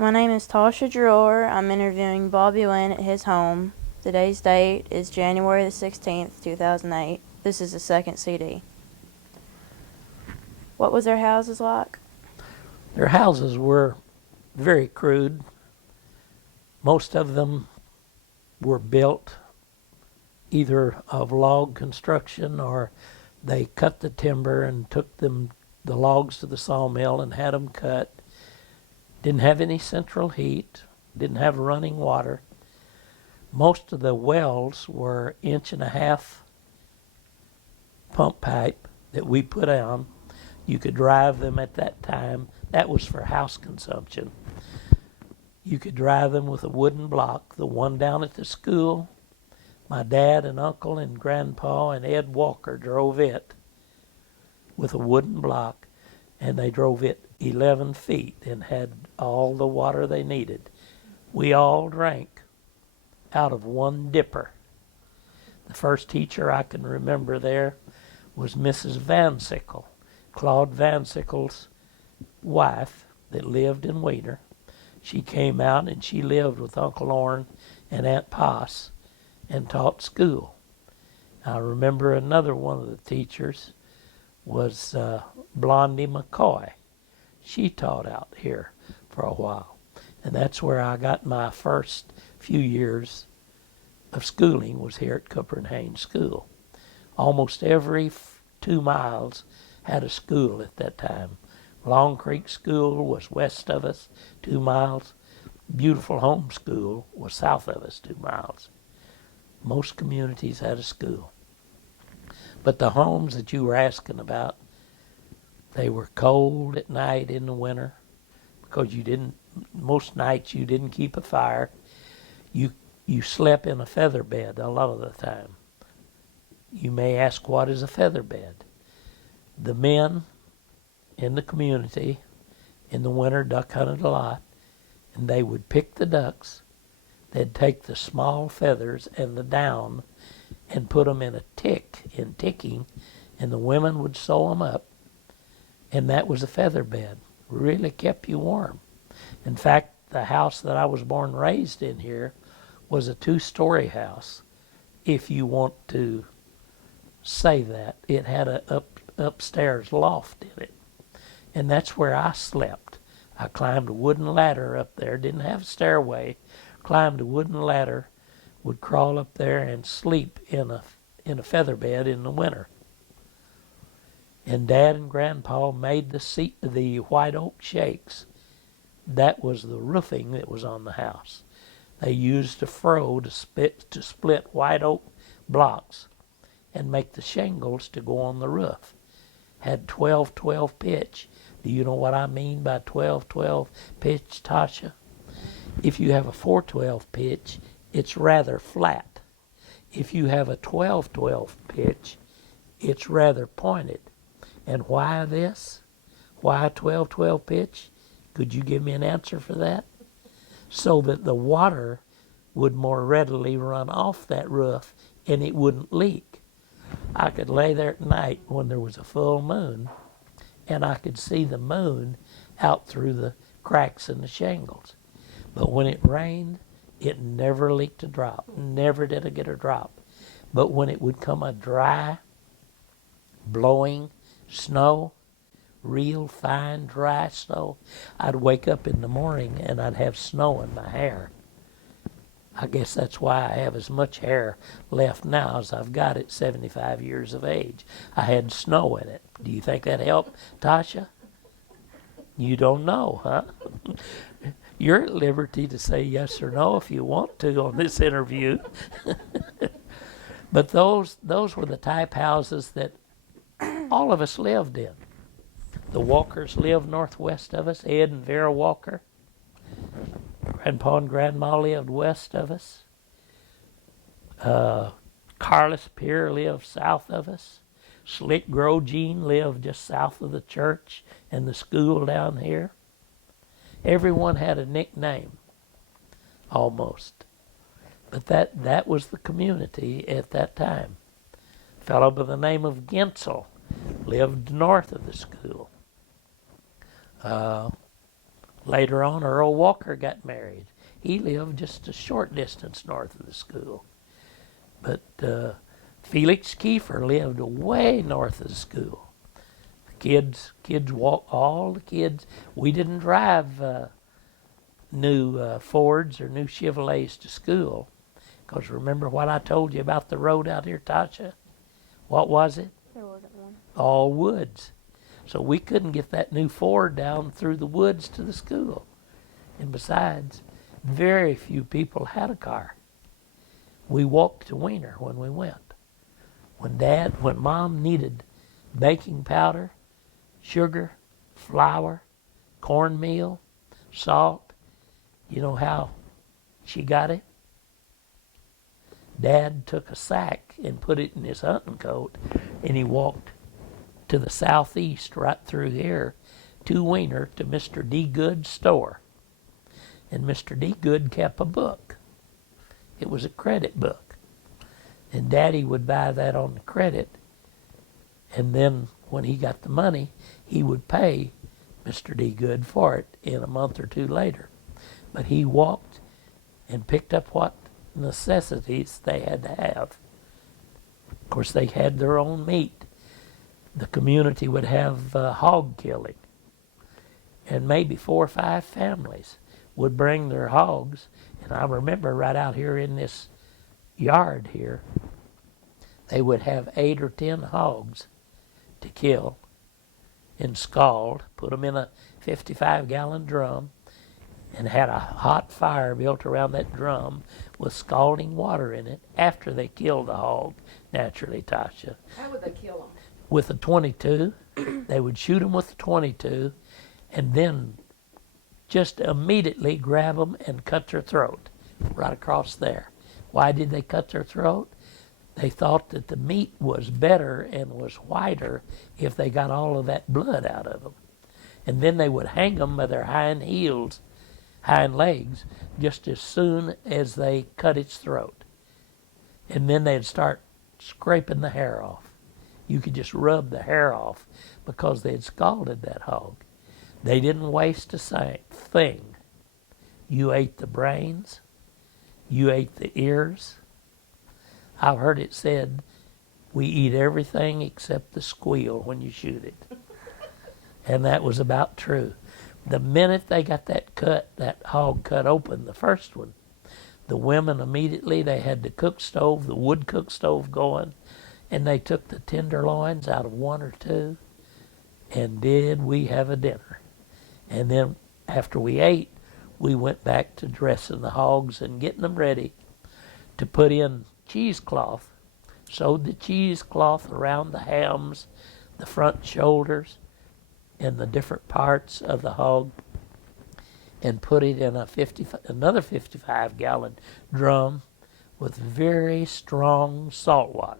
My name is Tasha Drawer. I'm interviewing Bobby Linn at his home. Today's date is January the 16th, 2008. This is the second CD. What was their houses like? Their houses were very crude. Most of them were built either of log construction, or they cut the timber and took the logs to the sawmill and had them cut. Didn't have any central heat, didn't have running water. Most of the wells were 1.5-inch pump pipe that we put on. You could drive them at that time. That was for house consumption. You could drive them with a wooden block. The one down at the school, my dad and uncle and grandpa and Ed Walker drove it with a wooden block, and they drove it 11 feet and had all the water they needed. We all drank out of one dipper. The first teacher I can remember there was Mrs. Van Sickle, Claude Van Sickle's wife that lived in Wheater. She came out and she lived with Uncle Orrin and Aunt Poss and taught school. I remember another one of the teachers was Blondie McCoy. She taught out here for a while. And that's where I got my first few years of schooling, was here at Cooper and Haynes School. Almost every 2 miles had a school at that time. Long Creek School was west of us, 2 miles. Beautiful Home School was south of us, 2 miles. Most communities had a school. But the homes that you were asking about, they were cold at night in the winter because most nights you didn't keep a fire. You slept in a feather bed a lot of the time. You may ask, what is a feather bed? The men in the community in the winter duck hunted a lot, and they would pick the ducks. They'd take the small feathers and the down and put them in ticking, and the women would sew them up, and that was a feather bed. Really kept you warm. In fact, the house that I was born and raised in here was a 2-story house, if you want to say that. It had a upstairs loft in it, and that's where I slept. I climbed a wooden ladder up there, didn't have a stairway, climbed a wooden ladder, would crawl up there and sleep in a feather bed in the winter. And Dad and Grandpa made the white oak shakes. That was the roofing that was on the house. They used a froe to split white oak blocks and make the shingles to go on the roof. Had 12-12 pitch. Do you know what I mean by 12-12 pitch, Tasha? If you have a 4-12 pitch, it's rather flat. If you have a 12-12 pitch, it's rather pointed. And why this? Why a 12-12 pitch? Could you give me an answer for that? So that the water would more readily run off that roof and it wouldn't leak. I could lay there at night when there was a full moon, and I could see the moon out through the cracks in the shingles. But when it rained, it never leaked a drop. Never did I get a drop. But when it would come a dry, blowing snow, real fine, dry snow, I'd wake up in the morning and I'd have snow in my hair. I guess that's why I have as much hair left now as I've got at 75 years of age. I had snow in it. Do you think that helped, Tasha? You don't know, huh? You're at liberty to say yes or no if you want to on this interview. But those were the type houses that all of us lived in. The Walkers lived northwest of us, Ed and Vera Walker. Grandpa and Grandma lived west of us. Carlos Pier lived south of us. Slick Grogene lived just south of the church and the school down here. Everyone had a nickname, almost. But that was the community at that time. A fellow by the name of Gensel lived north of the school. Later on, Earl Walker got married. He lived just a short distance north of the school. But Felix Kiefer lived way north of the school. Kids walked, all the kids. We didn't drive new Fords or new Chevrolets to school. Because remember what I told you about the road out here, Tasha? What was it? There wasn't one. All woods. So we couldn't get that new Ford down through the woods to the school. And besides, very few people had a car. We walked to Wiener when we went. When Mom needed baking powder, sugar, flour, cornmeal, salt, you know how she got it? Dad took a sack and put it in his hunting coat, and he walked to the southeast right through here to Wiener to Mr. D. Good's store. And Mr. D. Good kept a book. It was a credit book. And Daddy would buy that on the credit, and then when he got the money, he would pay Mr. D. Good for it in a month or two later. But he walked and picked up what necessities they had to have. Of course, they had their own meat. The community would have hog killing, and maybe 4 or 5 families would bring their hogs. And I remember right out here in this yard here, they would have 8 or 10 hogs to kill and scald, put them in a 55-gallon drum, and had a hot fire built around that drum with scalding water in it after they killed the hog, naturally, Tasha. How would they kill them? With a .22. They would shoot them with a .22 and then just immediately grab them and cut their throat right across there. Why did they cut their throat? They thought that the meat was better and was whiter if they got all of that blood out of them. And then they would hang them by their hind legs, just as soon as they cut its throat. And then they'd start scraping the hair off. You could just rub the hair off because they'd scalded that hog. They didn't waste a thing. You ate the brains. You ate the ears. I've heard it said, we eat everything except the squeal when you shoot it. And that was about true. The minute they got that hog cut open, the first one, the women immediately, they had the cook stove, the wood cook stove going, and they took the tenderloins out of 1 or 2, and did we have a dinner. And then after we ate, we went back to dressing the hogs and getting them ready to put in cheesecloth. Sewed the cheesecloth around the hams, the front shoulders, and the different parts of the hog, and put it in another 55-gallon drum with very strong salt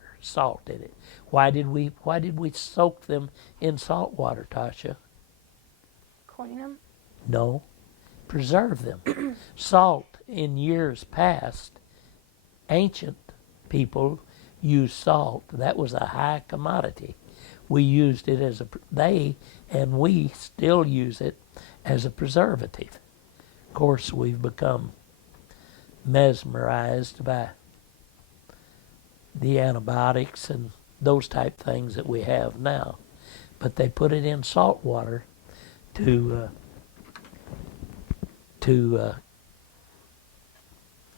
in it. Why did we soak them in salt water, Tasha? Clean them? No, preserve them. Salt in years past, ancient people used salt. That was a high commodity. We used it and we still use it as a preservative. Of course, we've become mesmerized by the antibiotics and those type things that we have now. But they put it in salt water to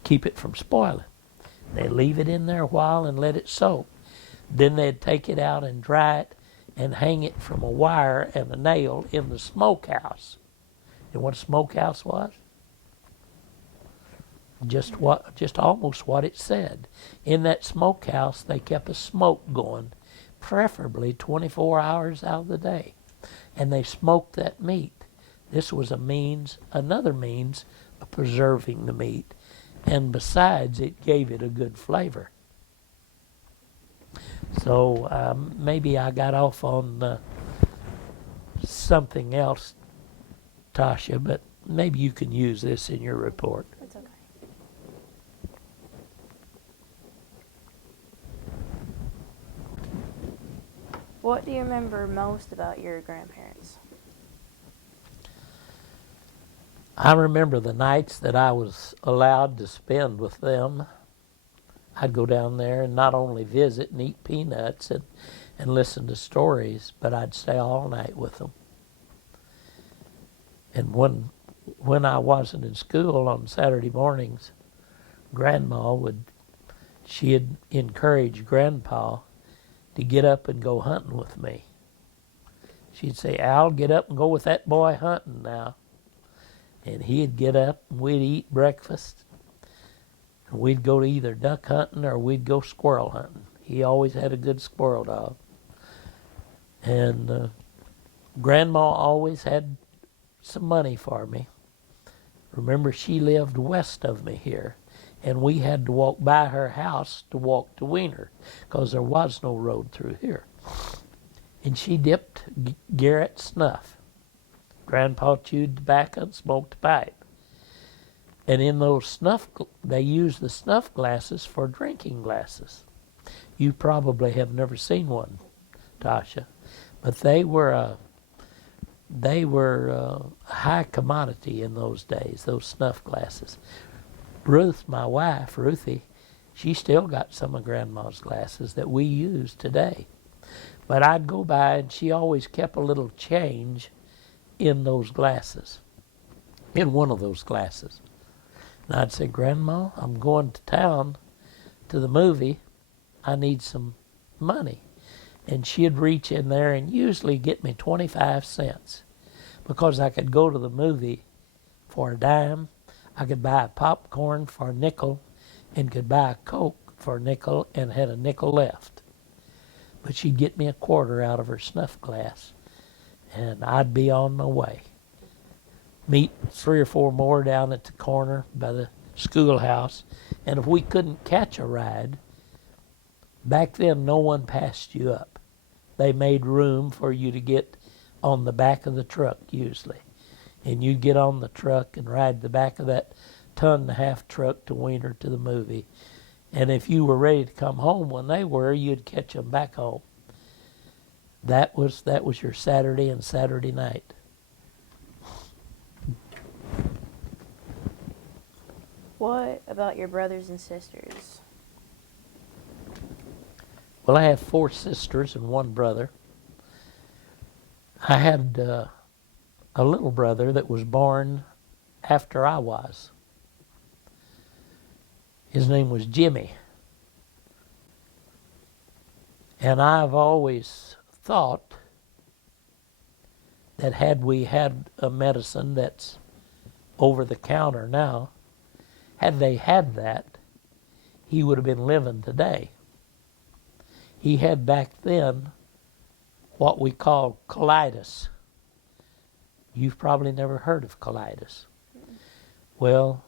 keep it from spoiling. They leave it in there a while and let it soak. Then they'd take it out and dry it and hang it from a wire and a nail in the smokehouse. You know what a smokehouse was? Just almost what it said. In that smokehouse, they kept a smoke going, preferably 24 hours out of the day. And they smoked that meat. This was another means of preserving the meat. And besides, it gave it a good flavor. So maybe I got off on something else, Tasha, but maybe you can use this in your report. It's okay. What do you remember most about your grandparents? I remember the nights that I was allowed to spend with them. I'd go down there and not only visit and eat peanuts and listen to stories, but I'd stay all night with them. And when I wasn't in school on Saturday mornings, she'd encourage Grandpa to get up and go hunting with me. She'd say, "Al, get up and go with that boy hunting now." And he'd get up and we'd eat breakfast. And we'd go to either duck hunting or we'd go squirrel hunting. He always had a good squirrel dog. And Grandma always had some money for me. Remember, she lived west of me here, and we had to walk by her house to walk to Wiener because there was no road through here. And she dipped Garrett snuff. Grandpa chewed tobacco and smoked a pipe. And in those they used the snuff glasses for drinking glasses. You probably have never seen one, Tasha, but they were a high commodity in those days, those snuff glasses. Ruth, my wife, Ruthie, she still got some of Grandma's glasses that we use today. But I'd go by and she always kept a little change in those glasses, in one of those glasses. And I'd say, "Grandma, I'm going to town to the movie. I need some money." And she'd reach in there and usually get me 25 cents because I could go to the movie for a dime. I could buy popcorn for a nickel and could buy a Coke for a nickel and had a nickel left. But she'd get me a quarter out of her snuff glass and I'd be on my way. Meet 3 or 4 more down at the corner by the schoolhouse. And if we couldn't catch a ride, back then no one passed you up. They made room for you to get on the back of the truck usually. And you'd get on the truck and ride the back of that 1.5-ton truck to Wiener to the movie. And if you were ready to come home when they were, you'd catch them back home. That was your Saturday and Saturday night. What about your brothers and sisters? Well, I have 4 sisters and 1 brother. I had a little brother that was born after I was. His name was Jimmy. And I've always thought that had we had a medicine that's over the counter now, had they had that, he would have been living today. He had back then what we call colitis. You've probably never heard of colitis. Well,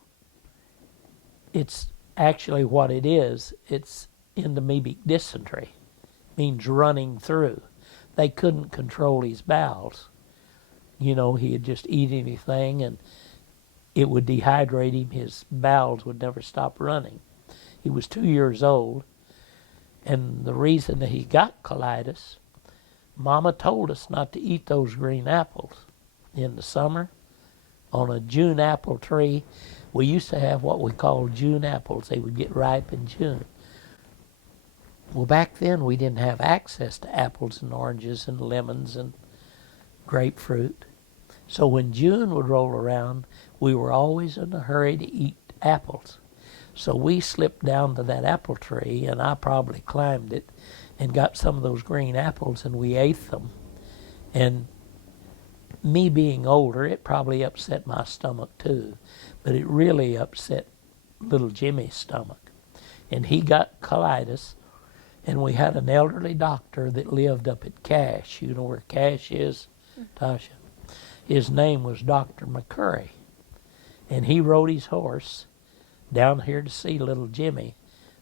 it's actually what it is. It's endemic dysentery. Means running through. They couldn't control his bowels. You know, he'd just eat anything and it would dehydrate him. His bowels would never stop running. He was 2 years old, and the reason that he got colitis, Mama told us not to eat those green apples in the summer. On a June apple tree, we used to have what we called June apples. They would get ripe in June. Well, back then we didn't have access to apples and oranges and lemons and grapefruit. So when June would roll around, we were always in a hurry to eat apples. So we slipped down to that apple tree, and I probably climbed it and got some of those green apples, and we ate them. And me being older, it probably upset my stomach too, but it really upset little Jimmy's stomach. And he got colitis, and we had an elderly doctor that lived up at Cache. You know where Cache is, Tasha? His name was Dr. McCurry, and he rode his horse down here to see little Jimmy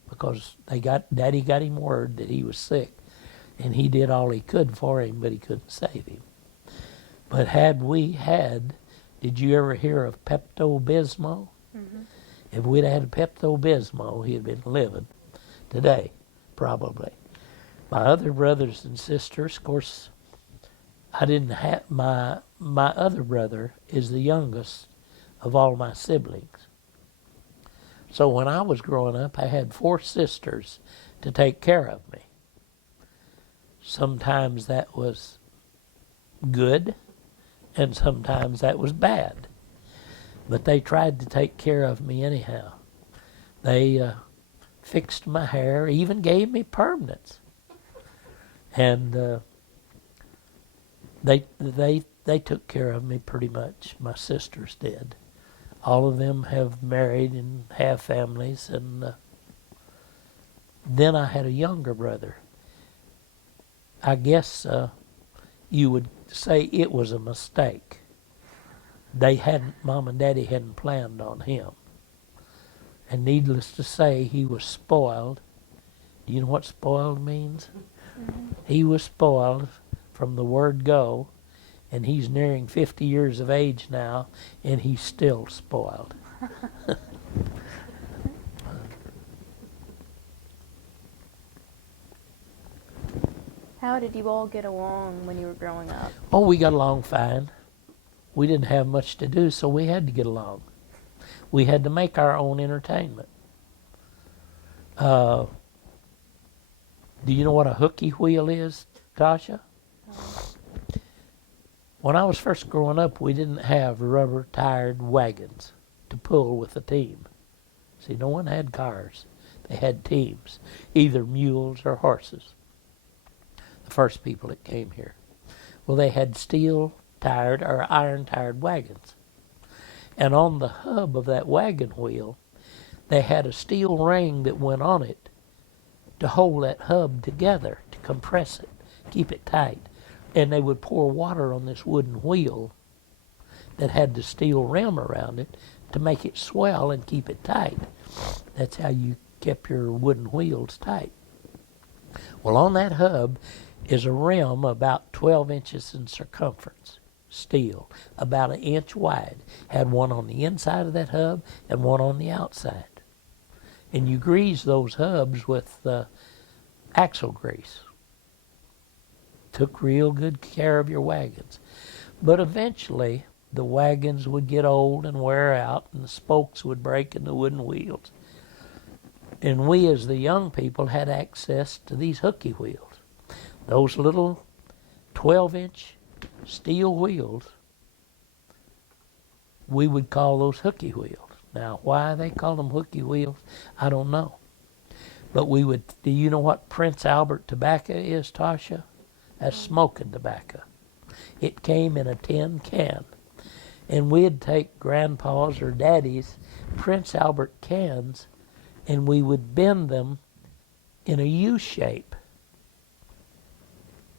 because Daddy got him word that he was sick, and he did all he could for him, but he couldn't save him. But did you ever hear of Pepto-Bismol? Mm-hmm. If we'd had Pepto-Bismol, he'd been living today, probably. My other brothers and sisters, of course, I didn't have my other brother is the youngest of all my siblings. So when I was growing up, I had 4 sisters to take care of me. Sometimes that was good, and sometimes that was bad. But they tried to take care of me anyhow. They fixed my hair, even gave me permanents. And they took care of me pretty much. My sisters did. All of them have married and have families. And then I had a younger brother. I guess you would say it was a mistake. Mom and Daddy hadn't planned on him. And needless to say, he was spoiled. Do you know what spoiled means? Mm-hmm. He was spoiled from the word go, and he's nearing 50 years of age now, and he's still spoiled. How did you all get along when you were growing up? Oh, we got along fine. We didn't have much to do, so we had to get along. We had to make our own entertainment. Do you know what a hooky wheel is, Tasha? When I was first growing up, we didn't have rubber-tired wagons to pull with a team. See, no one had cars. They had teams, either mules or horses. The first people that came here. Well, they had steel-tired or iron-tired wagons. And on the hub of that wagon wheel, they had a steel ring that went on it to hold that hub together, to compress it, keep it tight. And they would pour water on this wooden wheel that had the steel rim around it to make it swell and keep it tight. That's how you kept your wooden wheels tight. Well, on that hub is a rim about 12 inches in circumference, steel, about 1 inch wide. Had one on the inside of that hub and one on the outside. And you grease those hubs with axle grease. Took real good care of your wagons. But eventually, the wagons would get old and wear out, and the spokes would break in the wooden wheels. And we, as the young people, had access to these hooky wheels. Those little 12-inch steel wheels, we would call those hooky wheels. Now, why they call them hooky wheels, I don't know. But we would, do you know what Prince Albert tobacco is, Tasha? That's smoking tobacco. It came in a tin can. And we'd take Grandpa's or Daddy's Prince Albert cans, and we would bend them in a U shape,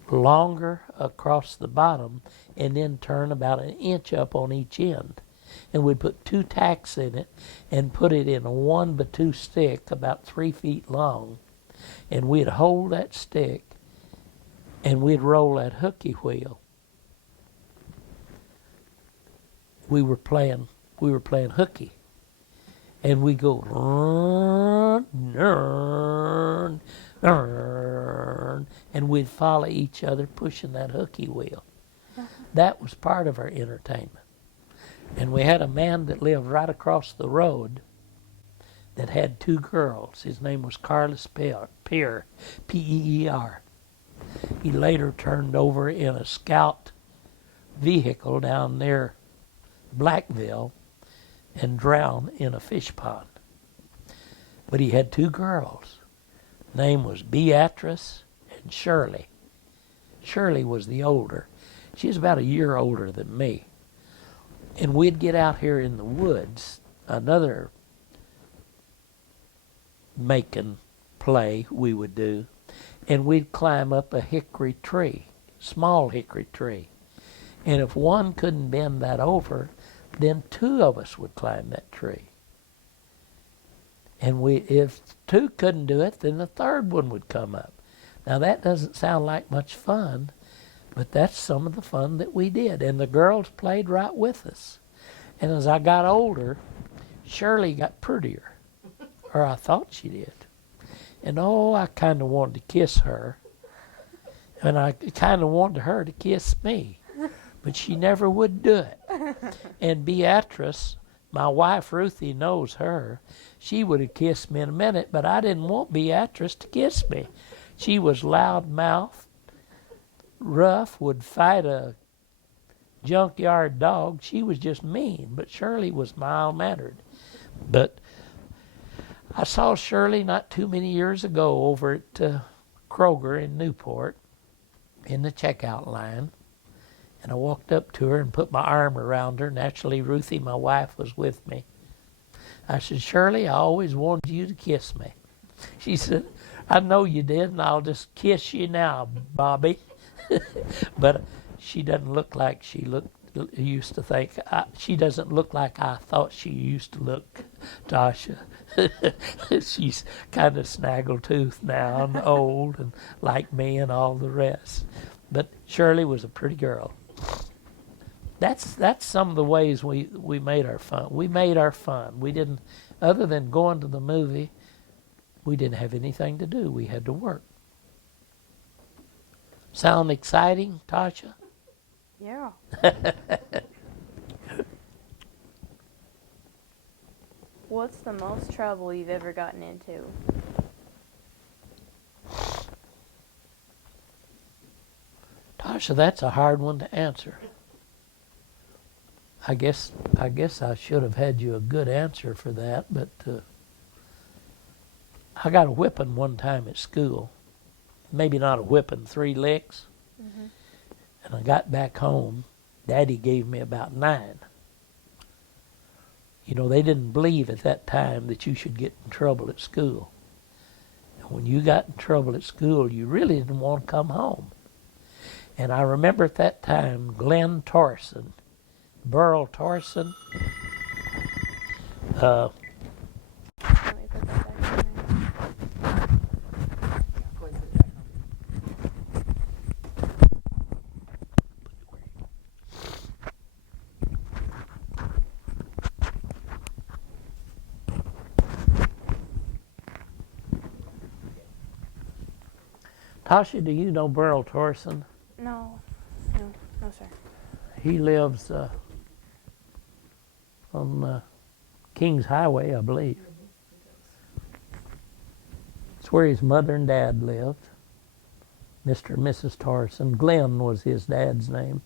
longer across the bottom, and then turn about 1 inch up on each end. And we'd put 2 tacks in it and put it in a 1x2 stick about 3 feet long. And we'd hold that stick and we'd roll that hooky wheel. We were playing hooky. And we go, and we'd follow each other pushing that hooky wheel. That was part of our entertainment. And we had a man that lived right across the road that had 2 girls. His name was Carlos Peer, P-E-E-R. He later turned over in a scout vehicle down near Blackville and drowned in a fish pond. But he had 2 girls. Name was Beatrice and Shirley. Shirley was the older. She was about a year older than me. And we'd get out here in the woods, another making play we would do, and we'd climb up a hickory tree, small hickory tree. And if one couldn't bend that over, then 2 of us would climb that tree. And if 2 couldn't do it, then the 3rd one would come up. Now that doesn't sound like much fun, but that's some of the fun that we did. And the girls played right with us. And as I got older, Shirley got prettier, or I thought she did. And oh, I kind of wanted to kiss her. And I kind of wanted her to kiss me. But she never would do it. And Beatrice My wife Ruthie knows her. She would have kissed me in a minute, but I didn't want Beatrice to kiss me. She was loud-mouthed, rough, would fight a junkyard dog. She was just mean, but Shirley was mild-mannered. But I saw Shirley not too many years ago over at Kroger in Newport in the checkout line. And I walked up to her and put my arm around her. Naturally, Ruthie, my wife, was with me. I said, Shirley, I always wanted you to kiss me. She said, I know you did, and I'll just kiss you now, Bobby. But she doesn't look like she used to think. She doesn't look like I thought she used to look, Tasha. She's kind of snaggle-toothed now and old and like me and all the rest. But Shirley was a pretty girl. That's some of the ways we made our fun. We made our fun. We didn't, other than going to the movie, we didn't have anything to do. We had to work. Sound exciting, Tasha? Yeah. What's the most trouble you've ever gotten into? Tasha, that's a hard one to answer. I guess I should have had you a good answer for that, but I got a whipping one time at school. Maybe not a whipping, 3 licks. Mm-hmm. And I got back home. Daddy gave me about 9. You know, they didn't believe at that time that you should get in trouble at school. And when you got in trouble at school, you really didn't want to come home. And I remember at that time, Glenn Torson, Burl Torson, Let me put that back in there. Tasha, do you know Burl Torson? No, sir. He lives on Kings Highway, I believe. It's where his mother and dad lived, Mr. and Mrs. Torson. Glenn was his dad's name.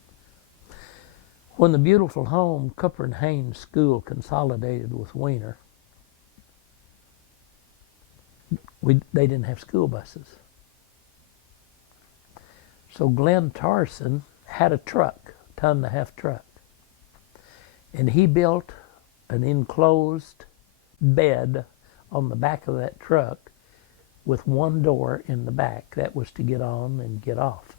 When the beautiful home Cooper and Haynes School consolidated with Weiner, they didn't have school buses. So Glenn Torson had a truck, 1.5-ton truck. And he built an enclosed bed on the back of that truck with one door in the back. That was to get on and get off.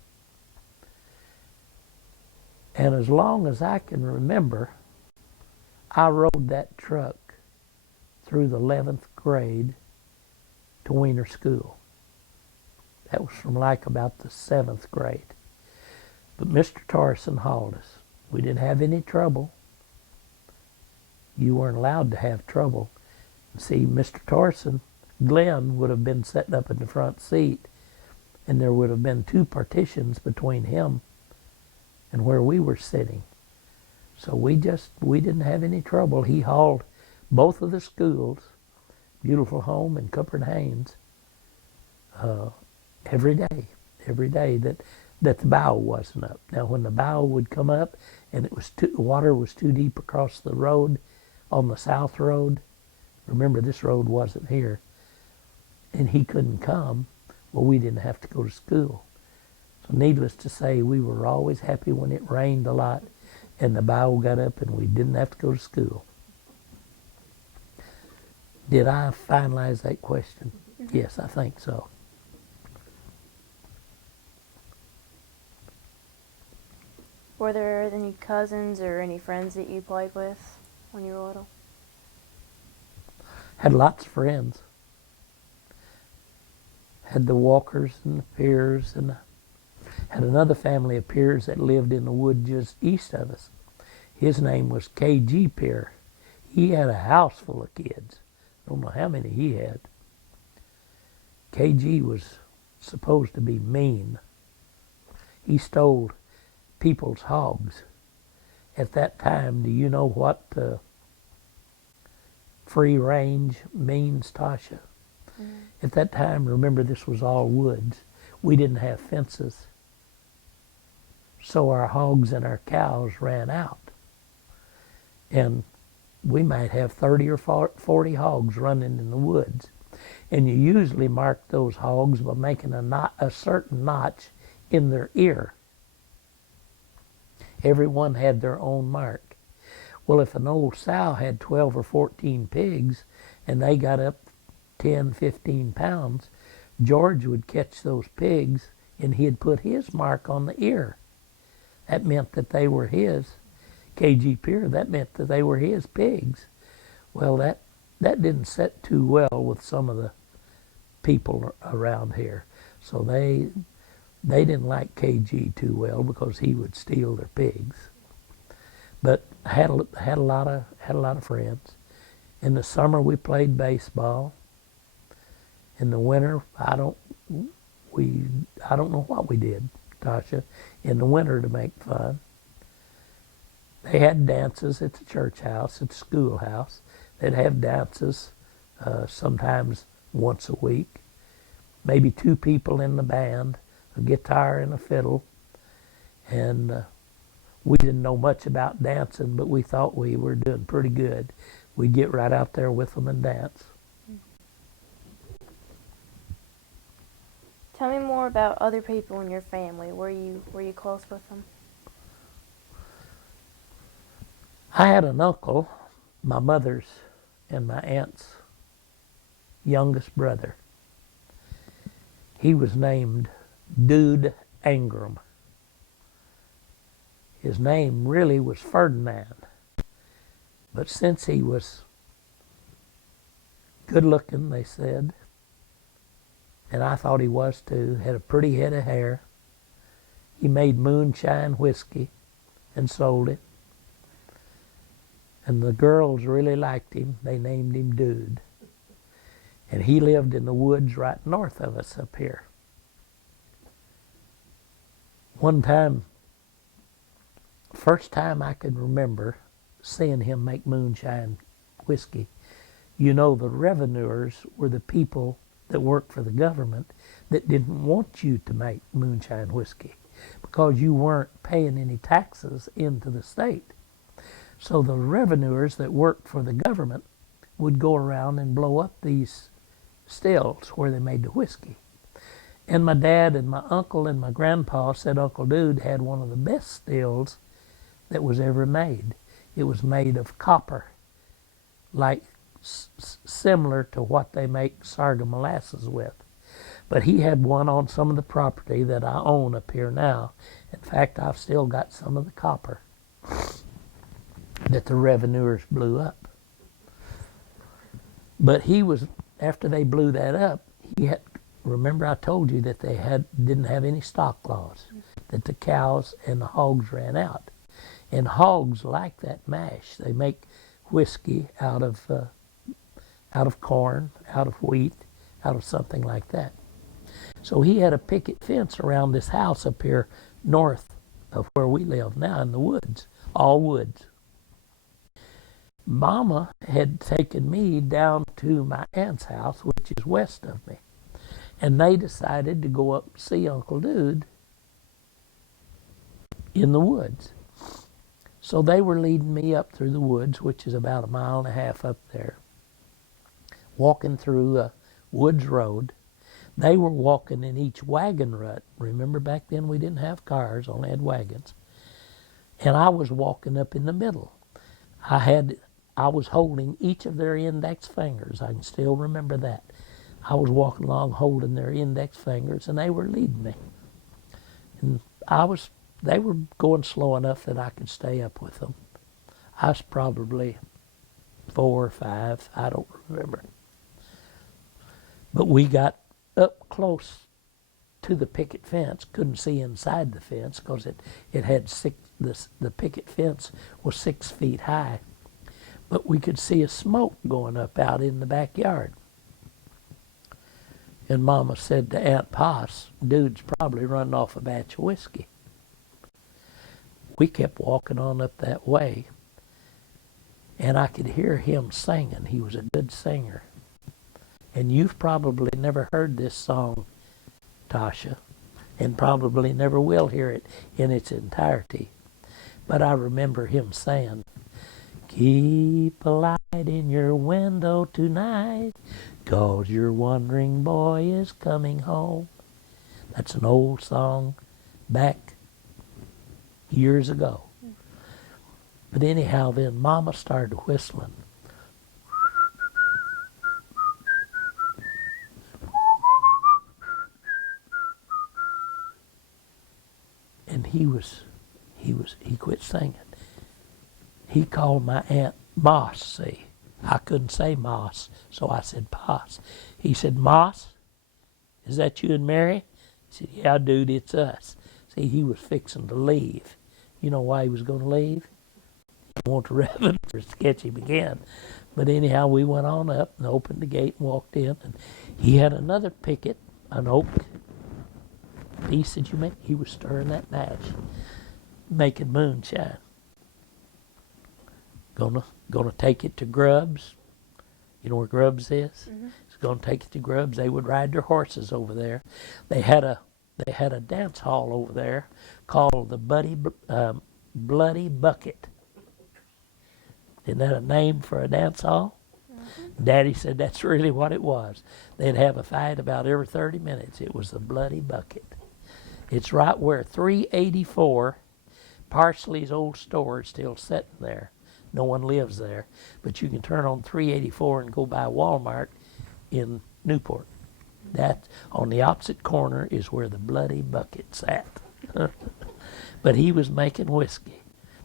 And as long as I can remember, I rode that truck through the 11th grade to Weiner School. That was from like about the 7th grade. But Mr. Torson hauled us. We didn't have any trouble. You weren't allowed to have trouble. See, Mr. Torson, Glenn would have been sitting up in the front seat, and there would have been 2 partitions between him and where we were sitting. So we didn't have any trouble. He hauled both of the schools, Beautiful Home and Cooper and Haynes, every day that the bow wasn't up. Now, when the bow would come up and water was too deep across the road on the south road, remember this road wasn't here, and he couldn't come, well, we didn't have to go to school. So needless to say, we were always happy when it rained a lot and the bow got up and we didn't have to go to school. Did I finalize that question? Mm-hmm. Yes, I think so. Were there any cousins or any friends that you played with when you were little? Had lots of friends. Had the Walkers and the Peers, and had another family of Peers that lived in the wood just east of us. His name was K.G. Peer. He had a house full of kids. I don't know how many he had. K.G. was supposed to be mean. He stole people's hogs. At that time, do you know what free range means, Tasha? At that time, remember, this was all woods. We didn't have fences. So our hogs and our cows ran out. And we might have 30 or 40 hogs running in the woods. And you usually mark those hogs by making a certain notch in their ear. Everyone had their own mark. Well, if an old sow had 12 or 14 pigs and they got up 10, 15 pounds, George would catch those pigs and he'd put his mark on the ear. That meant that they were his. KG Pier, that meant that they were his pigs. Well, that didn't set too well with some of the people around here. So they didn't like KG too well because he would steal their pigs. But had a lot of friends. In the summer we played baseball. In the winter, I don't know what we did, Tasha, in the winter to make fun. They had dances at the church house, at the schoolhouse. They'd have dances sometimes once a week. Maybe 2 people in the band, a guitar and a fiddle. And we didn't know much about dancing, but we thought we were doing pretty good. We'd get right out there with them and dance. Tell me more about other people in your family. Were you close with them? I had an uncle, my mother's and my aunt's youngest brother. He was named Dude Ingram. His name really was Ferdinand. But since he was good looking, they said, and I thought he was too, had a pretty head of hair, he made moonshine whiskey and sold it. And the girls really liked him. They named him Dude. And he lived in the woods right north of us up here. One time, first time I could remember seeing him make moonshine whiskey. You know, the revenuers were the people that worked for the government that didn't want you to make moonshine whiskey because you weren't paying any taxes into the state. So the revenuers that worked for the government would go around and blow up these stills where they made the whiskey. And my dad and my uncle and my grandpa said Uncle Dude had one of the best stills that was ever made. It was made of copper, like similar to what they make sorghum molasses with. But he had one on some of the property that I own up here now. In fact, I've still got some of the copper that the revenuers blew up. But he was, after they blew that up, he had, remember I told you that they didn't have any stock laws, that the cows and the hogs ran out. And hogs like that mash. They make whiskey out of corn, out of wheat, out of something like that. So he had a picket fence around this house up here north of where we live now in the woods, all woods. Mama had taken me down to my aunt's house, which is west of me. And they decided to go up and see Uncle Dude in the woods. So they were leading me up through the woods, which is about 1.5 miles up there, walking through a woods road. They were walking in each wagon rut. Remember back then we didn't have cars, only had wagons. And I was walking up in the middle. I was holding each of their index fingers. I can still remember that. I was walking along holding their index fingers, and they were leading me. And they were going slow enough that I could stay up with them. I was probably 4 or 5, I don't remember. But we got up close to the picket fence, couldn't see inside the fence because it had the picket fence was 6 feet high. But we could see a smoke going up out in the backyard. And Mama said to Aunt Poss, Dude's probably running off a batch of whiskey. We kept walking on up that way. and I could hear him singing. He was a good singer. And you've probably never heard this song, Tasha, and probably never will hear it in its entirety. But I remember him saying, "Keep a light in your window tonight, 'cause your wandering boy is coming home." That's an old song back years ago. But anyhow, then Mama started whistling. And he quit singing. He called my aunt Moss, see. I couldn't say Moss, so I said Poss. He said, "Moss, is that you and Mary?" He said, "Yeah, dude, it's us." See, he was fixing to leave. You know why he was going to leave? He wanted to revenue or sketch him again. But anyhow, we went on up and opened the gate and walked in. And he had another picket, an oak piece that you make. He was stirring that match, making moonshine. Gonna take it to Grubbs. You know where Grubbs is? Mm-hmm. He's gonna take it to Grubbs. They would ride their horses over there. They had a dance hall over there called the Bloody Bucket. Isn't that a name for a dance hall? Mm-hmm. Daddy said that's really what it was. They'd have a fight about every 30 minutes. It was the Bloody Bucket. It's right where 384, Parsley's old store, is still sitting there. No one lives there. But you can turn on 384 and go by Walmart in Newport. That, on the opposite corner, is where the Bloody Bucket sat. But he was making whiskey.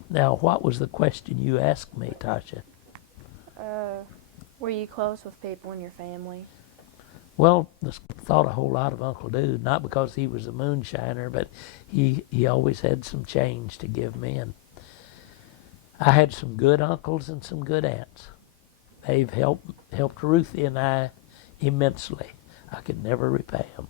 Now, what was the question you asked me, Tasha? Were you close with people in your family? Well, I thought a whole lot of Uncle Dude, not because he was a moonshiner, but he always had some change to give me. And I had some good uncles and some good aunts. They've helped Ruthie and I immensely. I could never repay them.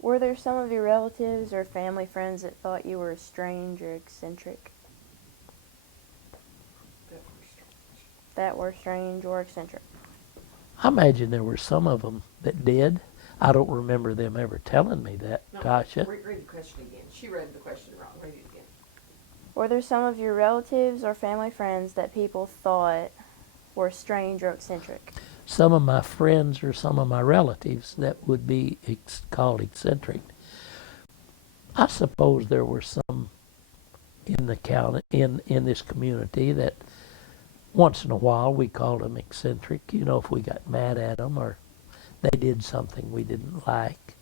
Were there some of your relatives or family friends that thought you were strange or eccentric? That were strange or eccentric? I imagine there were some of them that did. I don't remember them ever telling me that, no, Tasha. Read the question again. She read the question wrong. Read it again. Were there some of your relatives or family friends that people thought were strange or eccentric? Some of my friends or some of my relatives that would be called eccentric. I suppose there were some in the county, in this community, that once in a while we called them eccentric. You know, if we got mad at them or they did something we didn't like.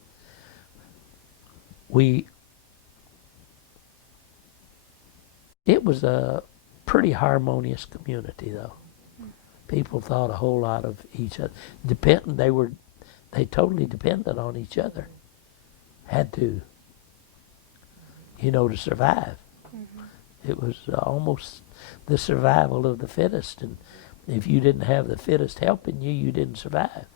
It was a pretty harmonious community, though. People thought a whole lot of each other. They totally depended on each other. Had to, to survive. Mm-hmm. It was almost the survival of the fittest, and if you didn't have the fittest helping you, you didn't survive.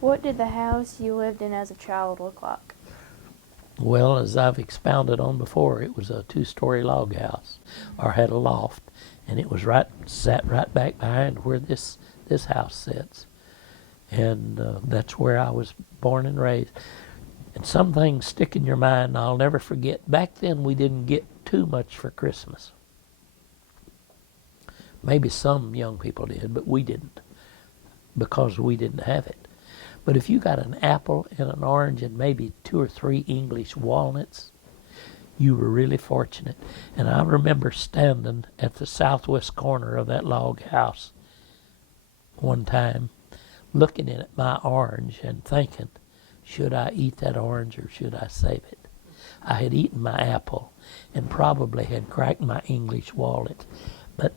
What did the house you lived in as a child look like? Well, as I've expounded on before, it was a 2-story log house, or had a loft, and it was sat right back behind where this house sits. And that's where I was born and raised. And some things stick in your mind, and I'll never forget. Back then, we didn't get too much for Christmas. Maybe some young people did, but we didn't, because we didn't have it. But if you got an apple and an orange and maybe 2 or 3 English walnuts, you were really fortunate. And I remember standing at the southwest corner of that log house one time, looking at my orange and thinking, should I eat that orange or should I save it? I had eaten my apple and probably had cracked my English walnut, but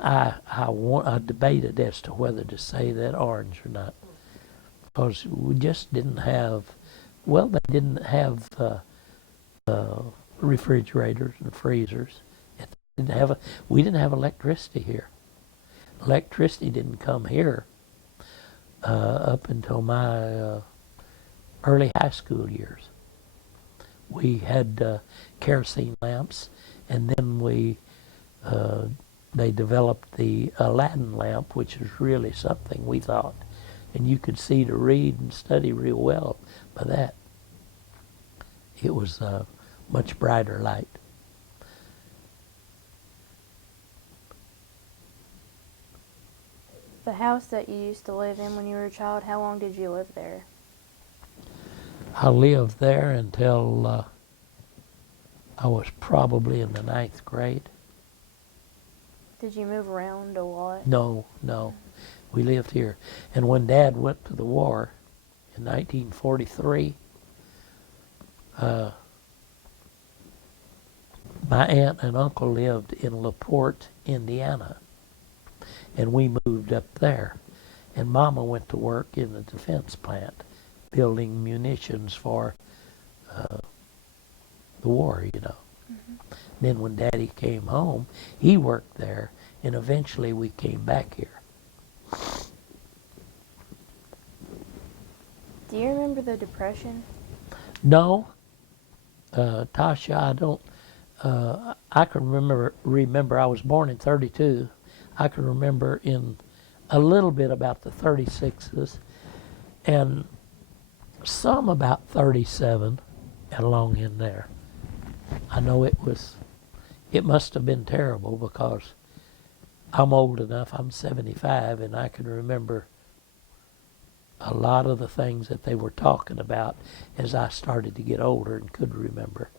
I debated as to whether to save that orange or not. Because we just didn't have, they didn't have refrigerators and freezers. We didn't have electricity here. electricity didn't come here up until my early high school years. We had kerosene lamps, and then they developed the Aladdin lamp, which is really something, we thought. And you could see to read and study real well by that. It was a much brighter light. The house that you used to live in when you were a child, how long did you live there? I lived there until I was probably in the 9th grade. Did you move around a lot? No. We lived here. And when Dad went to the war in 1943, my aunt and uncle lived in LaPorte, Indiana. And we moved up there. And Mama went to work in the defense plant, building munitions for the war, you know. Mm-hmm. Then when Daddy came home, he worked there, and eventually we came back here. Do you remember the Depression? No, Tasha, I don't. I can remember I was born in 32. I can remember in a little bit about the 36s, and some about 37 and along in there. I know it must have been terrible because I'm old enough, I'm 75, and I can remember a lot of the things that they were talking about as I started to get older and could remember,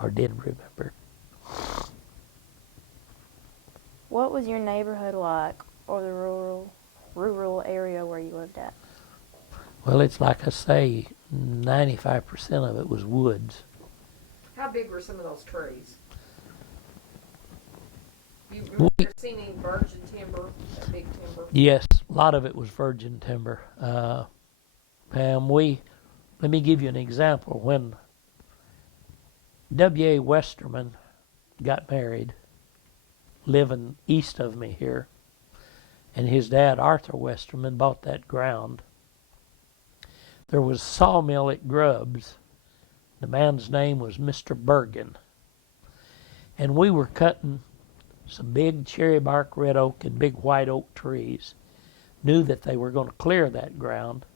or did remember. What was your neighborhood like, or the rural area where you lived at? Well, it's like I say, 95% of it was woods. How big were some of those trees? You remember seeing any virgin timber, that big timber? Yes, a lot of it was virgin timber. Pam, let me give you an example. When W.A. Westerman got married, living east of me here, and his dad, Arthur Westerman, bought that ground, there was a sawmill at Grubbs. The man's name was Mr. Bergen. And we were cutting some big cherry bark red oak and big white oak trees. Knew that they were going to clear that ground.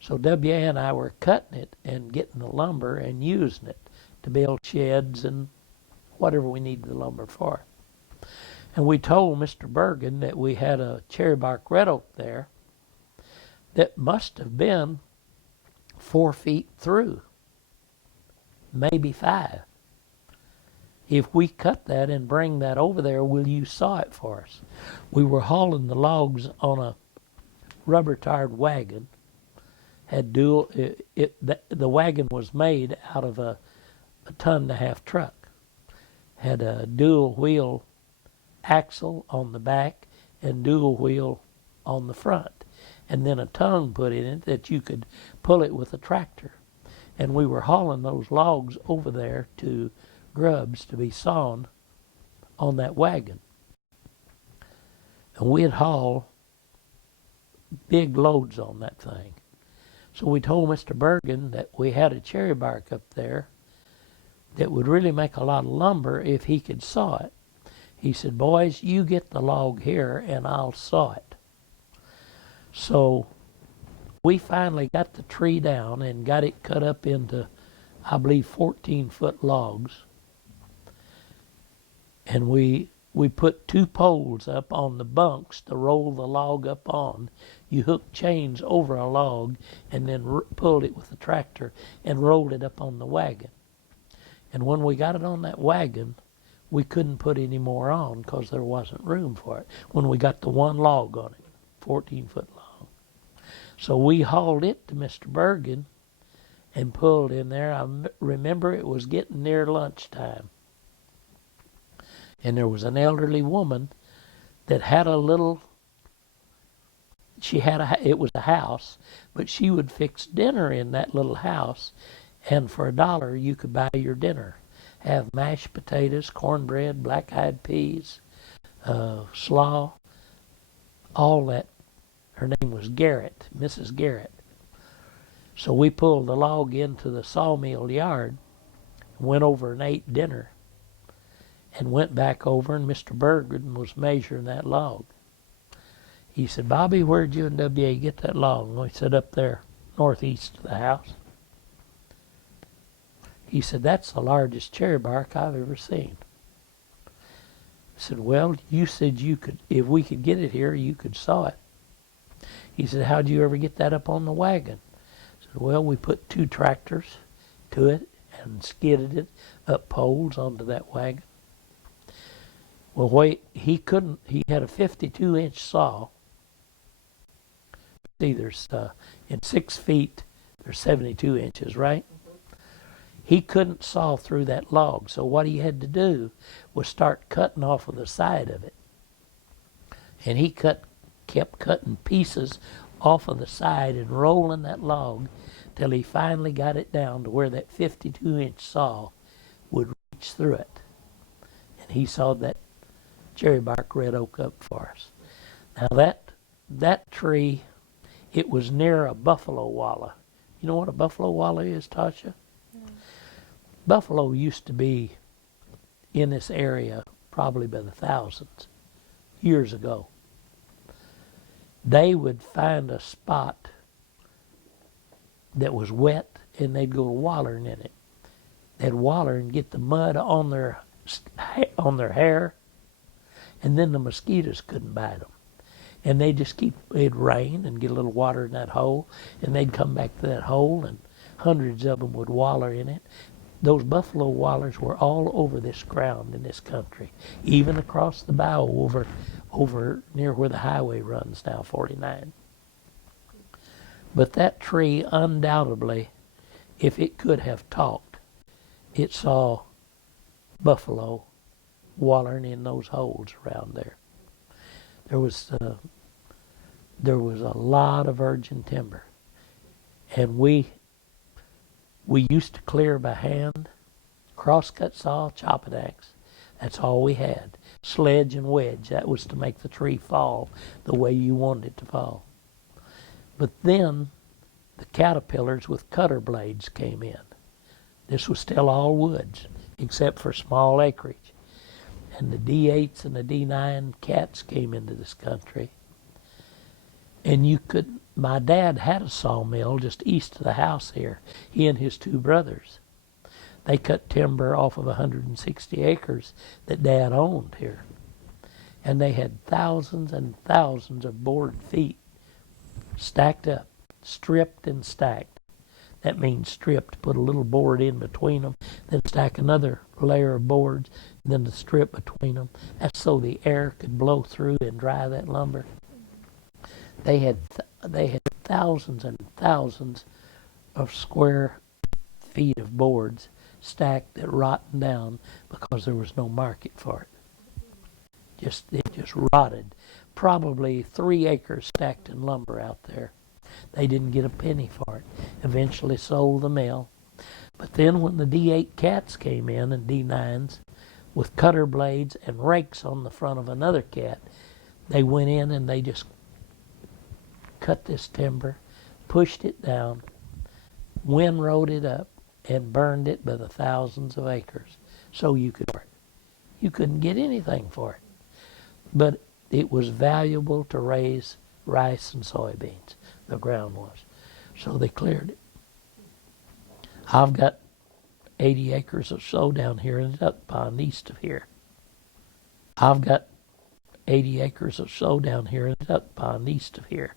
So W.A. and I were cutting it and getting the lumber and using it to build sheds and whatever we needed the lumber for. And we told Mr. Bergen that we had a cherry bark red oak there that must have been 4 feet through, maybe 5. If we cut that and bring that over there, will you saw it for us? We were hauling the logs on a rubber-tired wagon. Had the wagon was made out of a 1.5 ton truck. Had a dual wheel axle on the back and dual wheel on the front, and then a tongue put in it that you could pull it with a tractor. And we were hauling those logs over there to Grubbs to be sawn on that wagon. And we'd haul big loads on that thing. So we told Mr. Bergen that we had a cherry bark up there that would really make a lot of lumber if he could saw it. He said, boys, you get the log here and I'll saw it. So we finally got the tree down and got it cut up into, I believe, 14-foot logs. And we put 2 poles up on the bunks to roll the log up on. You hooked chains over a log and then pulled it with a tractor and rolled it up on the wagon. And when we got it on that wagon, we couldn't put any more on because there wasn't room for it. When we got the 1 log on it, 14-foot long. So we hauled it to Mr. Bergen and pulled in there. I remember it was getting near lunchtime. And there was an elderly woman that had a little, it was a house, but she would fix dinner in that little house, and for $1 you could buy your dinner. Have mashed potatoes, cornbread, black-eyed peas, slaw, all that, her name was Garrett, Mrs. Garrett. So we pulled the log into the sawmill yard, went over and ate dinner, and went back over, and Mr. Bergen was measuring that log. He said, Bobby, where'd you and W.A. get that log? And we said, up there, northeast of the house. He said, that's the largest cherry bark I've ever seen. I said, well, you said you could, if we could get it here, you could saw it. He said, how'd you ever get that up on the wagon? I said, well, we put 2 tractors to it and skidded it up poles onto that wagon. Well, he had a 52-inch saw. See, there's, in 6 feet, there's 72 inches, right? He couldn't saw through that log, so what he had to do was start cutting off of the side of it. And he kept cutting pieces off of the side and rolling that log till he finally got it down to where that 52-inch saw would reach through it. And he sawed that cherry bark red oak up for us. Now that tree, it was near a buffalo wallow. You know what a buffalo wallow is, Tasha? Buffalo used to be in this area probably by the thousands years ago. They would find a spot that was wet and they'd go wallering in it. They'd waller and get the mud on their hair, and then the mosquitoes couldn't bite them. And they'd just it'd rain and get a little water in that hole, and they'd come back to that hole, and hundreds of them would waller in it. Those buffalo wallers were all over this ground in this country, even across the bow over near where the highway runs now, 49. But that tree, undoubtedly, if it could have talked, it saw buffalo wallering in those holes around there. There was a lot of virgin timber, and we used to clear by hand, crosscut saw, chopping axe. That's all we had. Sledge and wedge. That was to make the tree fall the way you wanted it to fall. But then the caterpillars with cutter blades came in. This was still all woods, except for small acreage. And the D8s and the D9 cats came into this country. And my dad had a sawmill just east of the house here, he and his 2 brothers. They cut timber off of 160 acres that Dad owned here. And they had thousands and thousands of board feet stacked up, stripped and stacked. That means stripped, put a little board in between them, then stack another layer of boards, and then the strip between them. That's so the air could blow through and dry that lumber. They had thousands and thousands of square feet of boards stacked that rotten down because there was no market for it. It just rotted. Probably 3 acres stacked in lumber out there. They didn't get a penny for it. Eventually sold the mill. But then when the D8 cats came in and D9s with cutter blades and rakes on the front of another cat, they went in and they just cut this timber, pushed it down, windrowed it up, and burned it by the thousands of acres so you couldn't get anything for it. But it was valuable to raise rice and soybeans, the ground was. So they cleared it. I've got 80 acres or so down here in the duck pond east of here. I've got 80 acres or so down here in the duck pond east of here.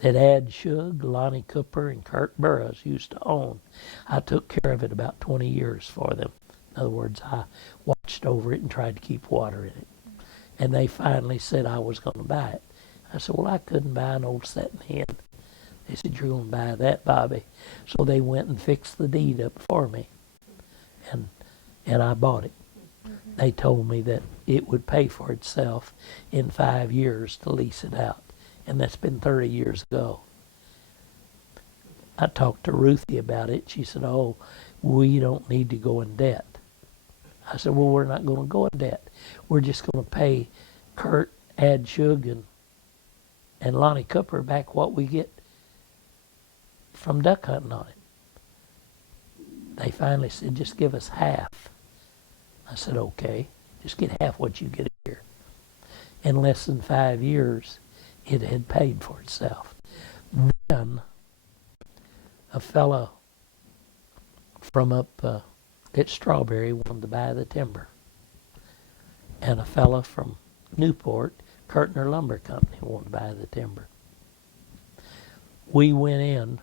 That Ad Shug, Lonnie Cooper, and Kurt Burroughs used to own. I took care of it about 20 years for them. In other words, I watched over it and tried to keep water in it. And they finally said I was going to buy it. I said, well, I couldn't buy an old setting hen. They said, you're going to buy that, Bobby. So they went and fixed the deed up for me. And I bought it. They told me that it would pay for itself in 5 years to lease it out. And that's been 30 years ago. I talked to Ruthie about it. She said, oh, we don't need to go in debt. I said, well, we're not going to go in debt. We're just going to pay Kurt, Ad Shug, and Lonnie Cooper back what we get from duck hunting on it. They finally said, just give us half. I said, okay, just get half what you get here. In less than 5 years, it had paid for itself. Then a fellow from up at Strawberry wanted to buy the timber. And a fellow from Newport, Kurtner Lumber Company, wanted to buy the timber. We went in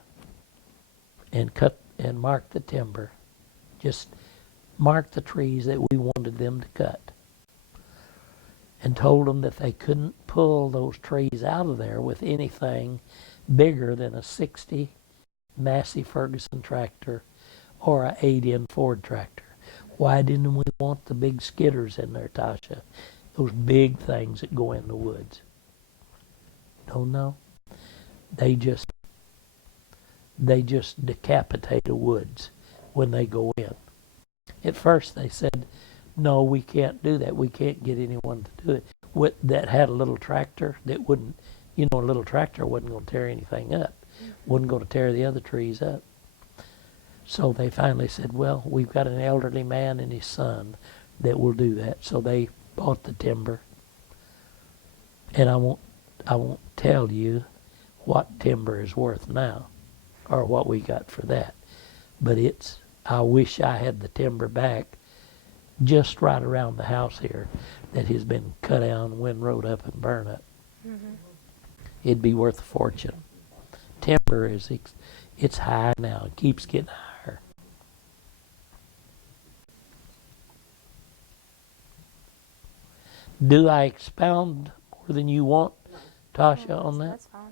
and cut and marked the timber, just marked the trees that we wanted them to cut, and told them that they couldn't pull those trees out of there with anything bigger than a 60 Massey Ferguson tractor or a 8-in Ford tractor. Why didn't we want the big skidders in there, Tasha? Those big things that go in the woods. Don't know. They just decapitate the woods when they go in. At first they said, no, we can't do that. We can't get anyone to do it. That had a little tractor that wouldn't, a little tractor wasn't going to tear anything up. Wasn't going to tear the other trees up. So they finally said, well, we've got an elderly man and his son that will do that. So they bought the timber. And I won't tell you what timber is worth now or what we got for that. But I wish I had the timber back just right around the house here that has been cut down, windrowed up, and burned up. Mm-hmm. It'd be worth a fortune. Timber it's high now. It keeps getting higher. Do I expound more than you want, Tasha, on that? That's fine.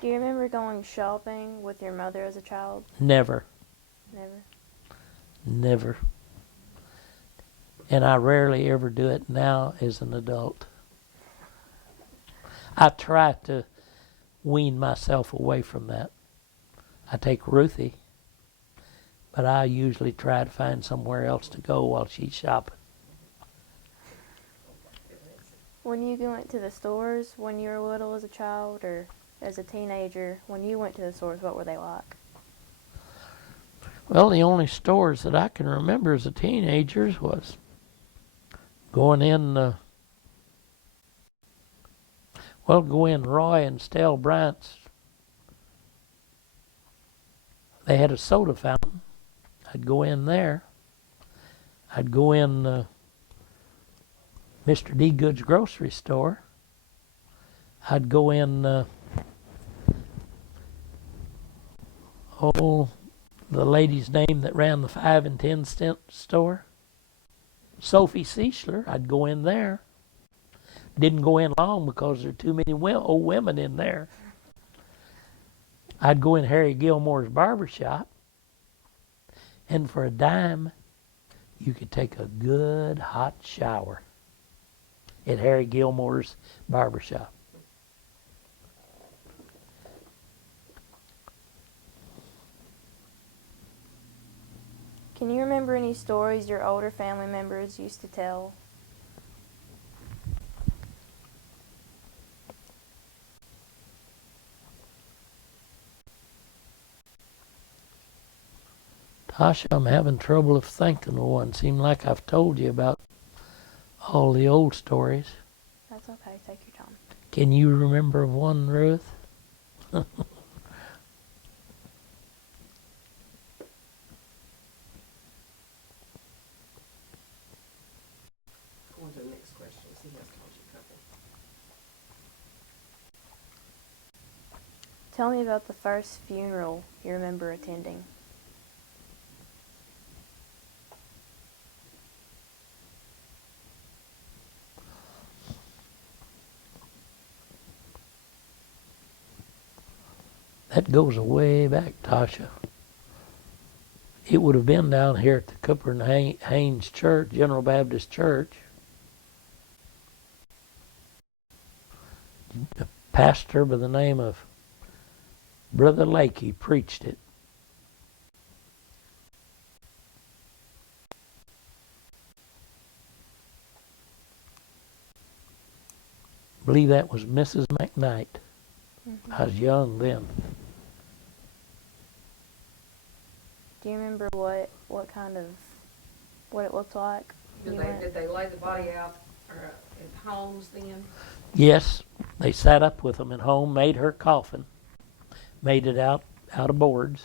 Do you remember going shopping with your mother as a child? Never. Never. And I rarely ever do it now as an adult. I try to wean myself away from that. I take Ruthie, but I usually try to find somewhere else to go while she's shopping. When you went to the stores when you were little as a child or as a teenager, when you went to the stores, what were they like? Well, the only stores that I can remember as a teenager was going in, go in Roy and Stell Bryant's. They had a soda fountain. I'd go in there. I'd go in Mr. D. Good's grocery store. I'd go in, the lady's name that ran the 5 and 10 cent store. Sophie Seichler, I'd go in there. Didn't go in long because there are too many old women in there. I'd go in Harry Gilmore's barber shop, and for a dime, you could take a good hot shower at Harry Gilmore's barber shop. Can you remember any stories your older family members used to tell? Tasha, I'm having trouble of thinking of one. Seems like I've told you about all the old stories. That's okay. Take your time. Can you remember one, Ruth? On to the next question. See who else told you a couple. Tell me about the first funeral you remember attending. That goes way back, Tasha. It would have been down here at the Cooper and Haynes Church, General Baptist Church. A pastor by the name of Brother Lakey preached it. I believe that was Mrs. McKnight. I was young then. Do you remember what kind of, what it looked like? Did they lay the body out in homes then? Yes, they sat up with them at home, made her coffin, made it out of boards.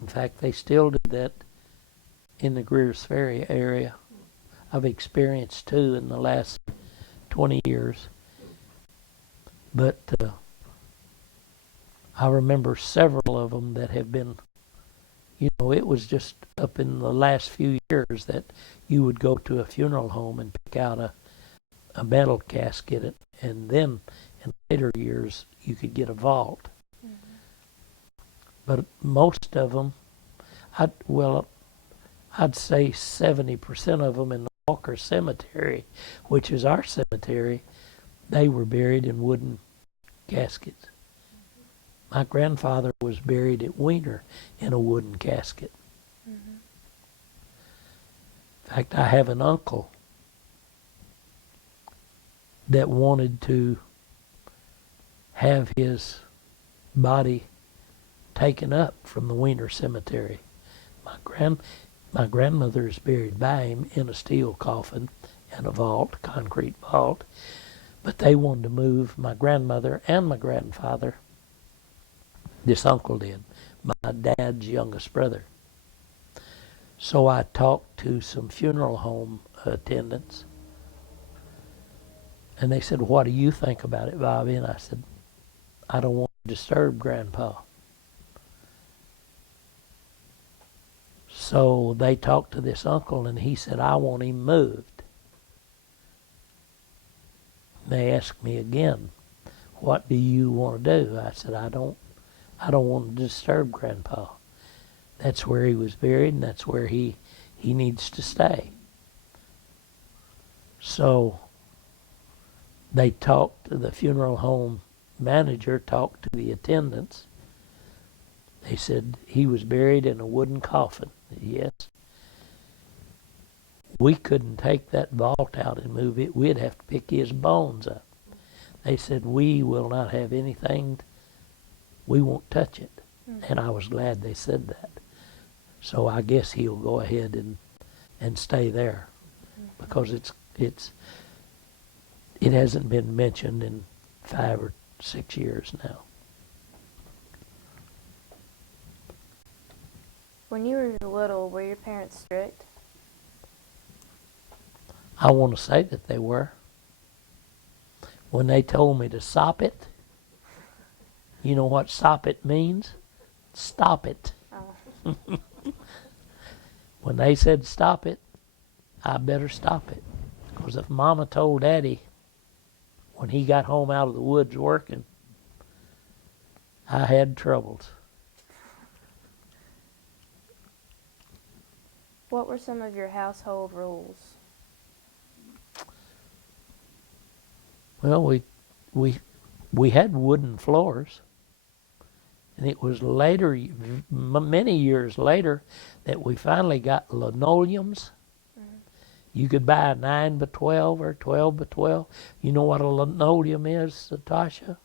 In fact, they still do that in the Greers Ferry area. I've experienced two in the last 20 years. But I remember several of them that have been, it was just up in the last few years that you would go to a funeral home and pick out a metal casket, and then in later years you could get a vault. But most of them, I'd say 70% of them in the Walker Cemetery, which is our cemetery, they were buried in wooden caskets. My grandfather was buried at Wiener in a wooden casket. In fact, I have an uncle that wanted to have his body taken up from the Wiener Cemetery. My grandmother is buried by him in a steel coffin and a vault, concrete vault. But they wanted to move my grandmother and my grandfather. This uncle did, my dad's youngest brother. So I talked to some funeral home attendants, and they said, "What do you think about it, Bobby?" And I said, "I don't want to disturb Grandpa." So they talked to this uncle, and he said, "I want him moved." They asked me again, "What do you want to do?" I said, I don't want to disturb Grandpa. That's where he was buried, and that's where he needs to stay. So they talked, the funeral home manager talked to the attendants. They said he was buried in a wooden coffin. Yes. We couldn't take that vault out and move it. We'd have to pick his bones up. They said, "We will not have anything. We won't touch it." And I was glad they said that. So I guess he'll go ahead and stay there, because it hasn't been mentioned in 5 or 6 years now. When you were little, were your parents strict? I want to say that they were. When they told me to stop it, you know what stop it means? Stop it. Oh. When they said stop it, I better stop it. Because if Mama told Daddy when he got home out of the woods working, I had troubles. What were some of your household rules? Well, we had wooden floors, and it was later, many years later, that we finally got linoleums. You could buy a 9 by 12 or 12 by 12. You know what a linoleum is, Tasha?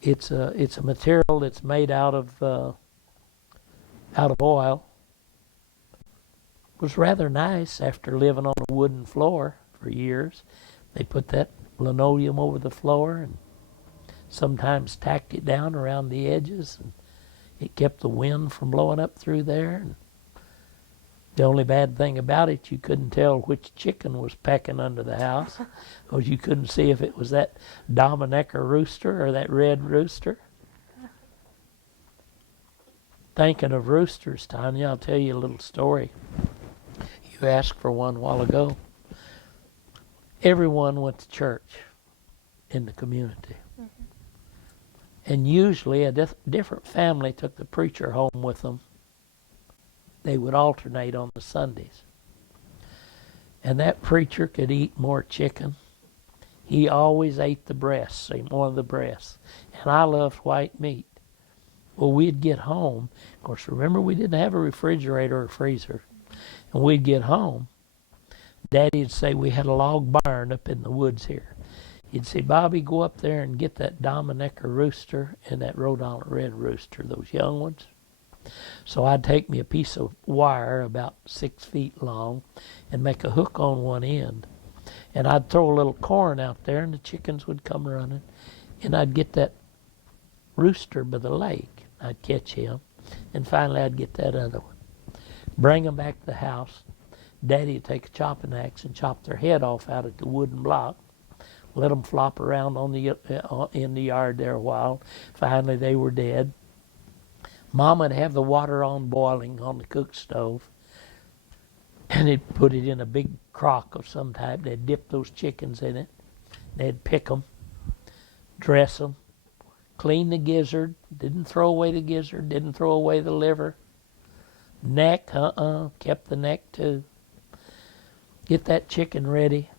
It's a material that's made out of oil. It was rather nice after living on a wooden floor for years. They put that linoleum over the floor and sometimes tacked it down around the edges, and it kept the wind from blowing up through there. And the only bad thing about it, you couldn't tell which chicken was pecking under the house, because you couldn't see if it was that Dominecker rooster or that red rooster. Thinking of roosters, Tanya, I'll tell you a little story. You asked for one a while ago. Everyone went to church in the community. And usually a different family took the preacher home with them. They would alternate on the Sundays. And that preacher could eat more chicken. He always ate the breasts, one of the breasts. And I loved white meat. Well, we'd get home. Of course, remember, we didn't have a refrigerator or freezer. And we'd get home. Daddy'd say we had a log barn up in the woods here. He'd say, Bobby, go up there and get that Dominica rooster and that Rhode Island red rooster, those young ones. So I'd take me a piece of wire about 6 feet long and make a hook on one end. And I'd throw a little corn out there and the chickens would come running. And I'd get that rooster by the lake. I'd catch him. And finally I'd get that other one. Bring them back to the house. Daddy'd take a chopping axe and chop their head off out at the wooden block. Let them flop around on the in the yard there a while. Finally they were dead. Mama'd have the water on boiling on the cook stove. And they'd put it in a big crock of some type. They'd dip those chickens in it. They'd pick them, dress them, clean the gizzard. Didn't throw away the gizzard. Didn't throw away the liver. Neck, kept the neck too. Get that chicken ready.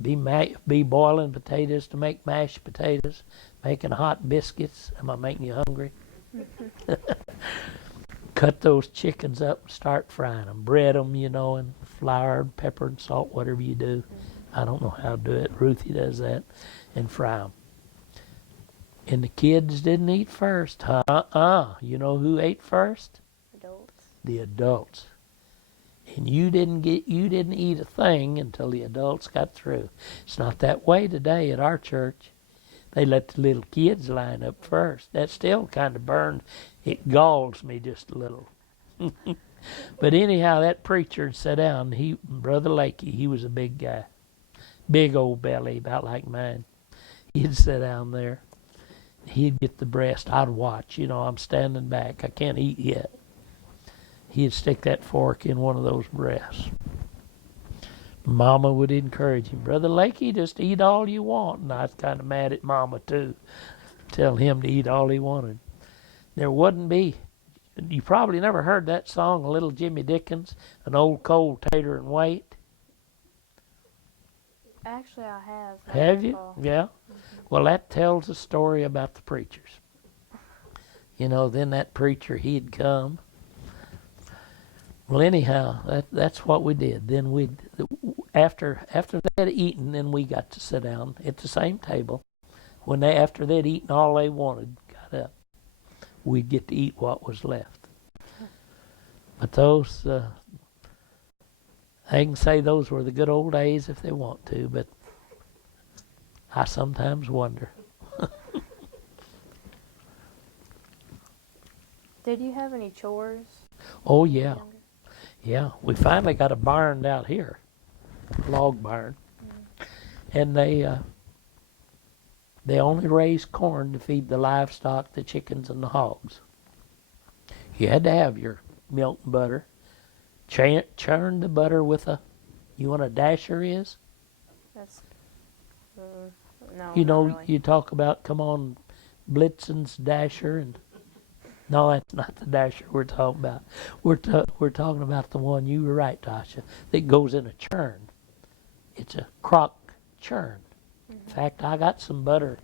Be boiling potatoes to make mashed potatoes. Making hot biscuits. Am I making you hungry? Cut those chickens up and start frying them. Bread them, and flour, pepper, and salt, whatever you do. I don't know how to do it. Ruthie does that. And fry them. And the kids didn't eat first. You know who ate first? Adults. The adults. And you didn't eat a thing until the adults got through. It's not that way today at our church. They let the little kids line up first. That still kind of burned. It galls me just a little. But anyhow, that preacher sat down. Brother Lakey, he was a big guy. Big old belly, about like mine. He'd sit down there. He'd get the breast. I'd watch. I'm standing back. I can't eat yet. He'd stick that fork in one of those breasts. Mama would encourage him. Brother Lakey, just eat all you want. And I was kind of mad at Mama, too. Tell him to eat all he wanted. There wouldn't be. You probably never heard that song, Little Jimmy Dickens, An Old Cold Tater and Wait. Actually, I have. Have you? Yeah. Mm-hmm. Well, that tells a story about the preachers. Then that preacher, he'd come. Well, anyhow, that's what we did. Then after they'd eaten, then we got to sit down at the same table. After they'd eaten all they wanted, got up, we'd get to eat what was left. But those, they can say those were the good old days if they want to, but I sometimes wonder. Did you have any chores? Oh, yeah. Yeah, we finally got a barn out here, a log barn. And they only raised corn to feed the livestock, the chickens, and the hogs. You had to have your milk and butter. Churn the butter with you know what a dasher is? That's, no. Not really. You talk about, come on, Blitzen's dasher, and no, that's not the dasher we're talking about. We're talking about the one, you were right, Tasha, that goes in a churn. It's a crock churn. Mm-hmm. In fact, I got some butter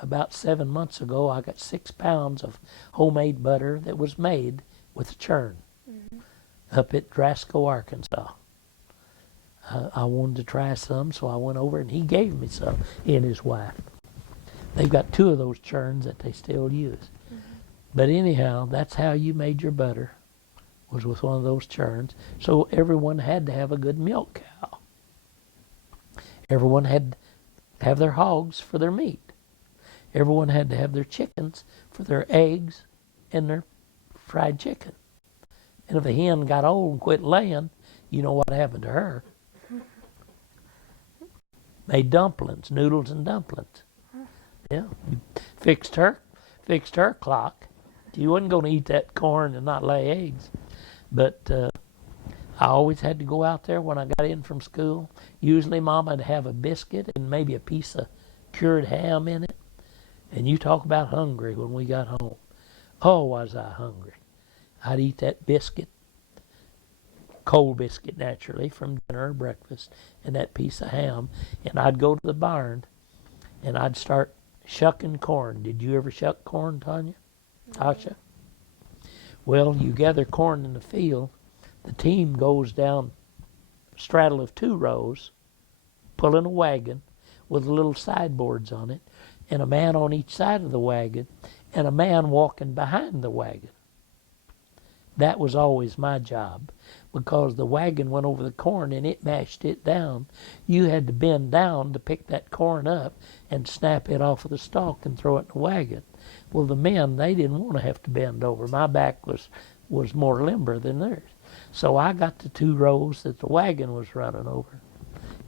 about 7 months ago. I got 6 pounds of homemade butter that was made with a churn up at Drasco, Arkansas. I wanted to try some, so I went over and he gave me some, he and his wife. They've got 2 of those churns that they still use. But anyhow, that's how you made your butter, was with one of those churns. So everyone had to have a good milk cow. Everyone had to have their hogs for their meat. Everyone had to have their chickens for their eggs and their fried chicken. And if a hen got old and quit laying, you know what happened to her. Made dumplings, noodles and dumplings. Yeah, fixed her clock. She wasn't going to eat that corn and not lay eggs. But I always had to go out there when I got in from school. Usually Mama would have a biscuit and maybe a piece of cured ham in it. And you talk about hungry when we got home. Oh, was I hungry. I'd eat that biscuit, cold biscuit naturally, from dinner or breakfast, and that piece of ham. And I'd go to the barn and I'd start shucking corn. Did you ever shuck corn, Tanya? Tasha? Well, you gather corn in the field. The team goes down straddle of 2 rows, pulling a wagon with little sideboards on it, and a man on each side of the wagon, and a man walking behind the wagon. That was always my job, because the wagon went over the corn and it mashed it down. You had to bend down to pick that corn up and snap it off of the stalk and throw it in the wagon. Well, the men, they didn't want to have to bend over. My back was more limber than theirs. So I got the 2 rows that the wagon was running over.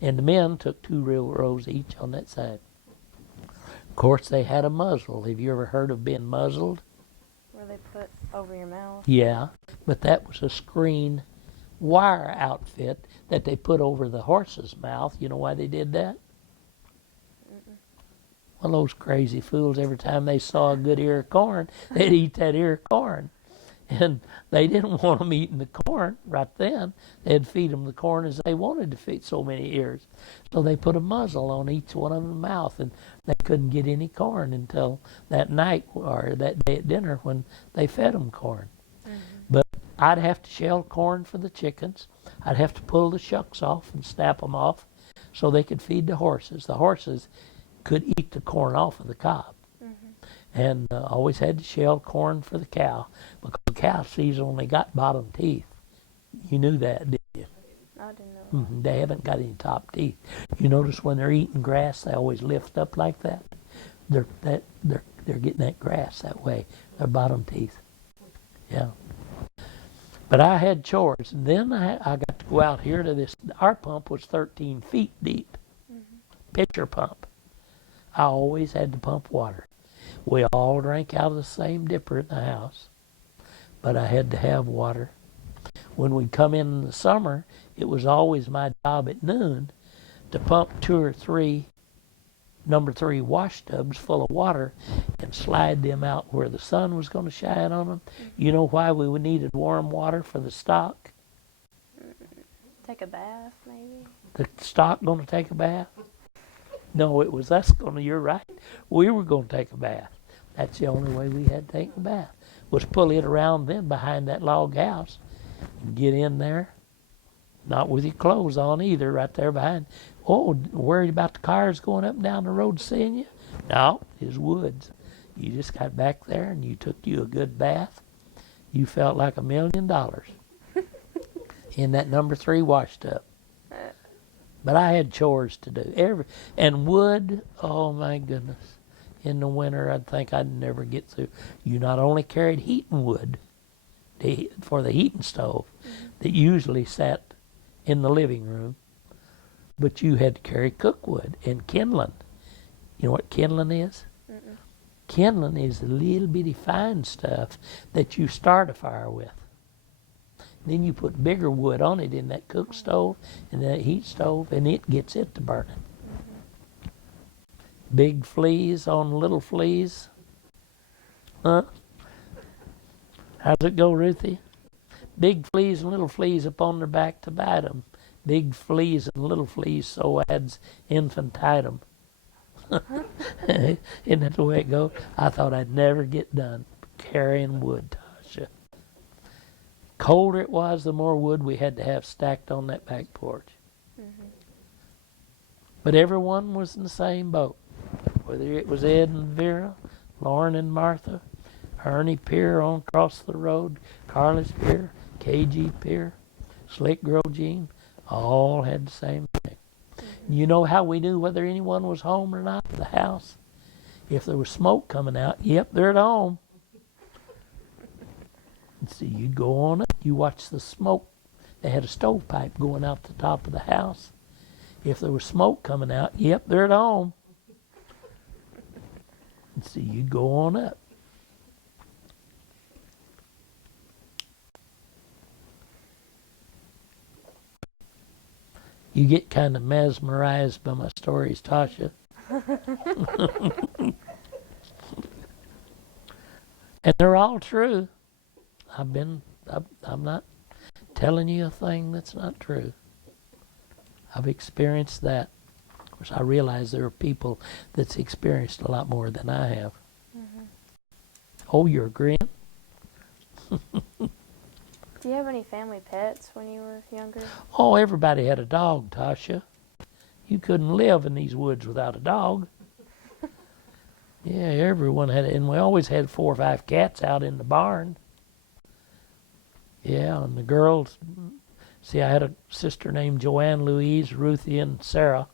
And the men took 2 rows each on that side. Of course, they had a muzzle. Have you ever heard of being muzzled? Where they put over your mouth. Yeah, but that was a screen wire outfit that they put over the horse's mouth. You know why they did that? Well, those crazy fools, every time they saw a good ear of corn, they'd eat that ear of corn. And they didn't want them eating the corn right then. They'd feed them the corn as they wanted to feed so many ears. So they put a muzzle on each one of their mouth, and they couldn't get any corn until that night or that day at dinner when they fed them corn. But I'd have to shell corn for the chickens. I'd have to pull the shucks off and snap them off so they could feed the horses. The horses could eat the corn off of the cob. And always had to shell corn for the cow, because the cow sees only got bottom teeth. You knew that, didn't you? I didn't know. They haven't got any top teeth. You notice when they're eating grass, they always lift up like that. They're getting that grass that way. Their bottom teeth. Yeah. But I had chores, and then I got to go out here to this. Our pump was 13 feet deep, pitcher pump. I always had to pump water. We all drank out of the same dipper in the house, but I had to have water. When we'd come in the summer, it was always my job at noon to pump 2 or 3 number 3 wash tubs full of water and slide them out where the sun was going to shine on them. You know why we needed warm water for the stock? Take a bath, maybe? The stock going to take a bath? No, it was us going to, you're right. We were going to take a bath. That's the only way we had to take a bath, was pull it around then behind that log house and get in there, not with your clothes on either, right there behind. Oh, worried about the cars going up and down the road seeing you? No, it's woods. You just got back there and you took you a good bath. You felt like $1 million in that number 3 wash tub. But I had chores to do. And wood, oh my goodness. In the winter, I'd think I'd never get through. You not only carried heating wood for the heating stove that usually sat in the living room, but you had to carry cookwood and kindling. You know what kindling is? Kindling is the little bitty fine stuff that you start a fire with. Then you put bigger wood on it in that cook stove and that heat stove, and it gets it to burning. Big fleas on little fleas. Huh? How's it go, Ruthie? Big fleas and little fleas upon their back to bite 'em. Big fleas and little fleas, so adds infantitum. Isn't that the way it goes? I thought I'd never get done carrying wood, Tasha. Colder it was, the more wood we had to have stacked on that back porch. But everyone was in the same boat. Whether it was Ed and Vera, Lauren and Martha, Ernie Pier on across the road, Carlos Pier, KG Pier, Slick Girl Jean, all had the same thing. You know how we knew whether anyone was home or not at the house? If there was smoke coming out, yep, they're at home. So you'd go on up, you watch the smoke. They had a stovepipe going out the top of the house. If there was smoke coming out, yep, they're at home. So you'd go on up. You get kind of mesmerized by my stories, Tasha. And they're all true. I'm not telling you a thing that's not true. I've experienced that. Of course, I realize there are people that's experienced a lot more than I have. Oh, you're agreeing? Do you have any family pets when you were younger? Oh, everybody had a dog, Tasha. You couldn't live in these woods without a dog. Yeah, everyone had it. And we always had 4 or 5 cats out in the barn. Yeah, and the girls, see, I had a sister named Joanne, Louise, Ruthie, and Sarah.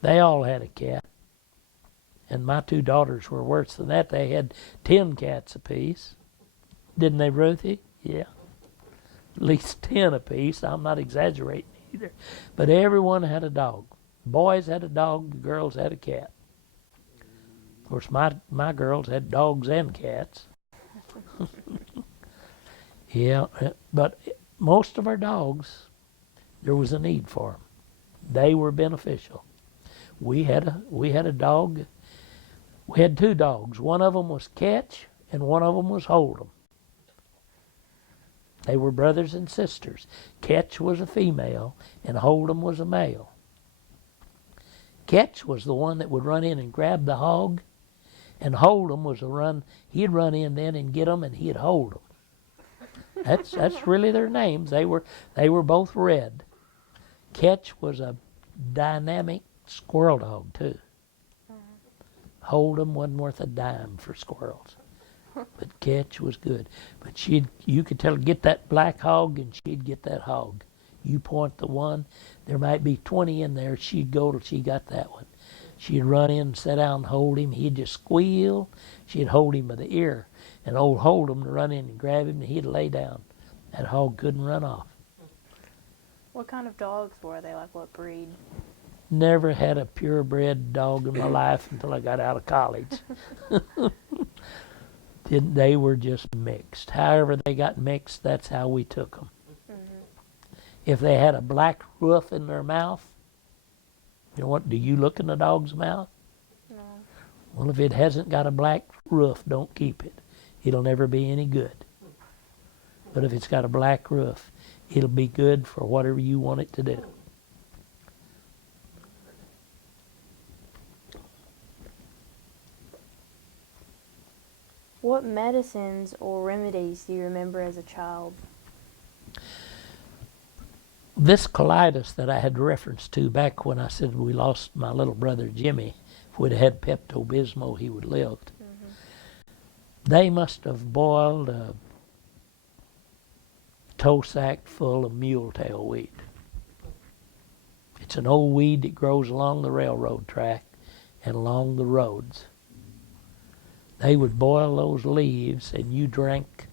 They all had a cat. And my 2 daughters were worse than that. They had 10 cats apiece. Didn't they, Ruthie? Yeah. At least 10 apiece. I'm not exaggerating either. But everyone had a dog. Boys had a dog, the girls had a cat. Of course, my girls had dogs and cats. Yeah, but most of our dogs, there was a need for them. They were beneficial. We had a dog. We had 2 dogs. One of them was Catch, and one of them was Hold'em. They were brothers and sisters. Catch was a female, and Hold'em was a male. Catch was the one that would run in and grab the hog, and Hold'em was he'd run in then and get them, and he'd hold them. That's really their names. They were both red. Catch was a dynamic squirrel dog too. Hold'em wasn't worth a dime for squirrels, but Catch was good. But you could tell her, get that black hog, and she'd get that hog. You point the one, there might be 20 in there. She'd go till she got that one. She'd run in and sit down and hold him. He'd just squeal. She'd hold him by the ear. And old Hold'em to run in and grab him, and he'd lay down. That hog couldn't run off. What kind of dogs were they? Like what breed? Never had a purebred dog in my life until I got out of college. They were just mixed. However they got mixed, that's how we took them. If they had a black roof in their mouth, you know what, do you look in a dog's mouth? No. Well, if it hasn't got a black roof, don't keep it. It'll never be any good. But if it's got a black roof, it'll be good for whatever you want it to do. What medicines or remedies do you remember as a child? This colitis that I had reference to back when I said we lost my little brother Jimmy, if we'd had Pepto-Bismol, he would have lived. They must have boiled a toe sack full of muletail weed. It's an old weed that grows along the railroad track and along the roads. They would boil those leaves, and you drank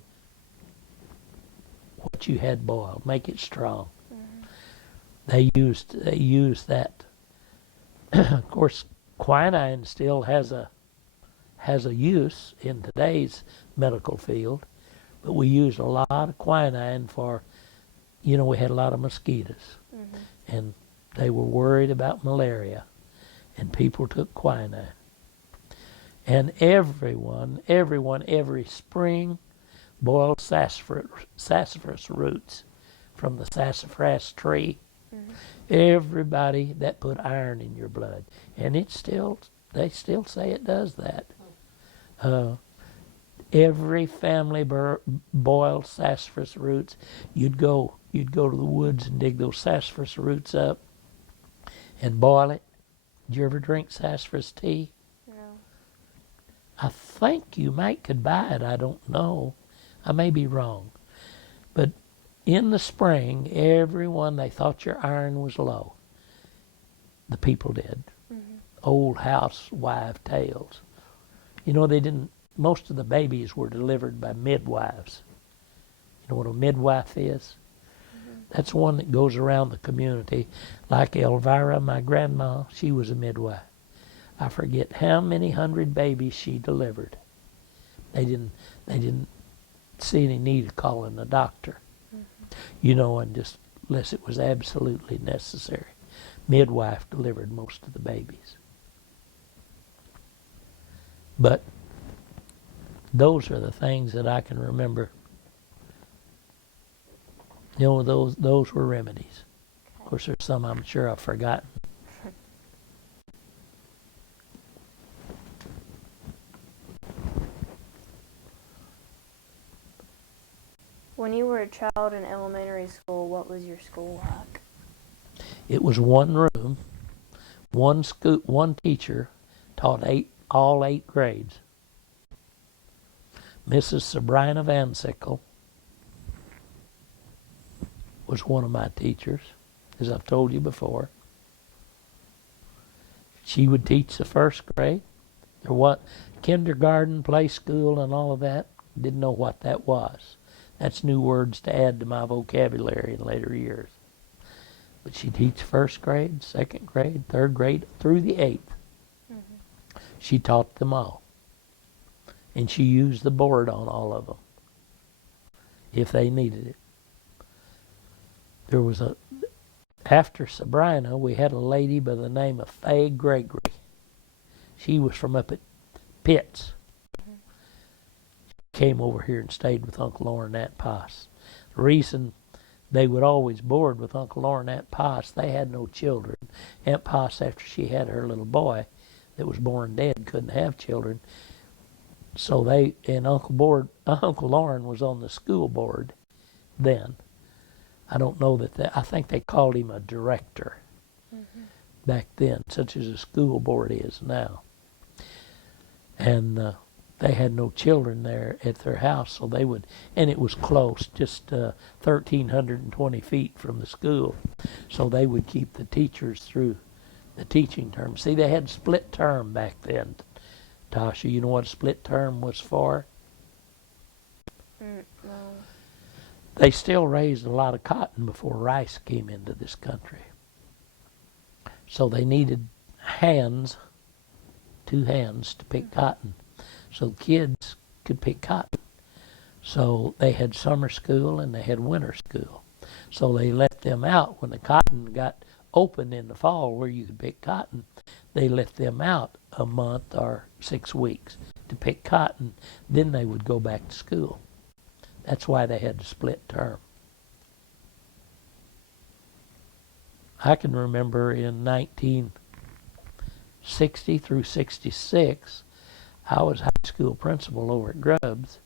what you had boiled, make it strong. They used that. Of course, quinine still has a use in today's medical field, but we used a lot of quinine for, we had a lot of mosquitoes, and they were worried about malaria, and people took quinine. And everyone every spring boiled sassafras roots from the sassafras tree. Everybody that put iron in your blood, and they still say it does that. Every family boiled sassafras roots. You'd go to the woods and dig those sassafras roots up and boil it. Did you ever drink sassafras tea? No. I think you could buy it. I don't know. I may be wrong. But in the spring, they thought your iron was low. The people did. Old housewife tales. Most of the babies were delivered by midwives. You know what a midwife is? That's one that goes around the community. Like Elvira, my grandma, she was a midwife. I forget how many 100 babies she delivered. They didn't see any need of calling a doctor. And just unless it was absolutely necessary. Midwife delivered most of the babies. But those are the things that I can remember. Those were remedies. Okay. Of course, there's some I'm sure I've forgotten. When you were a child in elementary school, what was your school like? It was one room, one teacher taught all 8 grades. Mrs. Sabrina Van Sickle was one of my teachers, as I've told you before. She would teach the first grade. There was kindergarten, play school, and all of that. Didn't know what that was. That's new words to add to my vocabulary in later years. But she teach first grade, second grade, third grade, through the 8th. Mm-hmm. She taught them all. And she used the board on all of them, if they needed it. There was after Sabrina, we had a lady by the name of Faye Gregory. She was from up at Pitts. Came over here and stayed with Uncle Orrin at Pass. The reason they would always board with Uncle Orrin at Pass, they had no children. Aunt Pass, after she had her little boy that was born dead, couldn't have children. So Uncle Orrin was on the school board then. I don't know I think they called him a director back then, such as a school board is now. And they had no children there at their house, so they would, and it was close, just 1,320 feet from the school. So they would keep the teachers through the teaching term. See, they had split term back then. Tasha, you know what a split term was for? No. They still raised a lot of cotton before rice came into this country. So they needed hands, 2 hands, to pick cotton. So kids could pick cotton. So they had summer school and they had winter school. So they let them out when the cotton got open in the fall where you could pick cotton. They let them out a month or 6 weeks to pick cotton. Then they would go back to school. That's why they had to split term. I can remember in 1960 through 66, I was high school principal over at Grubbs,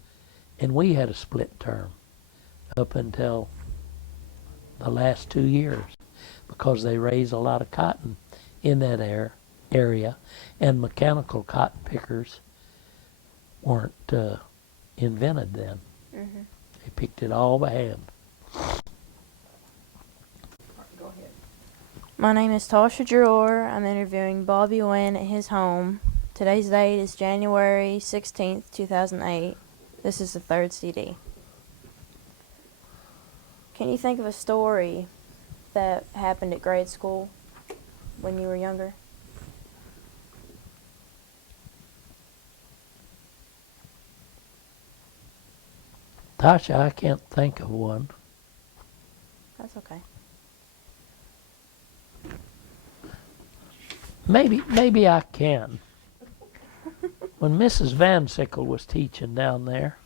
and we had a split term up until the last 2 years because they raised a lot of cotton in that area, and mechanical cotton pickers weren't invented then. Mm-hmm. They picked it all by hand. Go ahead. My name is Tasha Drawer. I'm interviewing Bobby Linn at his home. Today's date is January 16th, 2008. This is the 3rd CD. Can you think of a story that happened at grade school when you were younger? Tasha, I can't think of one. That's okay. Maybe I can. When Mrs. Van Sickle was teaching down there,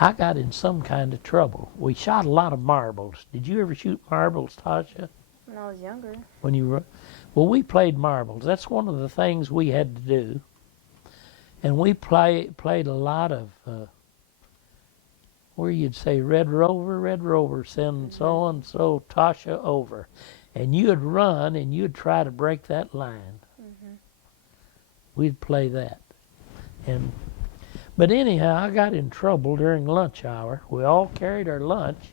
I got in some kind of trouble. We shot a lot of marbles. Did you ever shoot marbles, Tasha? When I was younger. When you were, well, we played marbles. That's one of the things we had to do. And we played a lot of where you'd say, Red Rover, send so-and-so Tasha over. And you'd run and you'd try to break that line. Mm-hmm. We'd play that. But anyhow, I got in trouble during lunch hour. We all carried our lunch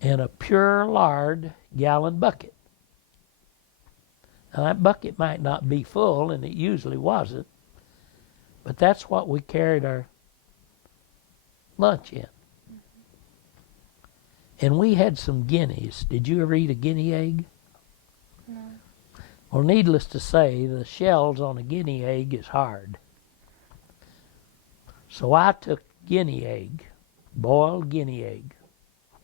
in a pure lard gallon bucket. Now that bucket might not be full, and it usually wasn't, but that's what we carried our lunch in. And we had some guineas. Did you ever eat a guinea egg? No. Well, needless to say, the shells on a guinea egg is hard. So I took guinea egg, boiled guinea egg,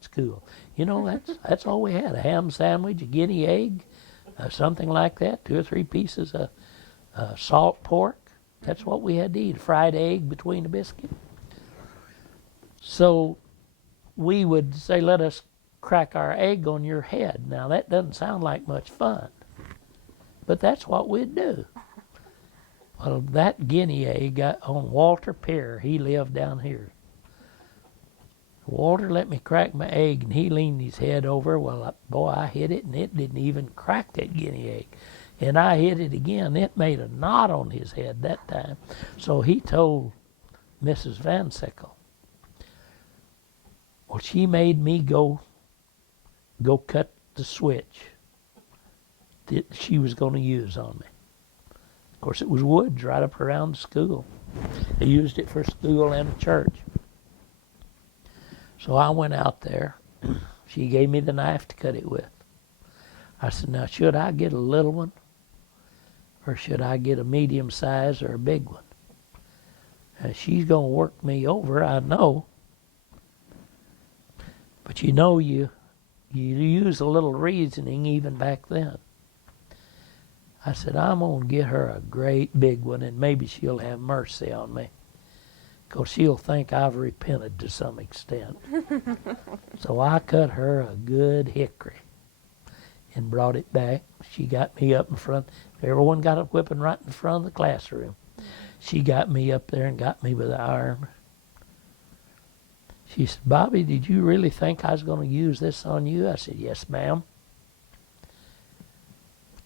to school. You know, that's all we had, a ham sandwich, a guinea egg, something like that, 2 or 3 pieces of salt pork. That's what we had to eat, a fried egg between a biscuit. So we would say, let us crack our egg on your head. Now, that doesn't sound like much fun, but that's what we'd do. Well, that guinea egg got on Walter Pear. He lived down here. Walter let me crack my egg, and he leaned his head over. Well, boy, I hit it, and it didn't even crack that guinea egg. And I hit it again. It made a knot on his head that time. So he told Mrs. Van Sickle. Well, she made me go cut the switch that she was going to use on me. Of course, it was woods right up around the school. They used it for school and a church. So I went out there. She gave me the knife to cut it with. I said, now, should I get a little one? Or should I get a medium size or a big one? And she's going to work me over, I know. But you know, you use a little reasoning even back then. I said, I'm going to get her a great big one, and maybe she'll have mercy on me, because she'll think I've repented to some extent. So I cut her a good hickory and brought it back. She got me up in front. Everyone got a whipping right in front of the classroom. She got me up there and got me by the arm. She said, Bobby, did you really think I was going to use this on you? I said, yes, ma'am.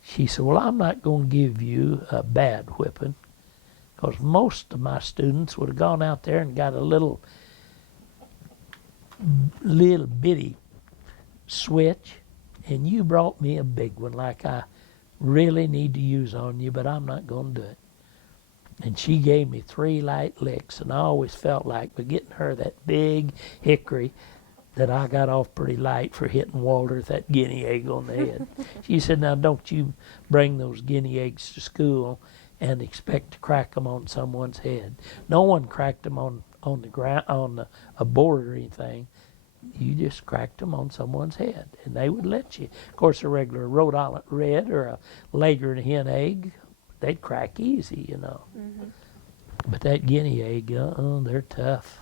She said, well, I'm not going to give you a bad whipping, because most of my students would have gone out there and got a little bitty switch, and you brought me a big one like I really need to use on you, but I'm not going to do it. And she gave me 3 light licks, and I always felt like by getting her that big hickory that I got off pretty light for hitting Walter with that guinea egg on the head. She said, now don't you bring those guinea eggs to school and expect to crack them on someone's head. No one cracked them on the ground, on a board or anything. You just cracked them on someone's head, and they would let you. Of course, a regular Rhode Island Red or a Leghorn hen egg, they'd crack easy, you know. Mm-hmm. But that guinea egg, they're tough.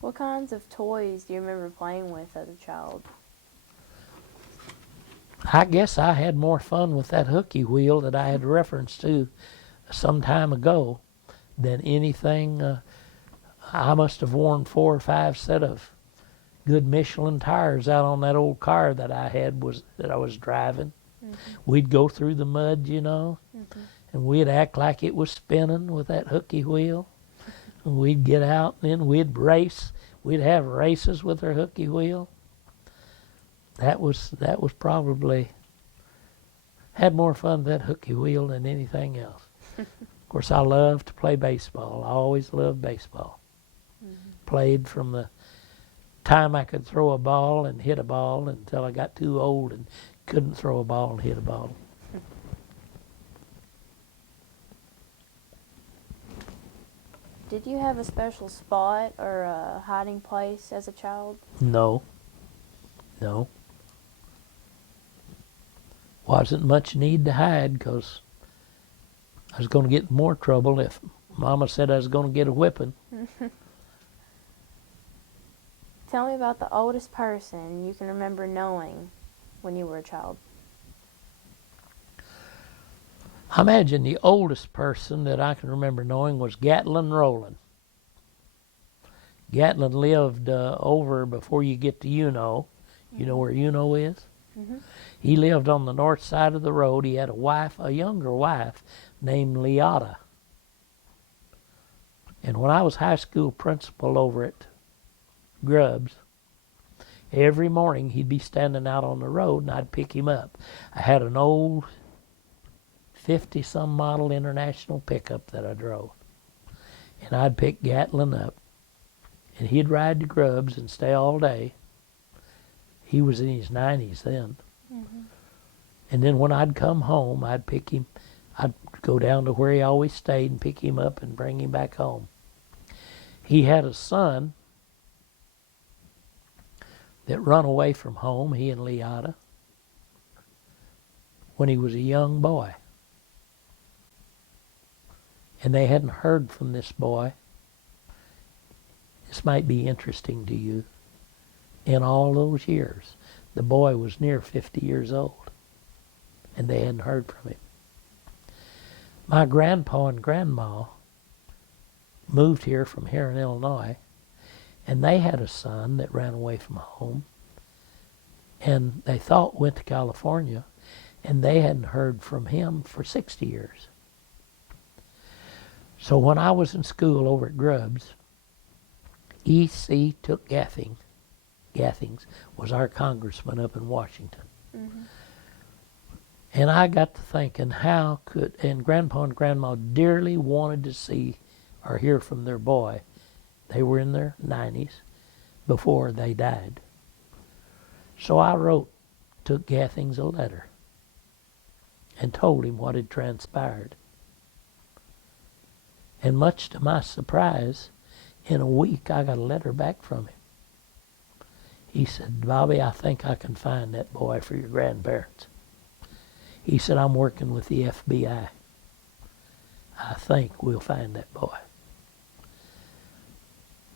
What kinds of toys do you remember playing with as a child? I guess I had more fun with that hooky wheel that I had referenced to some time ago than anything. I must have worn 4 or 5 set of good Michelin tires out on that old car that I had that I was driving. Mm-hmm. We'd go through the mud, you know, mm-hmm. and we'd act like it was spinning with that hooky wheel. And we'd get out, and then we'd race. We'd have races with our hooky wheel. That was probably, had more fun with that hooky wheel than anything else. Of course, I loved to play baseball. I always loved baseball. Mm-hmm. Played from the time I could throw a ball and hit a ball until I got too old and couldn't throw a ball and hit a ball. Did you have a special spot or a hiding place as a child? No. Wasn't much need to hide, because I was going to get in more trouble if Mama said I was going to get a whipping. Tell me about the oldest person you can remember knowing when you were a child. I imagine the oldest person that I can remember knowing was Gatlin Rowland. Gatlin lived over before you get to Uno. You know where Uno is? Mm-hmm. He lived on the north side of the road. He had a younger wife named Leotta. And when I was high school principal over at Grubbs, every morning he'd be standing out on the road and I'd pick him up. I had an old 50-some model International pickup that I drove. And I'd pick Gatlin up, and he'd ride to Grubbs and stay all day. He was in his 90s then. Mm-hmm. And then when I'd come home, I'd pick him. I'd go down to where he always stayed and pick him up and bring him back home. He had a son that run away from home, he and Leotta, when he was a young boy. And they hadn't heard from this boy. This might be interesting to you. In all those years, the boy was near 50 years old. and they hadn't heard from him. My grandpa and grandma moved here from here in Illinois, and they had a son that ran away from home, and they thought went to California, and they hadn't heard from him for 60 years. So when I was in school over at Grubbs, E.C. Took Gathings was our congressman up in Washington. Mm-hmm. And I got to thinking, and Grandpa and Grandma dearly wanted to see or hear from their boy. They were in their 90s before they died. So I wrote Took Gathings a letter and told him what had transpired. And much to my surprise, in a week I got a letter back from him. He said, Bobby, I think I can find that boy for your grandparents. He said, I'm working with the FBI. I think we'll find that boy.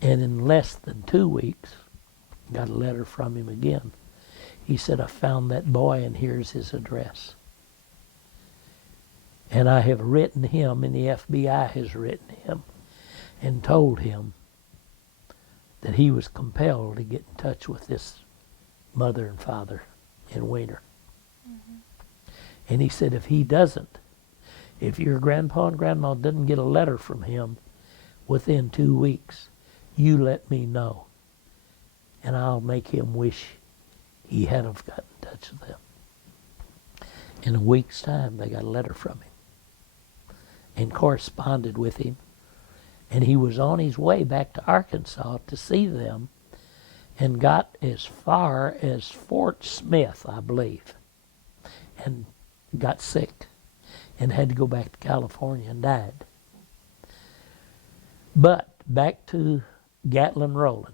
And in less than 2 weeks, got a letter from him again. He said, I found that boy and here's his address. And I have written him, and the FBI has written him and told him that he was compelled to get in touch with this mother and father in Wiener. Mm-hmm. And he said, if your grandpa and grandma didn't get a letter from him within 2 weeks, you let me know, and I'll make him wish he had have got in touch with them. In a week's time, they got a letter from him and corresponded with him, and he was on his way back to Arkansas to see them and got as far as Fort Smith, I believe, and got sick and had to go back to California and died. But back to Gatlin Rowland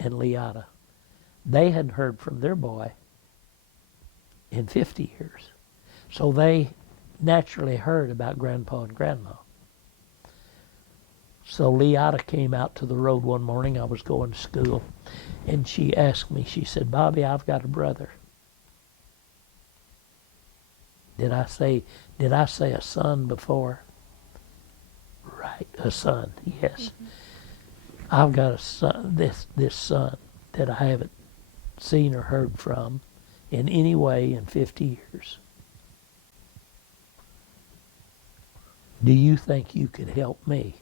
and Leota. They hadn't heard from their boy in 50 years. So they naturally heard about Grandpa and Grandma. So Leota came out to the road one morning. I was going to school, and she asked me, she said, Bobby, I've got a brother. Did I say a son before? Right, a son, yes. Mm-hmm. I've got a son, this son that I haven't seen or heard from in any way in 50 years. Do you think you could help me?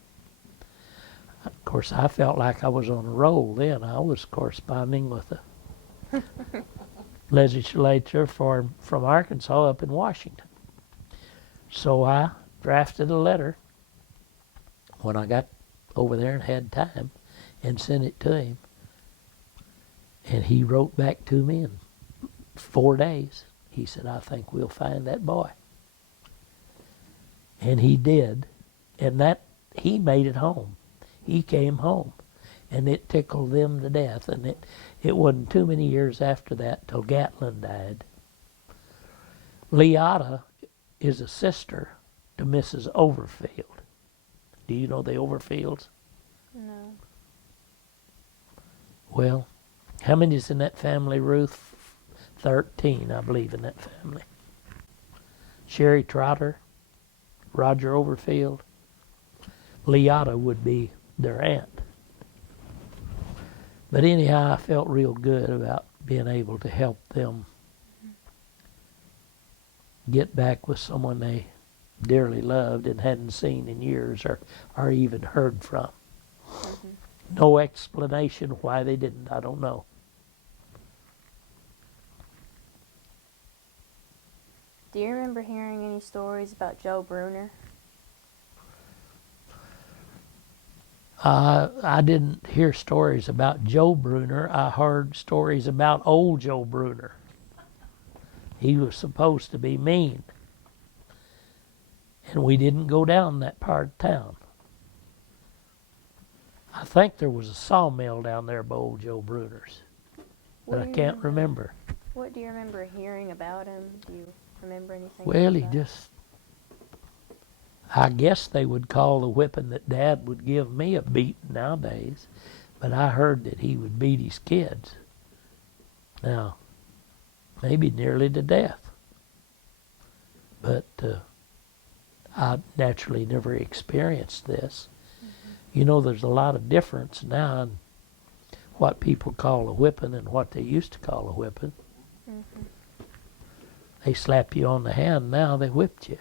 Of course, I felt like I was on a roll then. I was corresponding with the legislature from Arkansas up in Washington. So I drafted a letter when I got over there and had time and sent it to him. And he wrote back to me in 4 days. He said, I think we'll find that boy. And he did. And that he made it home. He came home. And it tickled them to death. And it wasn't too many years after that till Gatlin died. Leota is a sister to Mrs. Overfield. Do you know the Overfields? No. Well, how many's in that family, Ruth? 13, I believe, in that family. Sherry Trotter, Roger Overfield. Leota would be their aunt. But anyhow, I felt real good about being able to help them get back with someone they dearly loved and hadn't seen in years or even heard from. Mm-hmm. No explanation why they didn't, I don't know. Do you remember hearing any stories about Joe Bruner? I didn't hear stories about Joe Bruner. I heard stories about old Joe Bruner. He was supposed to be mean. And we didn't go down that part of town. I think there was a sawmill down there by old Joe Bruner's. But I can't remember. What do you remember hearing about him? Do you remember anything? Well, he about just... I guess they would call the whipping that Dad would give me a beating nowadays. But I heard that he would beat his kids. Now, maybe nearly to death. But I naturally never experienced this. You know, there's a lot of difference now in what people call a whipping and what they used to call a whipping. Mm-hmm. They slap you on the hand, now they whipped you.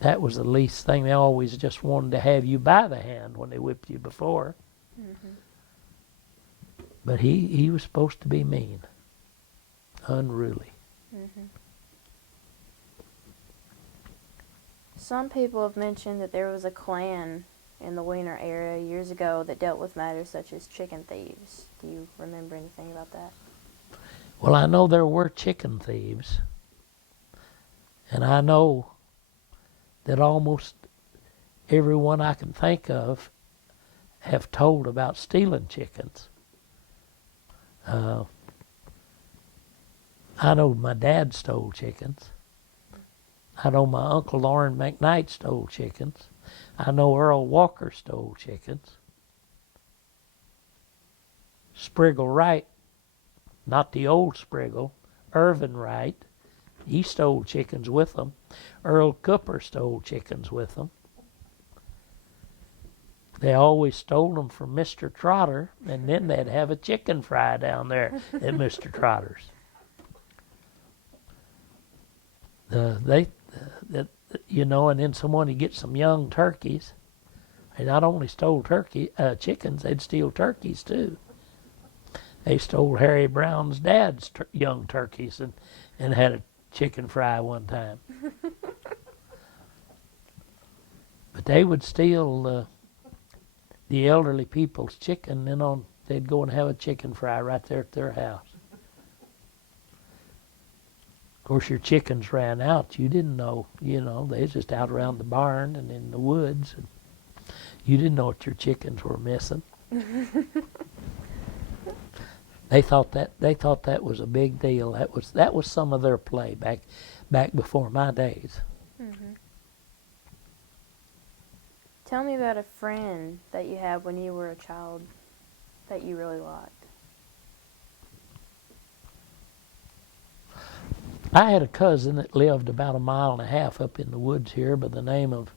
That was the least thing. They always just wanted to have you by the hand when they whipped you before. Mm-hmm. But he was supposed to be mean, unruly. Mm-hmm. Some people have mentioned that there was a clan in the Wiener area years ago that dealt with matters such as chicken thieves. Do you remember anything about that? Well, I know there were chicken thieves. And I know that almost everyone I can think of have told about stealing chickens. I know my dad stole chickens. I know my Uncle Orrin McKnight stole chickens. I know Earl Walker stole chickens. Spriggle Wright, not the old Spriggle, Irvin Wright, he stole chickens with them. Earl Cooper stole chickens with them. They always stole them from Mr. Trotter, and then they'd have a chicken fry down there at Mr. Trotter's. You know, and then someone would get some young turkeys. They not only stole chickens, they'd steal turkeys too. They stole Harry Brown's dad's young turkeys and had a chicken fry one time. But they would steal the elderly people's chicken, and they'd go and have a chicken fry right there at their house. Of course, your chickens ran out. You didn't know, they was just out around the barn and in the woods. And you didn't know what your chickens were missing. They thought that was a big deal. That was some of their play back before my days. Mm-hmm. Tell me about a friend that you had when you were a child that you really liked. I had a cousin that lived about 1.5 miles up in the woods here by the name of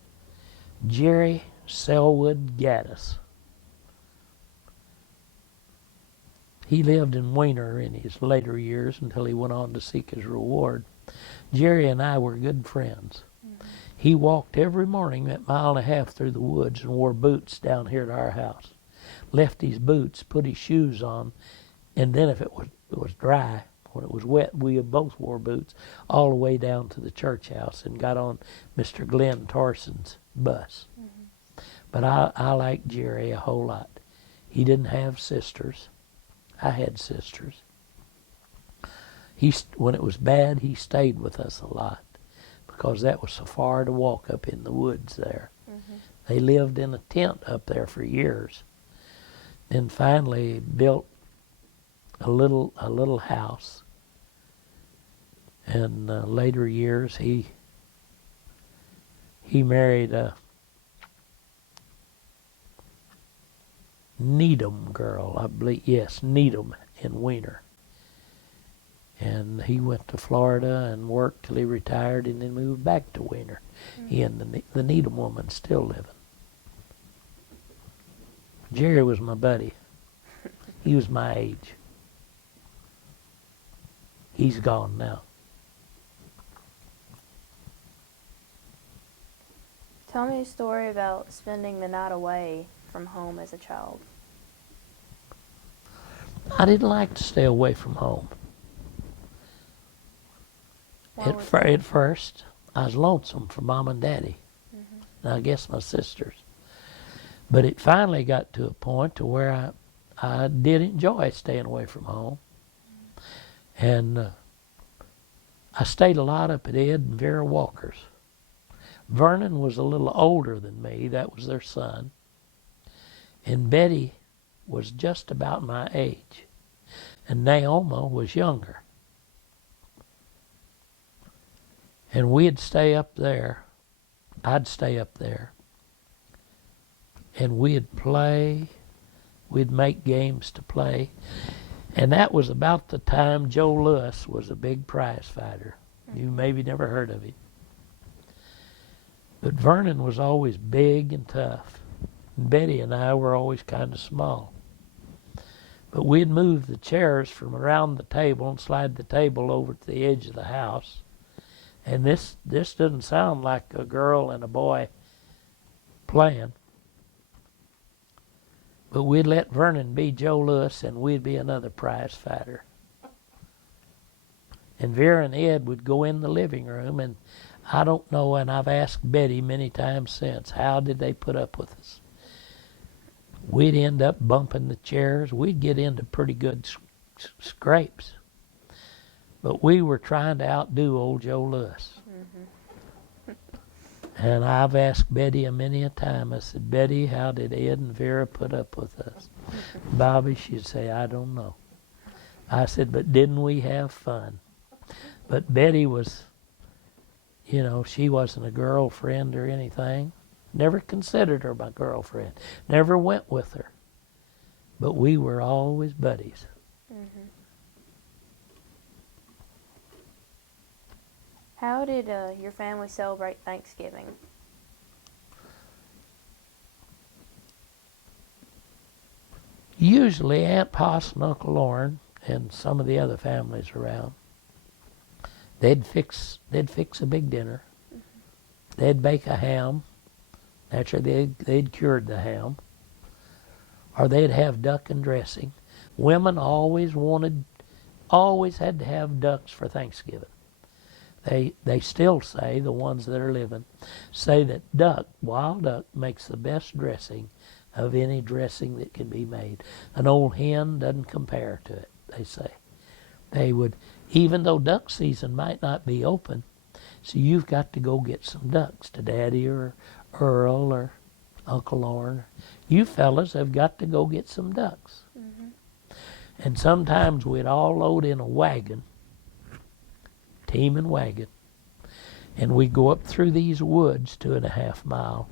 Jerry Selwood Gaddis. He lived in Wiener in his later years until he went on to seek his reward. Jerry and I were good friends. Mm-hmm. He walked every morning that 1.5 miles through the woods and wore boots down here at our house. Left his boots, put his shoes on, and then if it was dry, when it was wet, we both wore boots all the way down to the church house and got on Mr. Glenn Tarson's bus. Mm-hmm. But I liked Jerry a whole lot. He didn't have sisters. I had sisters. When it was bad, he stayed with us a lot because that was so far to walk up in the woods there. Mm-hmm. They lived in a tent up there for years. Then finally built a little house. In later years, he married a Needham girl, I believe. Yes, Needham in Wiener. And he went to Florida and worked till he retired, and then moved back to Wiener. Mm-hmm. He and the Needham woman still living. Jerry was my buddy. He was my age. He's gone now. Tell me a story about spending the night away from home as a child. I didn't like to stay away from home. At first, I was lonesome for Mom and Daddy. Mm-hmm. And I guess my sisters. But it finally got to a point to where I did enjoy staying away from home. Mm-hmm. And I stayed a lot up at Ed and Vera Walker's. Vernon was a little older than me. That was their son. And Betty was just about my age. And Naoma was younger. And we'd stay up there. I'd stay up there. And we'd play. We'd make games to play. And that was about the time Joe Lewis was a big prize fighter. You maybe never heard of him. But Vernon was always big and tough. And Betty and I were always kind of small. But we'd move the chairs from around the table and slide the table over to the edge of the house. And this doesn't sound like a girl and a boy playing. But we'd let Vernon be Joe Louis and we'd be another prize fighter. And Vera and Ed would go in the living room, and I don't know, and I've asked Betty many times since, how did they put up with us? We'd end up bumping the chairs. We'd get into pretty good scrapes. But we were trying to outdo old Joe Louis. And I've asked Betty many a time, I said, Betty, how did Ed and Vera put up with us? Bobby, she'd say, I don't know. I said, but didn't we have fun? But Betty was, you know, she wasn't a girlfriend or anything. Never considered her my girlfriend. Never went with her. But we were always buddies. How did your family celebrate Thanksgiving? Usually Aunt Poss and Uncle Lauren and some of the other families around, they'd fix a big dinner. They'd bake a ham. Naturally, they'd cured the ham. Or they'd have duck and dressing. Women always had to have ducks for Thanksgiving. They still say, the ones that are living, say that wild duck, makes the best dressing of any dressing that can be made. An old hen doesn't compare to it, they say. They would, even though duck season might not be open, so you've got to go get some ducks to Daddy or Earl or Uncle Lauren. You fellas have got to go get some ducks. And sometimes we'd all load in a wagon, team and wagon, and we'd go up through these woods 2.5 miles.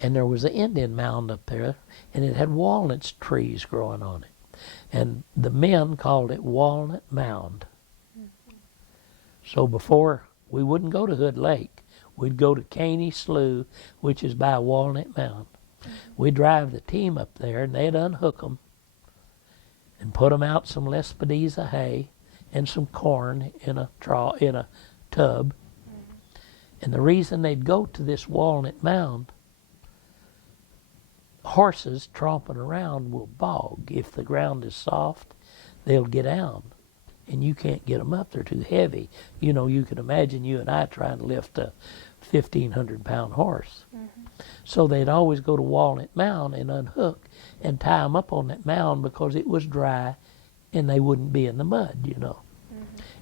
And there was an Indian mound up there, and it had walnut trees growing on it. And the men called it Walnut Mound. So before, we wouldn't go to Hood Lake. We'd go to Caney Slough, which is by Walnut Mound. We'd drive the team up there, and they'd unhook them and put them out some Lespedeza hay and some corn in a tub. And the reason they'd go to this Walnut Mound, horses tromping around will bog. If the ground is soft, they'll get down, and you can't get them up. They're too heavy. You know, you can imagine you and I trying to lift a 1,500-pound horse. So they'd always go to Walnut Mound and unhook and tie them up on that mound because it was dry and they wouldn't be in the mud, you know.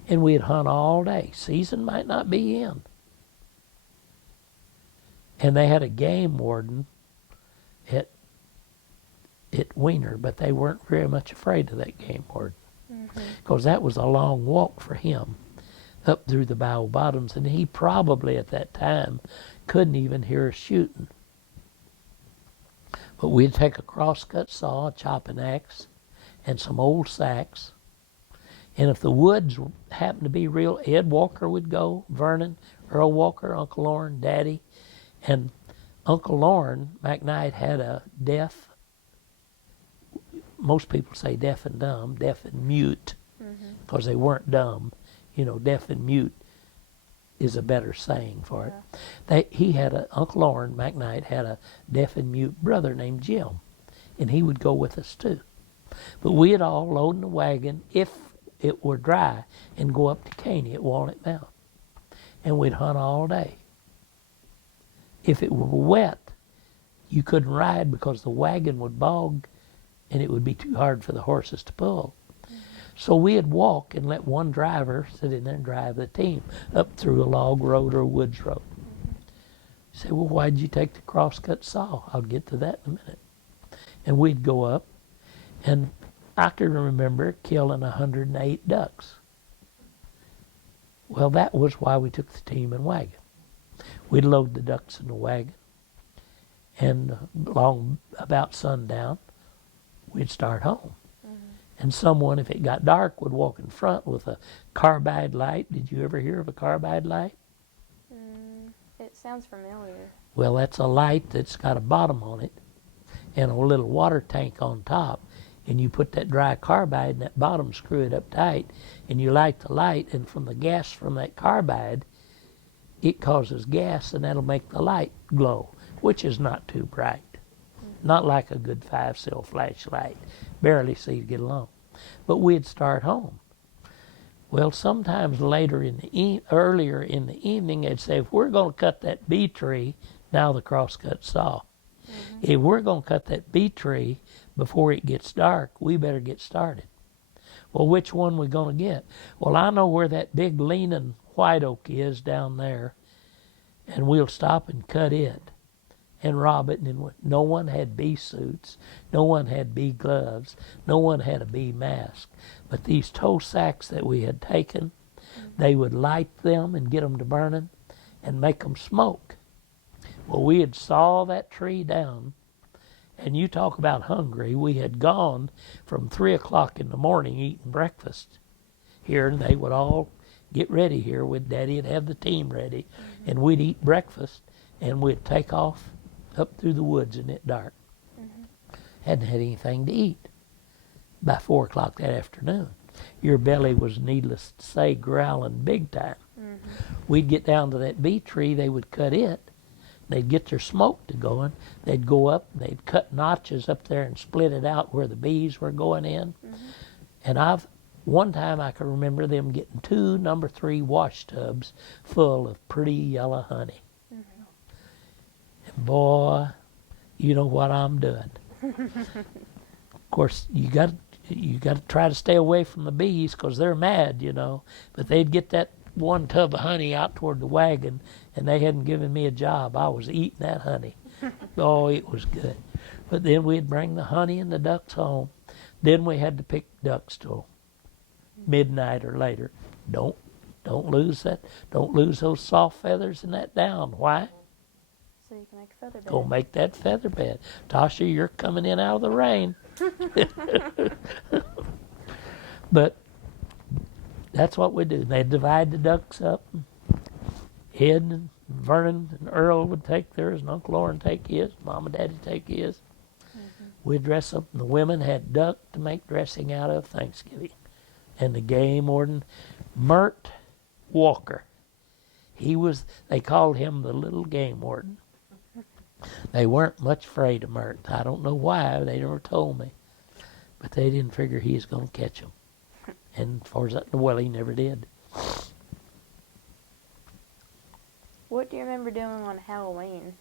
And we'd hunt all day. Season might not be in. And they had a game warden at Wiener, but they weren't very much afraid of that game warden because that was a long walk for him up through the Bow Bottoms, and he probably at that time couldn't even hear us shooting. But we'd take a crosscut saw, a chopping axe, and some old sacks. And if the woods happened to be real, Ed Walker would go, Vernon, Earl Walker, Uncle Lauren, Daddy. And Uncle Lauren McKnight had a deaf, most people say deaf and dumb, deaf and mute, because they weren't dumb. You know, deaf and mute is a better saying for it. Uncle Lauren McKnight had a deaf and mute brother named Jim, and he would go with us too. But we'd all load in the wagon, if it were dry, and go up to Caney at Walnut Mound. And we'd hunt all day. If it were wet, you couldn't ride because the wagon would bog and it would be too hard for the horses to pull. So we'd walk and let one driver sit in there and drive the team up through a log road or a woods road. You say, well, why'd you take the crosscut saw? I'll get to that in a minute. And we'd go up, and I can remember killing 108 ducks. Well, that was why we took the team and wagon. We'd load the ducks in the wagon, and along about sundown, we'd start home. And someone, if it got dark, would walk in front with a carbide light. Did you ever hear of a carbide light? It sounds familiar. Well, that's a light that's got a bottom on it and a little water tank on top. And you put that dry carbide in that bottom, screw it up tight, and you light the light, and from the gas from that carbide, it causes gas, and that'll make the light glow, which is not too bright. Not like a good 5-cell flashlight. Barely see to get along. But we'd start home. Well, sometimes later in the earlier in the evening, they'd say, if we're going to cut that bee tree, now the crosscut saw. If we're going to cut that bee tree before it gets dark, we better get started. Well, which one we going to get? Well, I know where that big leaning white oak is down there, and we'll stop and cut it and rob it. And no one had bee suits, no one had bee gloves, no one had a bee mask. But these tow sacks that we had taken, they would light them and get them to burning and make them smoke. Well, we had saw that tree down, and you talk about hungry. We had gone from 3 o'clock in the morning eating breakfast here, and they would all get ready here with Daddy and have the team ready, and we'd eat breakfast, and we'd take off up through the woods in it dark. Hadn't had anything to eat by 4 o'clock that afternoon. Your belly was, needless to say, growling big time. We'd get down to that bee tree, they would cut it, they'd get their smoke to going, they'd go up, and they'd cut notches up there and split it out where the bees were going in. And one time I can remember them getting 2 number 3 wash tubs full of pretty yellow honey. And boy, you know what I'm doing. Of course, you got to try to stay away from the bees because they're mad, you know. But they'd get that 1 tub of honey out toward the wagon, and they hadn't given me a job. I was eating that honey. Oh, it was good. But then we'd bring the honey and the ducks home. Then we had to pick ducks till midnight or later. Don't lose that. Don't lose those soft feathers in that down. Why? So you can make a feather bed. Go make that feather bed. Tasha, you're coming in out of the rain. But that's what we do. They'd divide the ducks up. Ed and Vernon and Earl would take theirs, and Uncle Lauren take his, Mom and Daddy take his. We'd dress up, and the women had duck to make dressing out of Thanksgiving. And the game warden, Mert Walker. They called him the little game warden. They weren't much afraid of Mert. I don't know why, they never told me. But they didn't figure he was going to catch them. And as far as that, well, he never did. What do you remember doing on Halloween?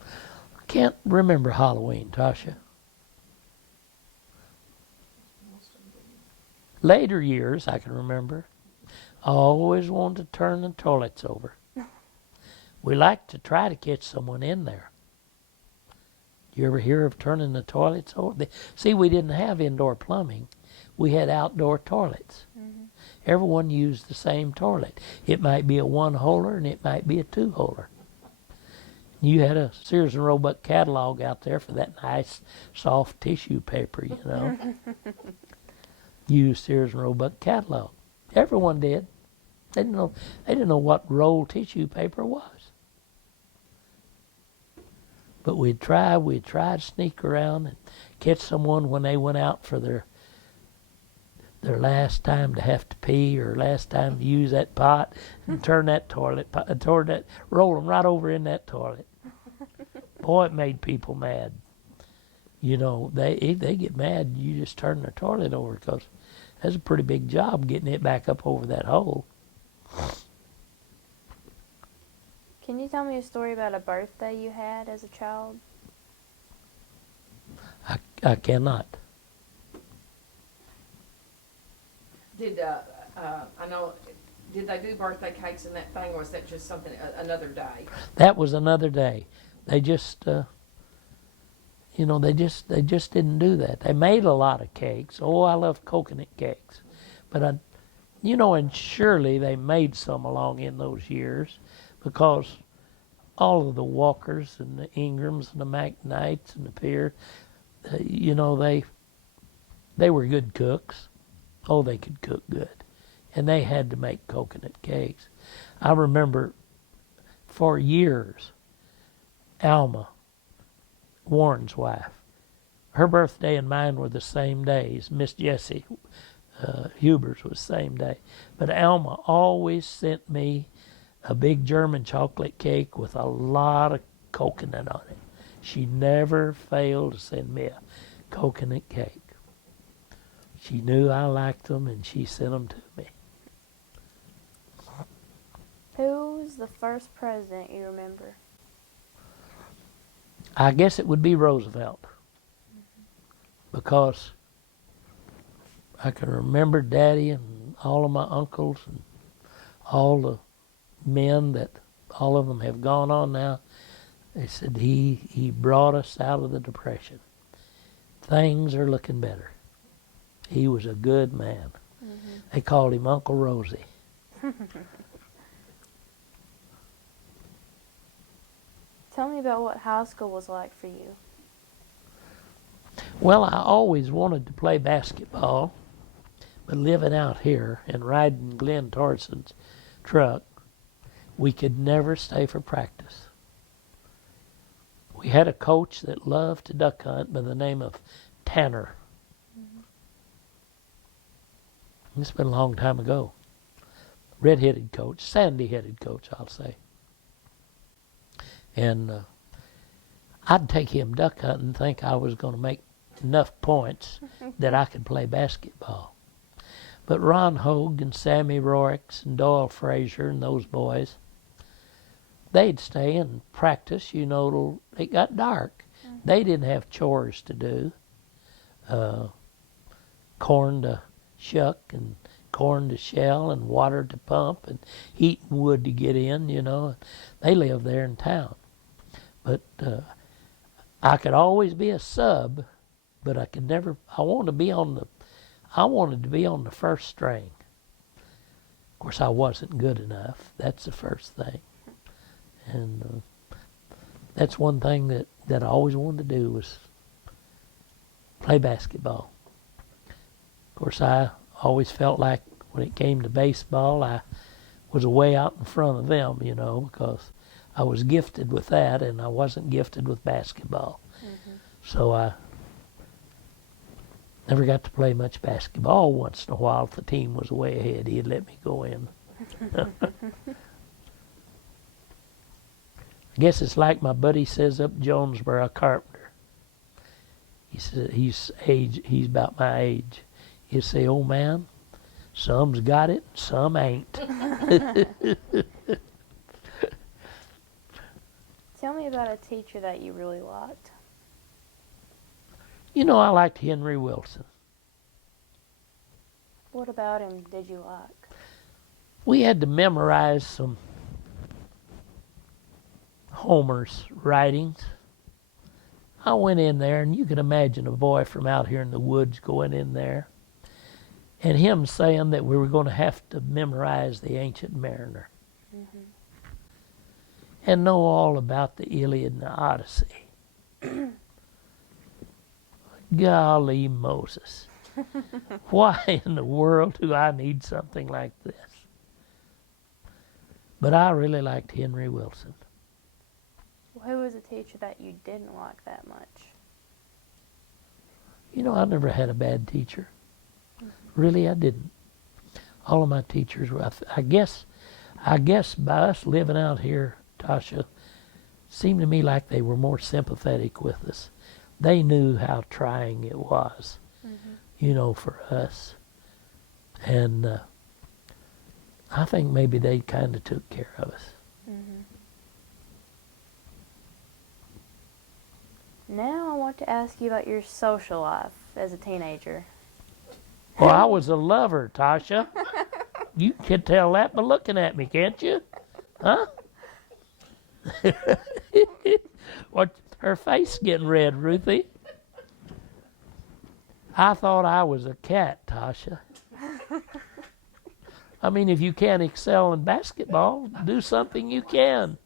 I can't remember Halloween, Tasha. Later years, I can remember. I always wanted to turn the toilets over. We liked to try to catch someone in there. You ever hear of turning the toilets over? See, we didn't have indoor plumbing. We had outdoor toilets. Everyone used the same toilet. It might be a 1-holer and it might be a 2-holer. You had a Sears and Roebuck catalog out there for that nice soft tissue paper, you know. Used Sears and Roebuck catalog. Everyone did. They didn't know what roll tissue paper was. But we'd try to sneak around and catch someone when they went out for their last time to have to pee or last time to use that pot and turn that roll them right over in that toilet. Boy, it made people mad. You know, they get mad. You just turn their toilet over because that's a pretty big job getting it back up over that hole. Can you tell me a story about a birthday you had as a child? I cannot. Did I know? Did they do birthday cakes and that thing, or was that just something another day? That was another day. They just, they just didn't do that. They made a lot of cakes. Oh, I love coconut cakes, but and surely they made some along in those years, because all of the Walkers and the Ingrams and the McKnights and the Peer, they They were good cooks. Oh, they could cook good. And they had to make coconut cakes. I remember for years, Alma, Warren's wife, her birthday and mine were the same days. Miss Jessie Huber's was the same day. But Alma always sent me a big German chocolate cake with a lot of coconut on it. She never failed to send me a coconut cake. She knew I liked them, and she sent them to me. Who was the first president you remember? I guess it would be Roosevelt, because I can remember Daddy and all of my uncles and all the men that all of them have gone on now. They said he brought us out of the Depression. Things are looking better. He was a good man. Mm-hmm. They called him Uncle Rosie. Tell me about what high school was like for you. Well, I always wanted to play basketball, but living out here and riding Glenn Torson's truck, we could never stay for practice. We had a coach that loved to duck hunt by the name of Tanner. Mm-hmm. It's been a long time ago. Red-headed coach, sandy-headed coach, I'll say. And I'd take him duck hunting and think I was going to make enough points that I could play basketball. But Ron Hogue and Sammy Rorix and Doyle Frazier and those boys, they'd stay and practice, you know, till it got dark. Mm-hmm. They didn't have chores to do. Corn to shuck and corn to shell and water to pump and heat and wood to get in, you know. They lived there in town. But I could always be a sub, but I could never, I wanted to be on the first string. Of course, I wasn't good enough. That's the first thing. And that's one thing that I always wanted to do was play basketball. Of course, I always felt like when it came to baseball, I was way out in front of them, you know, because I was gifted with that and I wasn't gifted with basketball. Mm-hmm. So I never got to play much basketball. Once in a while, if the team was way ahead, he'd let me go in. I guess it's like my buddy says up Jonesboro, Carpenter. He said he's about my age. He'll say, "Oh man, some's got it, some ain't." Tell me about a teacher that you really liked. You know, I liked Henry Wilson. What about him did you like? We had to memorize some Homer's writings. I went in there, and you can imagine a boy from out here in the woods going in there, and him saying that we were going to have to memorize the Ancient Mariner. Mm-hmm. And know all about the Iliad and the Odyssey. Golly Moses. Why in the world do I need something like this? But I really liked Henry Wilson. Who was a teacher that you didn't like that much? You know, I never had a bad teacher. Mm-hmm. Really, I didn't. All of my teachers were, I guess by us living out here, Tasha, seemed to me like they were more sympathetic with us. They knew how trying it was, mm-hmm. you know, for us. And I think maybe they kind of took care of us. Mm-hmm. Now I want to ask you about your social life as a teenager. Well, I was a lover, Tasha. You can tell that by looking at me, can't you? Huh? What? Her face getting red, Ruthie. I thought I was a cat, Tasha. I mean, if you can't excel in basketball, do something you can,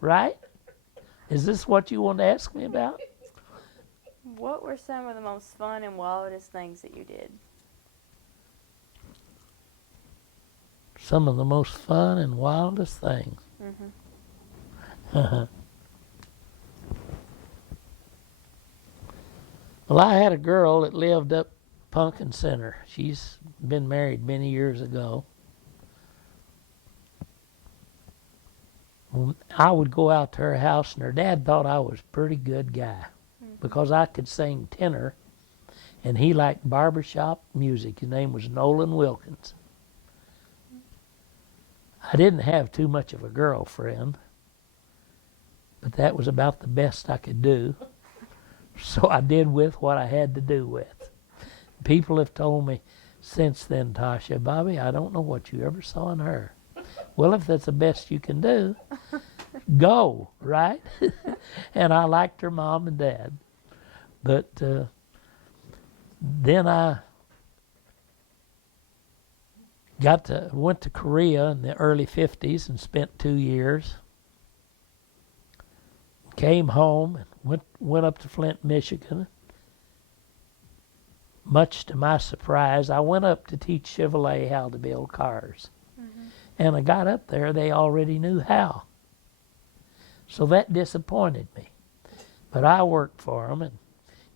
right? Is this what you want to ask me about? What were some of the most fun and wildest things that you did? Some of the most fun and wildest things. Mm-hmm. Well, I had a girl that lived up Pumpkin Center. She's been married many years ago. I would go out to her house, and her dad thought I was a pretty good guy because I could sing tenor, and he liked barbershop music. His name was Nolan Wilkins. I didn't have too much of a girlfriend, but that was about the best I could do. So I did with what I had to do with. People have told me since then, Tasha, Bobby, I don't know what you ever saw in her. Well, if that's the best you can do, go, right? And I liked her mom and dad. But then I went to Korea in the early 50s and spent 2 years. Came home and went up to Flint, Michigan. Much to my surprise, I went up to teach Chevrolet how to build cars. And I got up there, they already knew how. So that disappointed me. But I worked for them and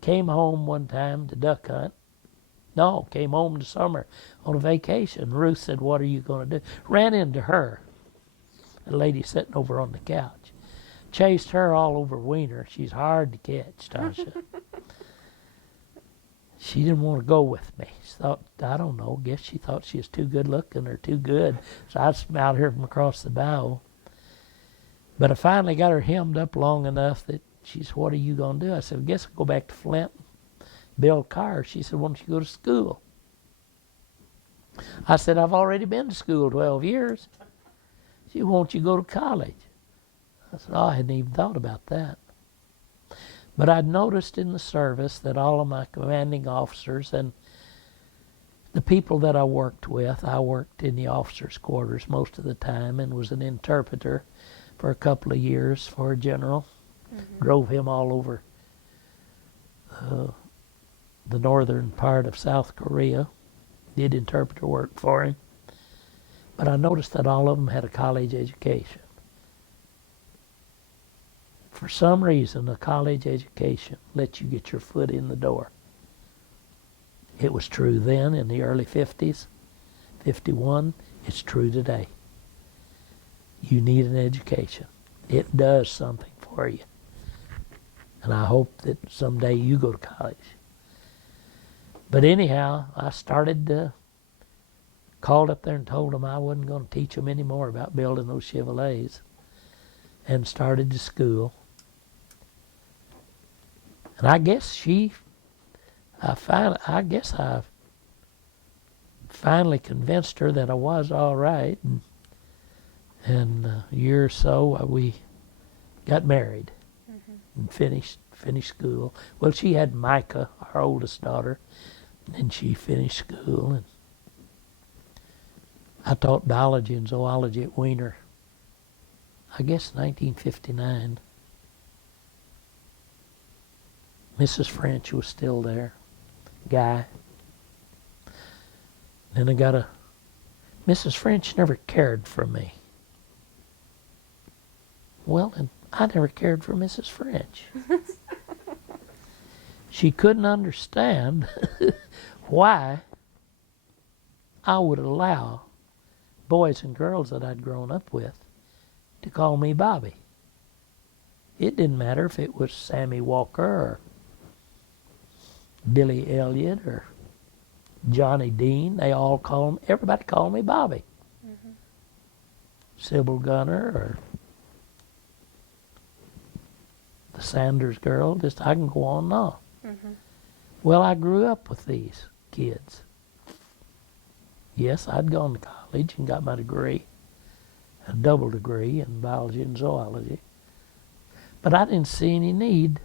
came home one time to duck hunt. No, came home to summer on a vacation. Ruth said, "What are you going to do?" Ran into her, a lady sitting over on the couch. Chased her all over Wiener. She's hard to catch, Tasha. She didn't want to go with me. She thought, I don't know, guess she thought she was too good looking or too good. So I smiled her from across the bow. But I finally got her hemmed up long enough that she said, "What are you going to do?" I said, "I guess I'll go back to Flint, build cars." She said, "Why don't you go to school?" I said, "I've already been to school 12 years. She said, "Won't you go to college?" I said, "Oh, I hadn't even thought about that." But I'd noticed in the service that all of my commanding officers and the people that I worked with, I worked in the officers' quarters most of the time and was an interpreter for a couple of years for a general. Drove him all over the northern part of South Korea. Did interpreter work for him. But I noticed that all of them had a college education. For some reason, a college education lets you get your foot in the door. It was true then in the early 50s, 51. It's true today. You need an education. It does something for you. And I hope that someday you go to college. But anyhow, I called up there and told them I wasn't going to teach them any more about building those Chevrolets, and started to school. And I guess I finally convinced her that I was all right. And a year or so, we got married and finished school. Well, she had Micah, our oldest daughter, and she finished school. And I taught biology and zoology at Wiener, I guess 1959. Mrs. French was still there. Guy. Then I Mrs. French never cared for me. Well, and I never cared for Mrs. French. She couldn't understand why I would allow boys and girls that I'd grown up with to call me Bobby. It didn't matter if it was Sammy Walker or Billy Elliot or Johnny Dean. Everybody called me Bobby. Sybil Gunner or the Sanders girl. I can go on and on. Well, I grew up with these kids. Yes, I'd gone to college and got my degree, a double degree in biology and zoology. But I didn't see any need,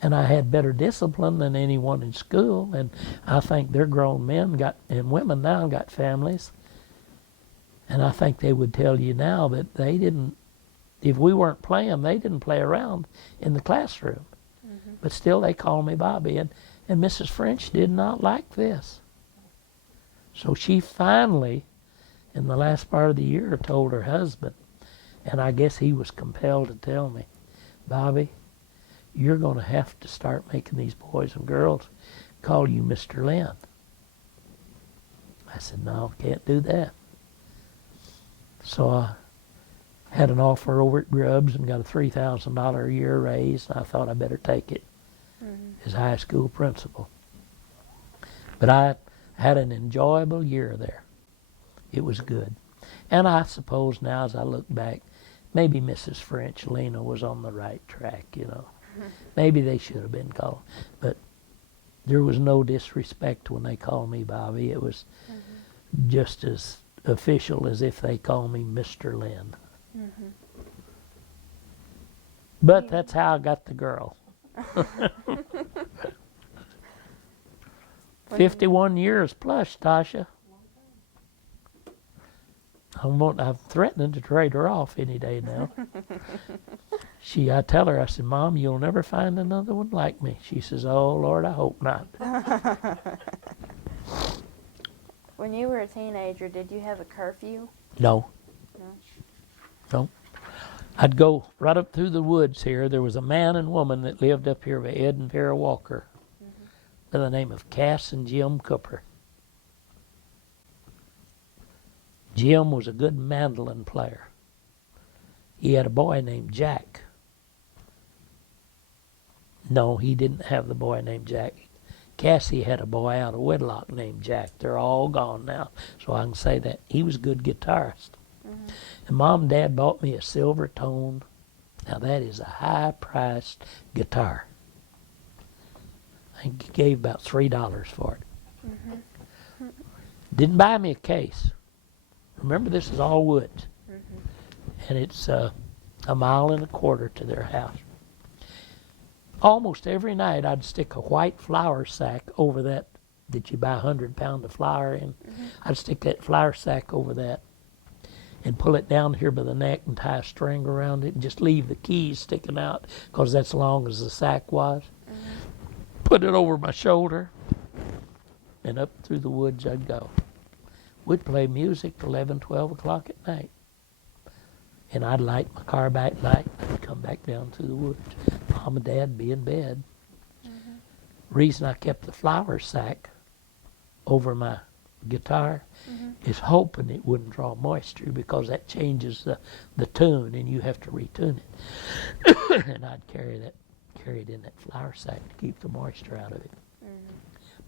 and I had better discipline than anyone in school, and I think they're grown men and women now got families, and I think they would tell you now that they didn't, if we weren't playing, they didn't play around in the classroom. But still they call me Bobby. And Mrs. French did not like this. So she finally, in the last part of the year, told her husband, and I guess he was compelled to tell me, Bobby, you're going to have to start making these boys and girls call you Mr. Linn. I said, no, can't do that. So I had an offer over at Grubbs and got a $3,000 a year raise, and I thought I better take it as high school principal. But I had an enjoyable year there. It was good. And I suppose now as I look back, maybe Mrs. French, Lena was on the right track, you know. Maybe they should have been called. But there was no disrespect when they called me Bobby. It was just as official as if they called me Mr. Linn. But that's how I got the girl. 51 years plus, Tasha. I'm threatening to trade her off any day now. I tell her, I said, Mom, you'll never find another one like me. She says, oh, Lord, I hope not. When you were a teenager, did you have a curfew? No. No. I'd go right up through the woods here. There was a man and woman that lived up here by Ed and Vera Walker by the name of Cass and Jim Cooper. Jim was a good mandolin player. He had a boy named Jack. No, he didn't have the boy named Jack. Cassie had a boy out of wedlock named Jack. They're all gone now, so I can say that. He was a good guitarist. And Mom and Dad bought me a silver tone. Now that is a high-priced guitar. I think he gave about $3 for it. Didn't buy me a case. Remember, this is all woods. And it's a mile and a quarter to their house. Almost every night I'd stick a white flour sack over that you buy 100 pounds of flour in. I'd stick that flour sack over that and pull it down here by the neck and tie a string around it and just leave the keys sticking out because that's as long as the sack was. Put it over my shoulder and up through the woods I'd go. We'd play music till 11, 12 o'clock at night. And I'd light my car back light and I'd come back down through the woods. Mom and Dad'd be in bed. Reason I kept the flour sack over my guitar is hoping it wouldn't draw moisture because that changes the tune and you have to retune it. And I'd carry it in that flour sack to keep the moisture out of it.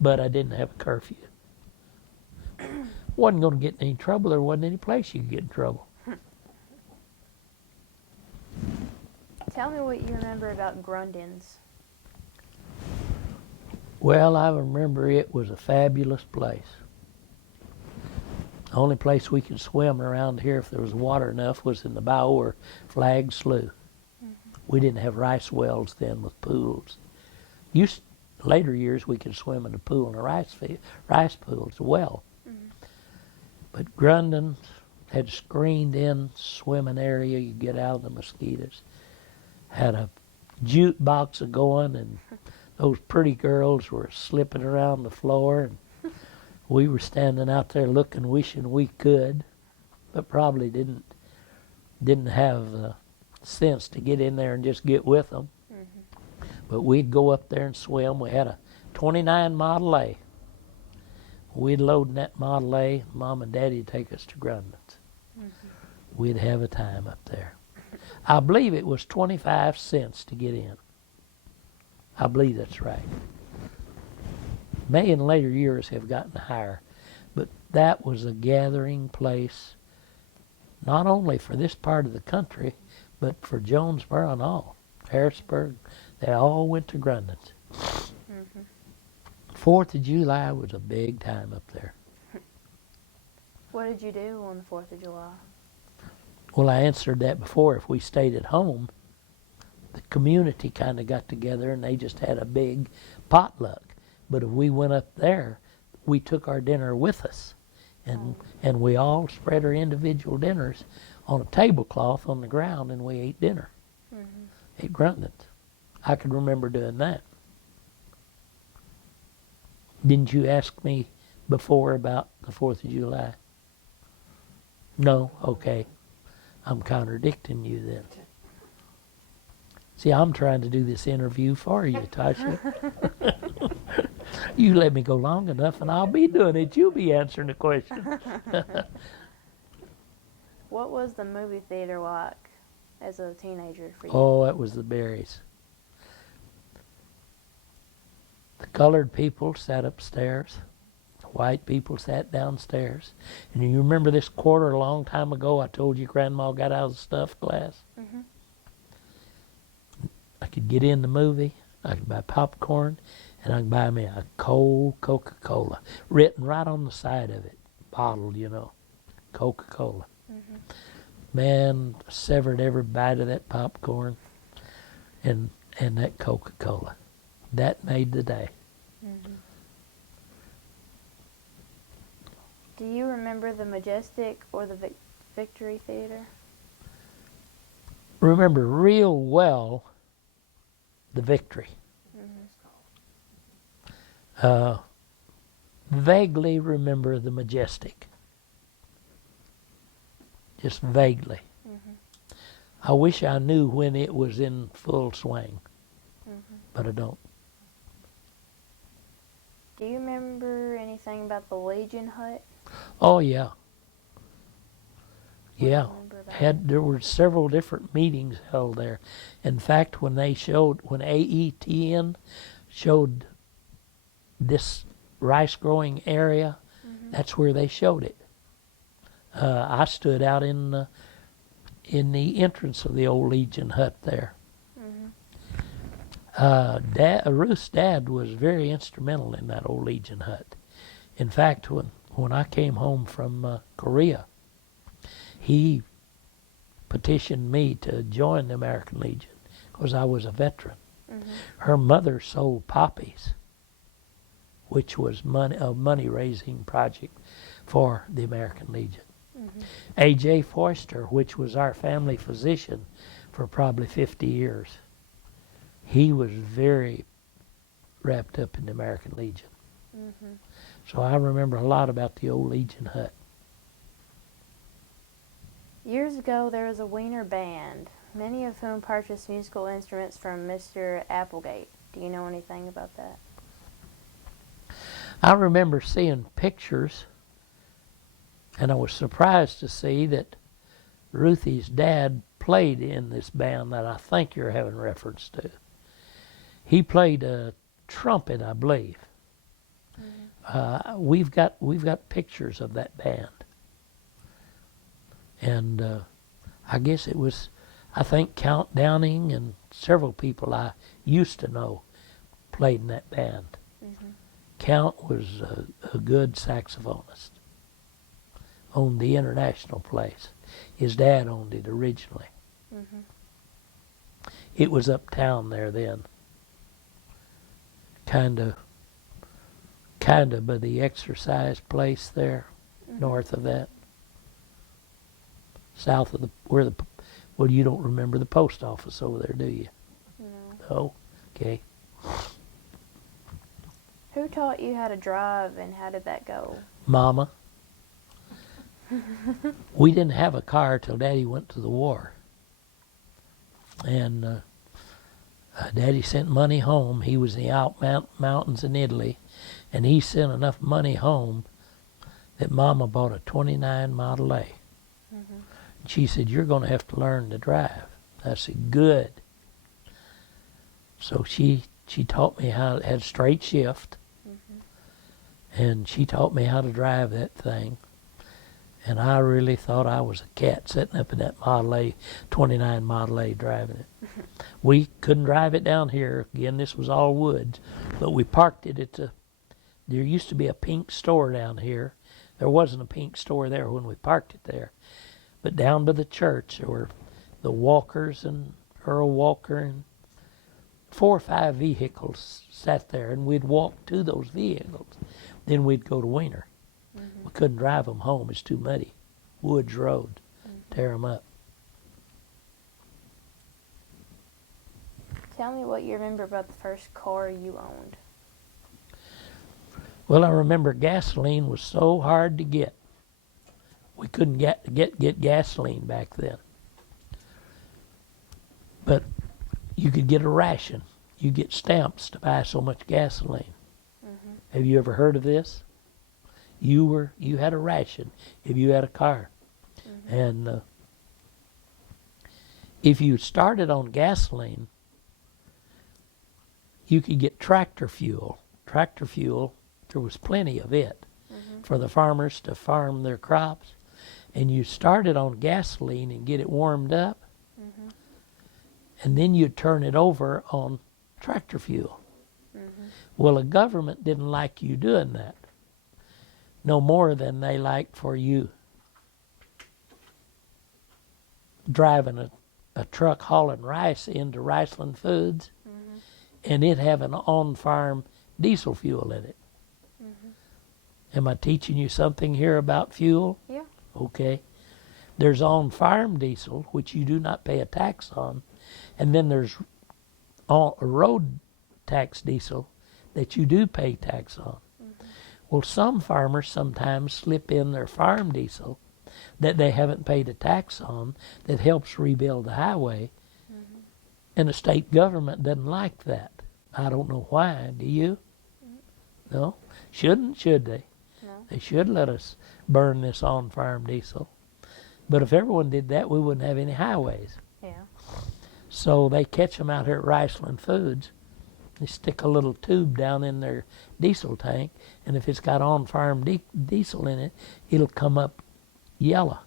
But I didn't have a curfew. Wasn't going to get in any trouble. There wasn't any place you could get in trouble. Tell me what you remember about Grundins. Well, I remember it was a fabulous place. The only place we could swim around here if there was water enough was in the Bower Flag Slough. We didn't have rice wells then with pools. Later years we could swim in a pool and a rice pool. It's a well. But Grundins had screened in swimming area. You get out of the mosquitoes. Had a jute box going, and those pretty girls were slipping around the floor, and we were standing out there looking, wishing we could, but probably didn't have the sense to get in there and just get with them. But we'd go up there and swim. We had a 29 Model A. We'd load in that Model A. Mom and Daddy'd take us to Grundins. We'd have a time up there. I believe it was 25 cents to get in. I believe that's right. May in later years have gotten higher, but that was a gathering place, not only for this part of the country, but for Jonesboro and all. Harrisburg, they all went to Grundins. 4th of July was a big time up there. What did you do on the 4th of July? Well, I answered that before. If we stayed at home, the community kind of got together and they just had a big potluck. But if we went up there, we took our dinner with us. And we all spread our individual dinners on a tablecloth on the ground and we ate dinner at Grundins. I can remember doing that. Didn't you ask me before about the 4th of July? No? Okay. I'm contradicting you then. See, I'm trying to do this interview for you, Tasha. You let me go long enough and I'll be doing it. You'll be answering the question. What was the movie theater like as a teenager for you? Oh, it was the berries. The colored people sat upstairs. The white people sat downstairs. And you remember this quarter a long time ago I told you Grandma got out of the stuffed glass? Mm-hmm. I could get in the movie, I could buy popcorn, and I could buy me a cold Coca-Cola, written right on the side of it, bottled, you know, Coca-Cola. Mm-hmm. Man, severed every bite of that popcorn and that Coca-Cola. That made the day. Mm-hmm. Do you remember the Majestic or the Victory Theater? Remember real well the Victory. Mm-hmm. Vaguely remember the Majestic. Just vaguely. Mm-hmm. I wish I knew when it was in full swing, Mm-hmm. but I don't. Do you remember anything about the Legion Hut? Oh yeah. What do you Yeah. remember about it? There were several different meetings held there. In fact, when AETN showed this rice growing area, Mm-hmm. that's where they showed it. I stood out in the entrance of the old Legion hut there. Mm-hmm. Ruth's dad was very instrumental in that old Legion hut. In fact, when I came home from Korea, he petitioned me to join the American Legion because I was a veteran. Mm-hmm. Her mother sold poppies, which was a money-raising project for the American Legion. Mm-hmm. A.J. Foster, which was our family physician for probably 50 years, he was very wrapped up in the American Legion. Mm-hmm. So I remember a lot about the old Legion hut. Years ago, there was a Wiener band, many of whom purchased musical instruments from Mr. Applegate. Do you know anything about that? I remember seeing pictures, and I was surprised to see that Ruthie's dad played in this band that I think you're having reference to. He played a trumpet, I believe. Mm-hmm. We've got pictures of that band, and I guess it was, I think Count Downing and several people I used to know played in that band. Mm-hmm. Count was a good saxophonist. Owned the International place. His dad owned it originally. Mm-hmm. It was uptown there then. Kind of by the exercise place there, Mm-hmm. north of that. South of well, you don't remember the post office over there, do you? No. Oh, okay. Who taught you how to drive, and how did that go? Mama. We didn't have a car till Daddy went to the war. And Daddy sent money home. He was in the mountains in Italy, and he sent enough money home that Mama bought a 29 Model A. Mm-hmm. She said, "You're going to have to learn to drive." I said, "Good." So she taught me how to had straight shift, Mm-hmm. and she taught me how to drive that thing. And I really thought I was a cat sitting up in that Model A, 29 Model A, driving it. We couldn't drive it down here. Again, this was all woods. But we parked it at there used to be a pink store down here. There wasn't a pink store there when we parked it there. But down by the church, there were the Walkers and Earl Walker, and 4 or 5 vehicles sat there, and we'd walk to those vehicles. Then we'd go to Wiener. Mm-hmm. We couldn't drive them home. It's too muddy. Woods Road. Mm-hmm. Tear them up. Tell me what you remember about the first car you owned. Well, I remember gasoline was so hard to get. We couldn't get gasoline back then. But you could get a ration. You get stamps to buy so much gasoline. Mm-hmm. Have you ever heard of this? You had a ration if you had a car. Mm-hmm. And if you started on gasoline, you could get tractor fuel. Tractor fuel, there was plenty of it Mm-hmm. for the farmers to farm their crops. And you started on gasoline and get it warmed up, Mm-hmm. and then you'd turn it over on tractor fuel. Mm-hmm. Well, the government didn't like you doing that, no more than they liked for you driving a truck hauling rice into Riceland Foods Mm-hmm. and it having on-farm diesel fuel in it. Mm-hmm. Am I teaching you something here about fuel? Yeah. Okay. There's on-farm diesel, which you do not pay a tax on, and then there's road tax diesel that you do pay tax on. Mm-hmm. Well, some farmers sometimes slip in their farm diesel that they haven't paid a tax on that helps rebuild the highway, Mm-hmm. and the state government doesn't like that. I don't know why. Do you? Mm-hmm. No? Should they? No. They should let us burn this on-farm diesel. But if everyone did that, we wouldn't have any highways. Yeah. So they catch them out here at Riceland Foods. They stick a little tube down in their diesel tank, and if it's got on-farm diesel in it, it'll come up yellow.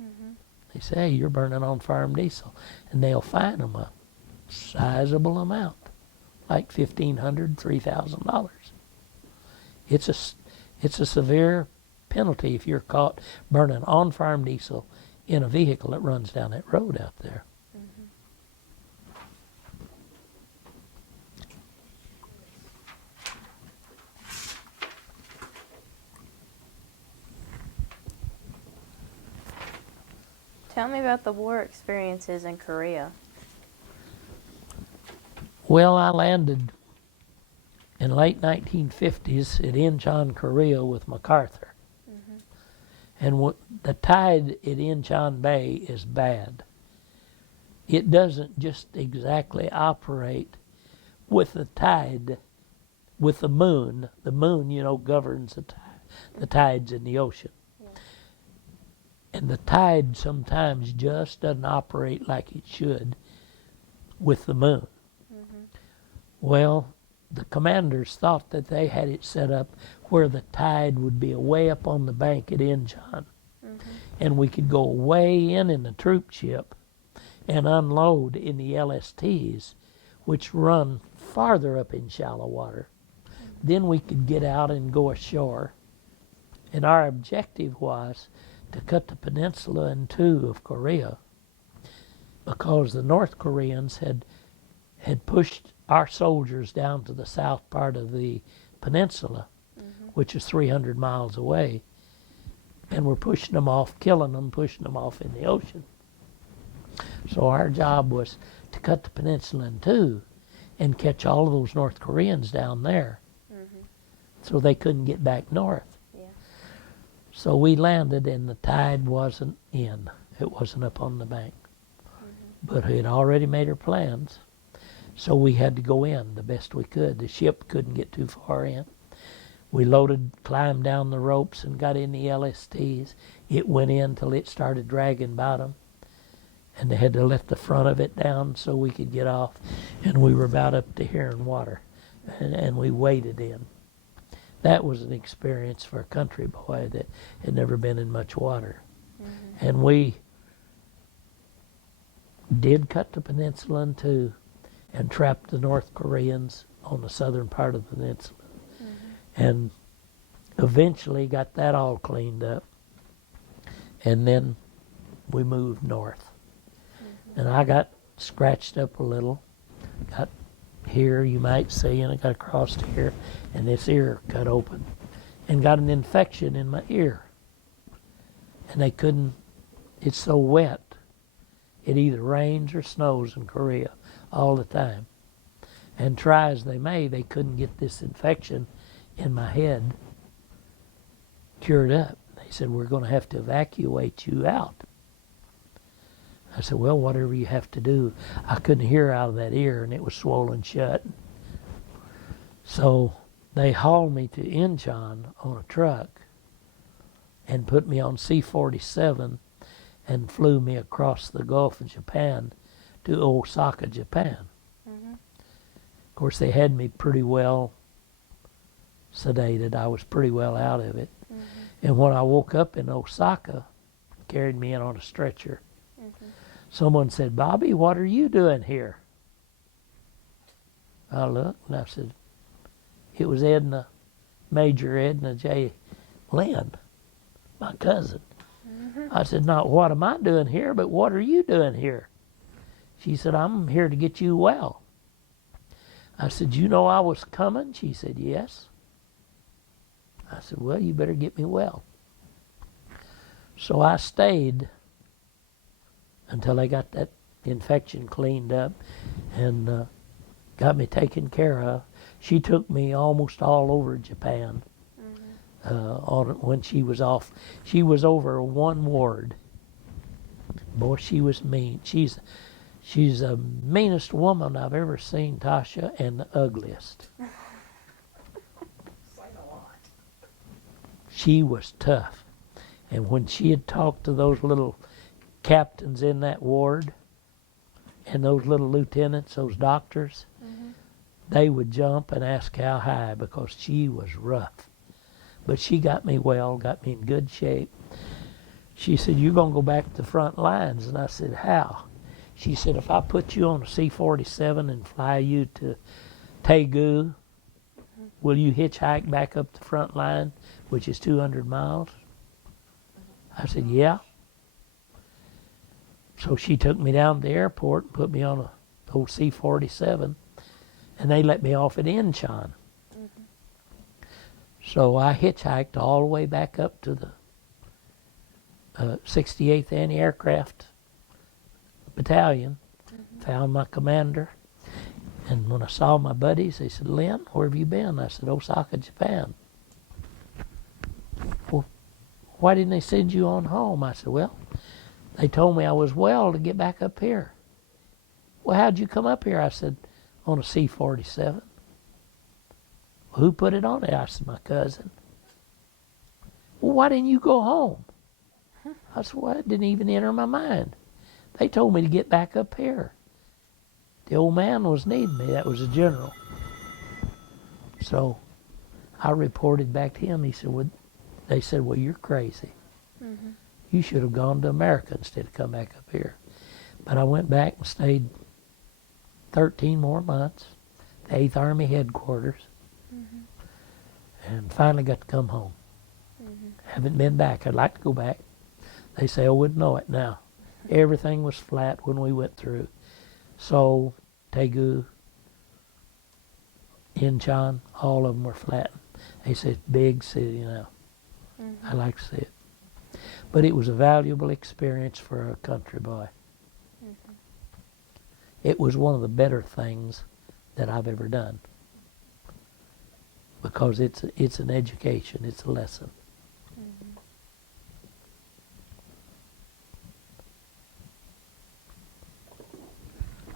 Mm-hmm. They say, hey, you're burning on-farm diesel. And they'll fine them a sizable amount, like $1,500, $3,000. It's a severe penalty if you're caught burning on-farm diesel in a vehicle that runs down that road out there. Mm-hmm. Tell me about the war experiences in Korea. Well, I landed in late 1950s at Incheon, Korea with MacArthur. Mm-hmm. And the tide at Incheon Bay is bad. It doesn't just exactly operate with the tide, with the moon. The moon, governs the tides in the ocean. Yeah. And the tide sometimes just doesn't operate like it should with the moon. Mm-hmm. Well, the commanders thought that they had it set up where the tide would be way up on the bank at Incheon. Mm-hmm. And we could go way in the troop ship and unload in the LSTs, which run farther up in shallow water. Mm-hmm. Then we could get out and go ashore. And our objective was to cut the peninsula in two of Korea, because the North Koreans had pushed our soldiers down to the south part of the peninsula, Mm-hmm. which is 300 miles away, and we're pushing them off, killing them, pushing them off in the ocean. So our job was to cut the peninsula in two and catch all of those North Koreans down there, Mm-hmm. so they couldn't get back north. Yeah. So we landed and the tide wasn't in. It wasn't up on the bank. Mm-hmm. But we had already made our plans. So we had to go in the best we could. The ship couldn't get too far in. We loaded, climbed down the ropes and got in the LSTs. It went in till it started dragging bottom. And they had to let the front of it down so we could get off. And we were about up to here in water. And we waded in. That was an experience for a country boy that had never been in much water. Mm-hmm. And we did cut the peninsula in two and trapped the North Koreans on the southern part of the peninsula. Mm-hmm. And eventually got that all cleaned up. And then we moved north. Mm-hmm. And I got scratched up a little. Got here, you might see, and I got across to here, and this ear cut open. And got an infection in my ear. And they couldn't, it's so wet. It either rains or snows in Korea all the time. And try as they may, they couldn't get this infection in my head cured up. They said, we're going to have to evacuate you out. I said, well, whatever you have to do. I couldn't hear out of that ear, and it was swollen shut. So they hauled me to Incheon on a truck and put me on C-47 and flew me across the Gulf of Japan to Osaka, Japan. Of course, they had me pretty well sedated. I was pretty well out of it. And when I woke up in Osaka, carried me in on a stretcher, someone said, Bobby, what are you doing here? I looked and I said, it was Major Edna J. Linn, my cousin. I said, not what am I doing here, but what are you doing here? She said, I'm here to get you well. I said, you know I was coming? She said, yes. I said, well, you better get me well. So I stayed until they got that infection cleaned up and got me taken care of. She took me almost all over Japan when she was off. She was over one ward. Boy, she was mean. She's the meanest woman I've ever seen, Tasha, and the ugliest. She was tough. And when she had talked to those little captains in that ward and those little lieutenants, those doctors, they would jump and ask how high because she was rough. But she got me well, got me in good shape. She said, you're going to go back to the front lines. And I said, how? She said, if I put you on a C-47 and fly you to Daegu, will you hitchhike back up the front line, which is 200 miles? I said, yeah. So she took me down to the airport and put me on a old C-47, and they let me off at Incheon. So I hitchhiked all the way back up to the 68th Anti-Aircraft Battalion, found my commander, and when I saw my buddies, they said, Linn, where have you been? I said, Osaka, Japan. Well, why didn't they send you on home? I said, well, they told me I was well to get back up here. Well, how'd you come up here? I said, on a C-47. Well, who put it on it? I said, my cousin. Well, why didn't you go home? I said, well, it didn't even enter my mind. They told me to get back up here. The old man was needing me. That was a general. So I reported back to him. He said, well, they said, well, you're crazy. You should have gone to America instead of come back up here. But I went back and stayed 13 more months, the 8th Army headquarters, and finally got to come home. Haven't been back. I'd like to go back. They say I wouldn't know it now. Everything was flat when we went through. Seoul, Daegu, Incheon, all of them were flat. They said, big city now. I like to see it. But it was a valuable experience for a country boy. It was one of the better things that I've ever done. Because it's an education, it's a lesson.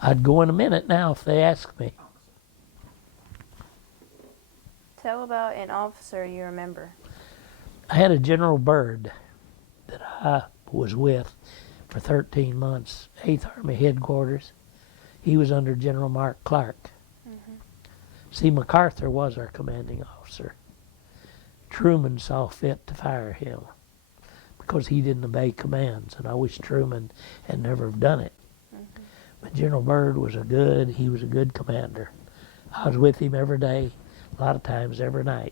I'd go in a minute now if they ask me. Tell about an officer you remember. I had a General Byrd that I was with for 13 months, 8th Army headquarters. He was under General Mark Clark. See, MacArthur was our commanding officer. Truman saw fit to fire him because he didn't obey commands, and I wish Truman had never have done it. But General Byrd was he was a good commander. I was with him every day, a lot of times every night.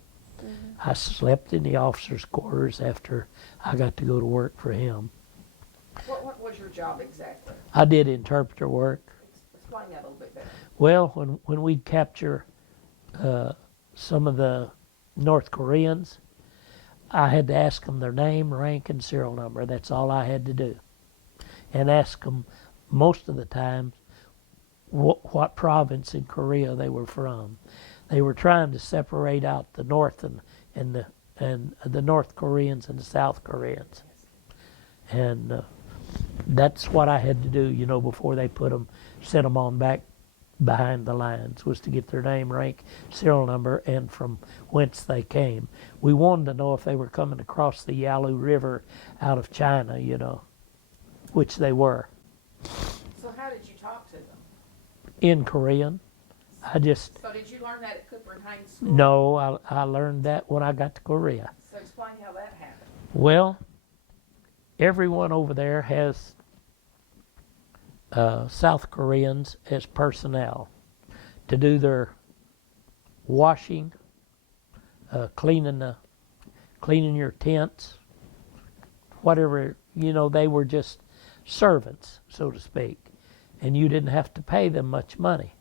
I slept in the officers' quarters after I got to go to work for him. What was your job exactly? I did interpreter work. Explain that a little bit better. Well, when we'd capture some of the North Koreans, I had to ask them their name, rank, and serial number. That's all I had to do. And ask them most of the time what province in Korea they were from. They were trying to separate out the North and the North Koreans and the South Koreans, and that's what I had to do, before they sent them on back behind the lines, was to get their name, rank, serial number, and from whence they came. We wanted to know if they were coming across the Yalu River out of China, which they were. So how did you talk to them? In Korean. So did you learn that at Cooper and Haynes School? No, I learned that when I got to Korea. So explain how that happened. Well, everyone over there has South Koreans as personnel to do their washing, cleaning your tents, whatever. They were just servants, so to speak, and you didn't have to pay them much money.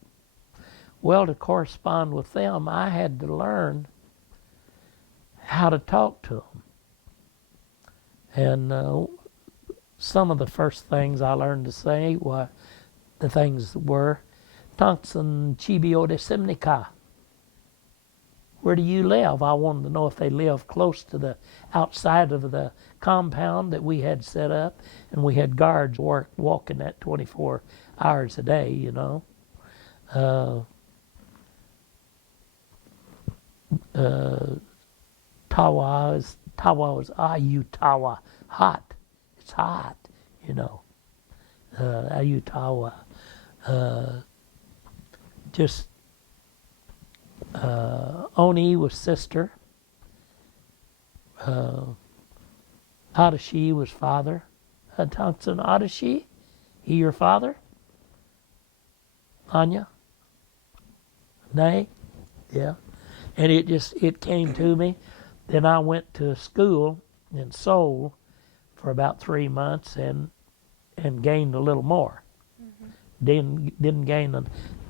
Well, to correspond with them, I had to learn how to talk to them. And some of the first things I learned to say were Tongson Chibio de Simnica. Where do you live? I wanted to know if they lived close to the outside of the compound that we had set up, and we had guards walking that 24 hours a day, Tawa is Ayu Tawa, hot. It's hot, Ayu Tawa. Oni was sister. Adashi was father. Tongson Adashi, he your father? Anya? Nay? Yeah. And it came to me. Then I went to school in Seoul for about 3 months and gained a little more. Mm-hmm.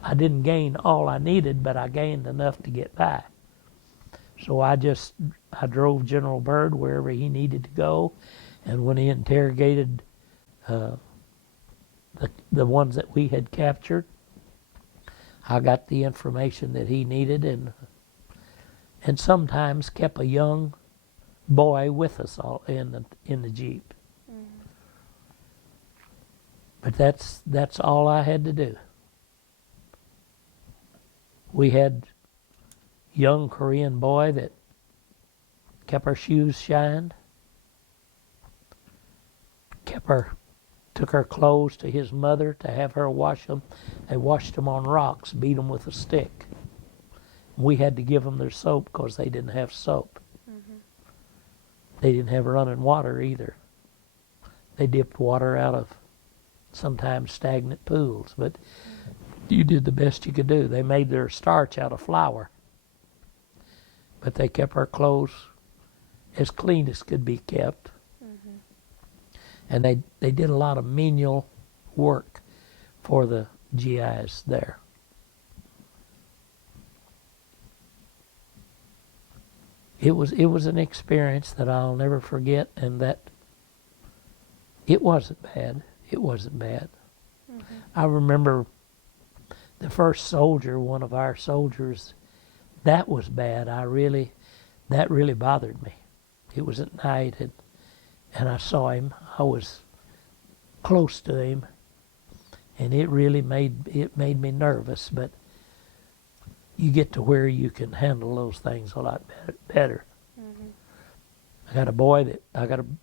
I didn't gain all I needed, but I gained enough to get by. So I drove General Byrd wherever he needed to go, and when he interrogated the ones that we had captured, I got the information that he needed, and sometimes kept a young boy with us all in the Jeep. Mm-hmm. But that's all I had to do. We had a young Korean boy that kept our shoes shined, took our clothes to his mother to have her wash them. They washed them on rocks, beat them with a stick. We had to give them their soap because they didn't have soap. Mm-hmm. They didn't have running water either. They dipped water out of sometimes stagnant pools, but you did the best you could do. They made their starch out of flour, but they kept our clothes as clean as could be kept. Mm-hmm. And they did a lot of menial work for the GIs there. It was an experience that I'll never forget, and that it wasn't bad. It wasn't bad. Mm-hmm. I remember the first soldier, one of our soldiers, that was bad. That really bothered me. It was at night, and I saw him. I was close to him, and it really made me nervous. But you get to where you can handle those things a lot better. Mm-hmm. I got a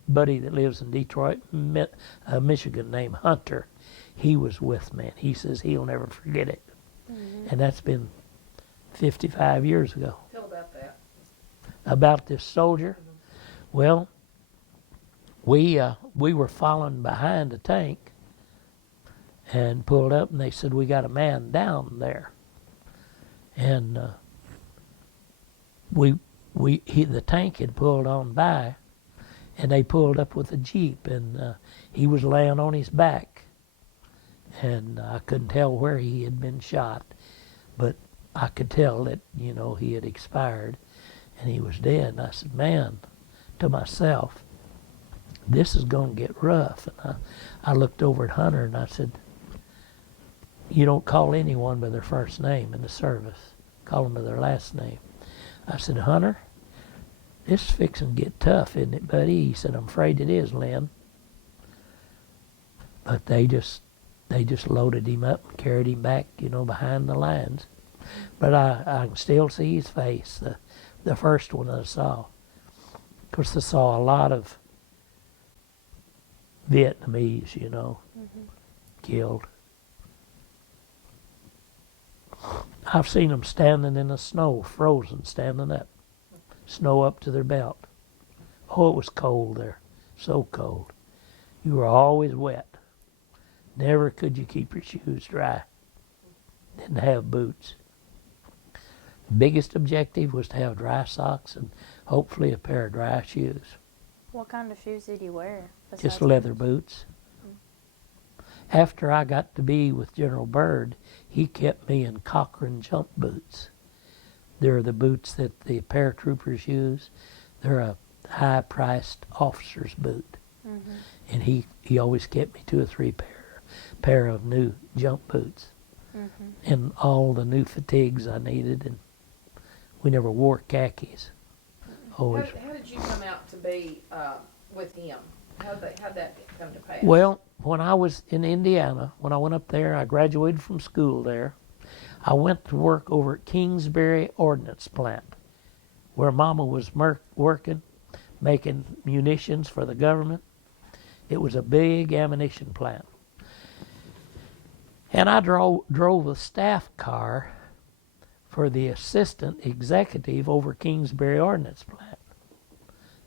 buddy that lives in Detroit, Michigan, named Hunter. He was with me, and he says he'll never forget it. Mm-hmm. And that's been 55 years ago. Tell about that. About this soldier? Mm-hmm. Well, we were following behind a tank and pulled up, and they said, "We got a man down there." And the tank had pulled on by, and they pulled up with a Jeep, and he was laying on his back, and I couldn't tell where he had been shot, but I could tell that he had expired, and he was dead. And I said, "Man," to myself, "this is going to get rough." And I looked over at Hunter, and I said, you don't call anyone by their first name in the service. Call them by their last name. I said, Hunter, this is fixing to get tough, isn't it, buddy? He said, I'm afraid it is, Linn. But they just loaded him up and carried him back, behind the lines. But I can still see his face, the first one I saw. Of course, I saw a lot of Vietnamese, killed. I've seen them standing in the snow, frozen, standing up. Snow up to their belt. Oh, it was cold there. So cold. You were always wet. Never could you keep your shoes dry. Didn't have boots. The biggest objective was to have dry socks and hopefully a pair of dry shoes. What kind of shoes did you wear? Just leather boots. After I got to be with General Byrd, he kept me in Cochrane jump boots. They're the boots that the paratroopers use. They're a high-priced officer's boot. Mm-hmm. And he always kept me 2 or 3 pair of new jump boots. Mm-hmm. And all the new fatigues I needed, and we never wore khakis. Always. How did you come out to be with him? How'd that come to pass? Well, when I was in Indiana, when I went up there, I graduated from school there. I went to work over at Kingsbury Ordnance Plant, where Mama was working, making munitions for the government. It was a big ammunition plant. And I drove a staff car for the assistant executive over Kingsbury Ordnance Plant.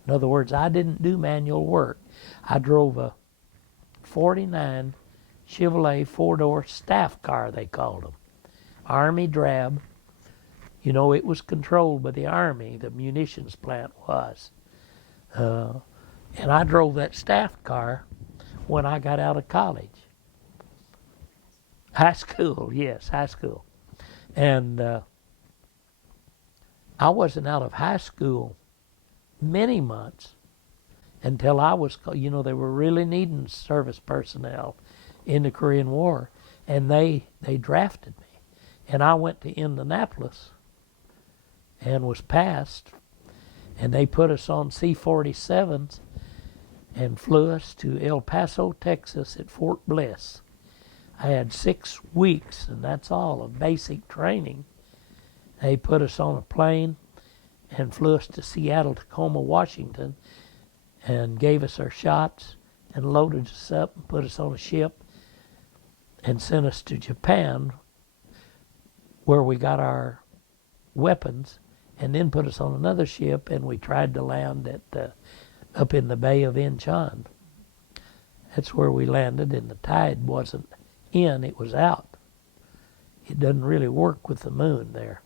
In other words, I didn't do manual work. I drove a 49 Chevrolet 4-door staff car, they called them. Army drab. It was controlled by the Army, the munitions plant was. And I drove that staff car when I got out of college. High school, yes, high school. And I wasn't out of high school many months until I was, they were really needing service personnel in the Korean War, and they drafted me. And I went to Indianapolis and was passed, and they put us on C-47s and flew us to El Paso, Texas at Fort Bliss. I had 6 weeks, and that's all, of basic training. They put us on a plane and flew us to Seattle, Tacoma, Washington, and gave us our shots and loaded us up and put us on a ship and sent us to Japan, where we got our weapons, and then put us on another ship, and we tried to land at up in the Bay of Incheon. That's where we landed, and the tide wasn't in, it was out. It doesn't really work with the moon there.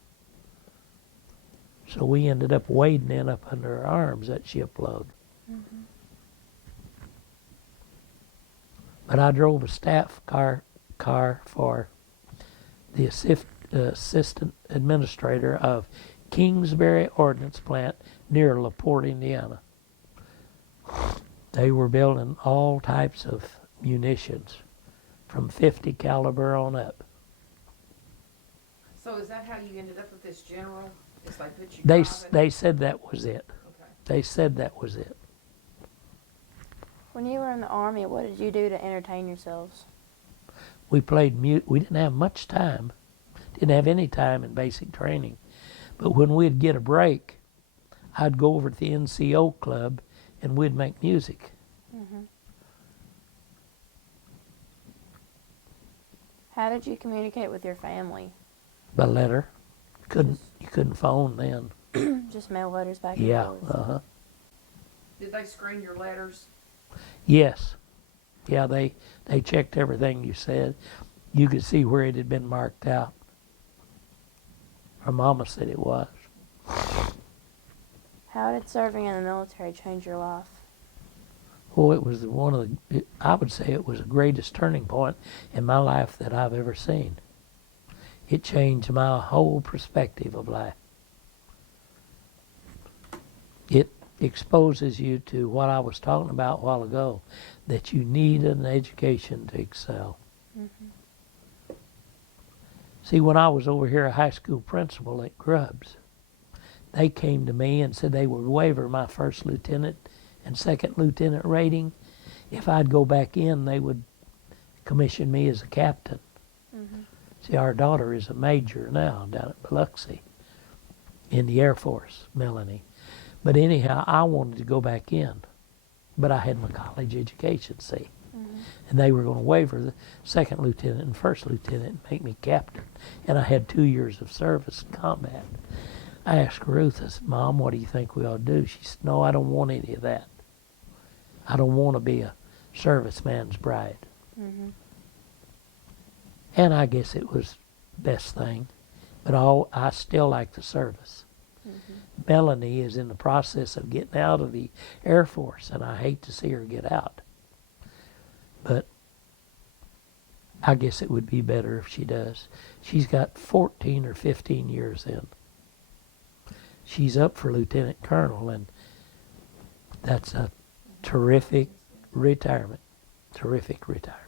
So we ended up wading in up under our arms, that shipload. Mm-hmm. But I drove a staff car for the assistant administrator of Kingsbury Ordnance Plant near LaPorte, Indiana. They were building all types of munitions from .50 caliber on up. So is that how you ended up with this general? It's like put you They said that was it. Okay. They said that was it. When you were in the Army, what did you do to entertain yourselves? We played mute. We didn't have much time. Didn't have any time in basic training. But when we'd get a break, I'd go over to the NCO club and we'd make music. Mm-hmm. How did you communicate with your family? By letter. You couldn't phone then. Just mail letters back Yeah. and forth? Uh-huh. Did they screen your letters? Yes. Yeah, they checked everything you said. You could see where it had been marked out. Her mama said it was. How did serving in the military change your life? Well, it was I would say it was the greatest turning point in my life that I've ever seen. It changed my whole perspective of life. It exposes you to what I was talking about a while ago, that you need an education to excel. Mm-hmm. See, when I was over here a high school principal at Grubbs, they came to me and said they would waiver my first lieutenant and second lieutenant rating. If I'd go back in, they would commission me as a captain. Mm-hmm. See, our daughter is a major now down at Biloxi in the Air Force, Melanie. But anyhow, I wanted to go back in, but I had my college education, see. Mm-hmm. And they were going to waiver the second lieutenant and first lieutenant and make me captain. And I had 2 years of service in combat. I asked Ruth, I said, Mom, what do you think we ought to do? She said, no, I don't want any of that. I don't want to be a serviceman's bride. Mm-hmm. And I guess it was the best thing. But I still like the service. Mm-hmm. Melanie is in the process of getting out of the Air Force, and I hate to see her get out. But I guess it would be better if she does. She's got 14 or 15 years in. She's up for lieutenant colonel, and that's a terrific retirement. Terrific retirement.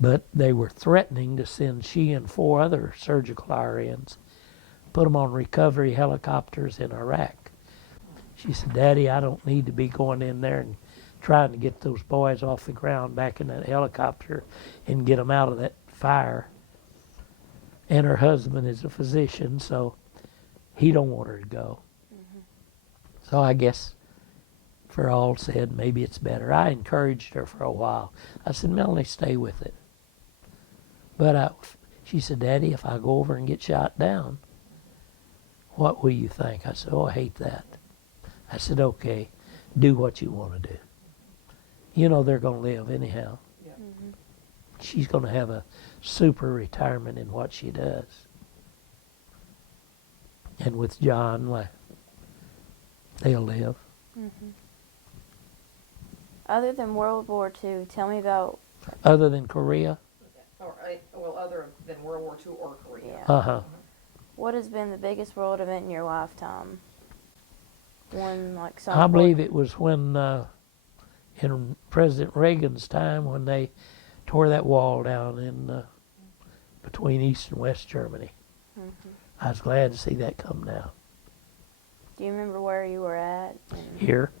But they were threatening to send she and 4 other surgical RNs, put them on recovery helicopters in Iraq. She said, Daddy, I don't need to be going in there and trying to get those boys off the ground back in that helicopter and get them out of that fire. And her husband is a physician, so he don't want her to go. Mm-hmm. So I guess for all said, maybe it's better. I encouraged her for a while. I said, Melanie, stay with it. But she said, Daddy, if I go over and get shot down, what will you think? I said, oh, I hate that. I said, okay, do what you want to do. You know they're going to live anyhow. Yeah. Mm-hmm. She's going to have a super retirement in what she does. And with John, well, they'll live. Mm-hmm. Other than World War II, tell me about. Other than Korea? Or, well, other than World War II or Korea. Yeah. Uh-huh. What has been the biggest world event in your lifetime? One like some. I believe it was when, in President Reagan's time, when they tore that wall down in between East and West Germany. Mm-hmm. I was glad to see that come down. Do you remember where you were at? And Here.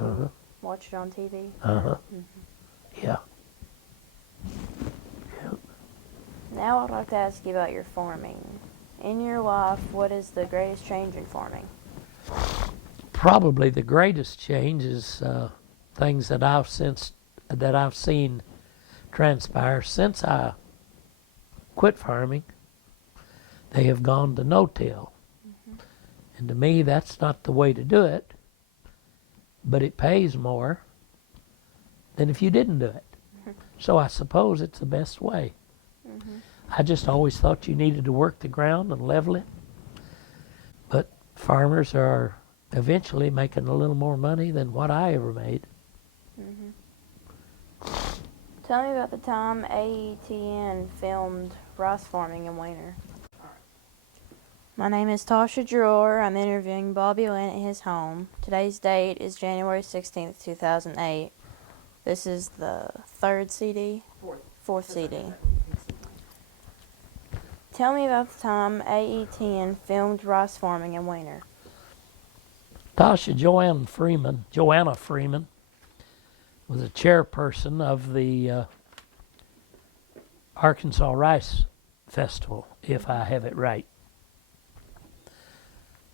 Uh-huh. watch it on TV? Uh-huh. Mm-hmm. Yeah. Now I'd like to ask you about your farming. In your life, what is the greatest change in farming? Probably the greatest change is things that I've seen transpire since I quit farming. They have gone to no-till. Mm-hmm. And to me, that's not the way to do it, but it pays more than if you didn't do it. So I suppose it's the best way. Mm-hmm. I just always thought you needed to work the ground and level it. But farmers are eventually making a little more money than what I ever made. Mm-hmm. Tell me about the time AETN filmed rice farming in Weiner. My name is Tasha Drawer. I'm interviewing Bobby Linn at his home. Today's date is January 16th, 2008. This is the third CD? Fourth CD. Tell me about the time AETN filmed rice farming in Weiner. Tasha Joanna Freeman was a chairperson of the Arkansas Rice Festival, if I have it right.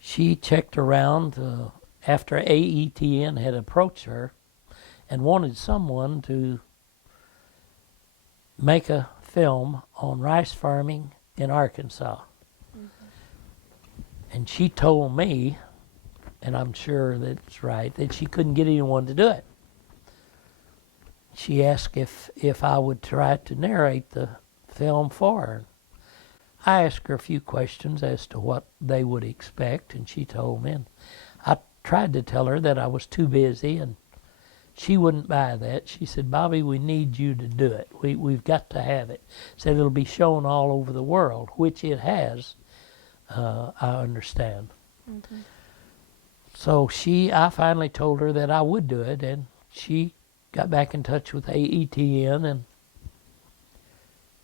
She checked around after AETN had approached her and wanted someone to make a film on rice farming in Arkansas. Mm-hmm. And she told me, and I'm sure that's right, that she couldn't get anyone to do it. She asked if I would try to narrate the film for her. I asked her a few questions as to what they would expect, and she told me. And I tried to tell her that I was too busy, and she wouldn't buy that. She said, Bobby, we need you to do it. We've got to have it. Said it'll be shown all over the world, which it has, I understand. Mm-hmm. So I finally told her that I would do it, and she got back in touch with AETN, and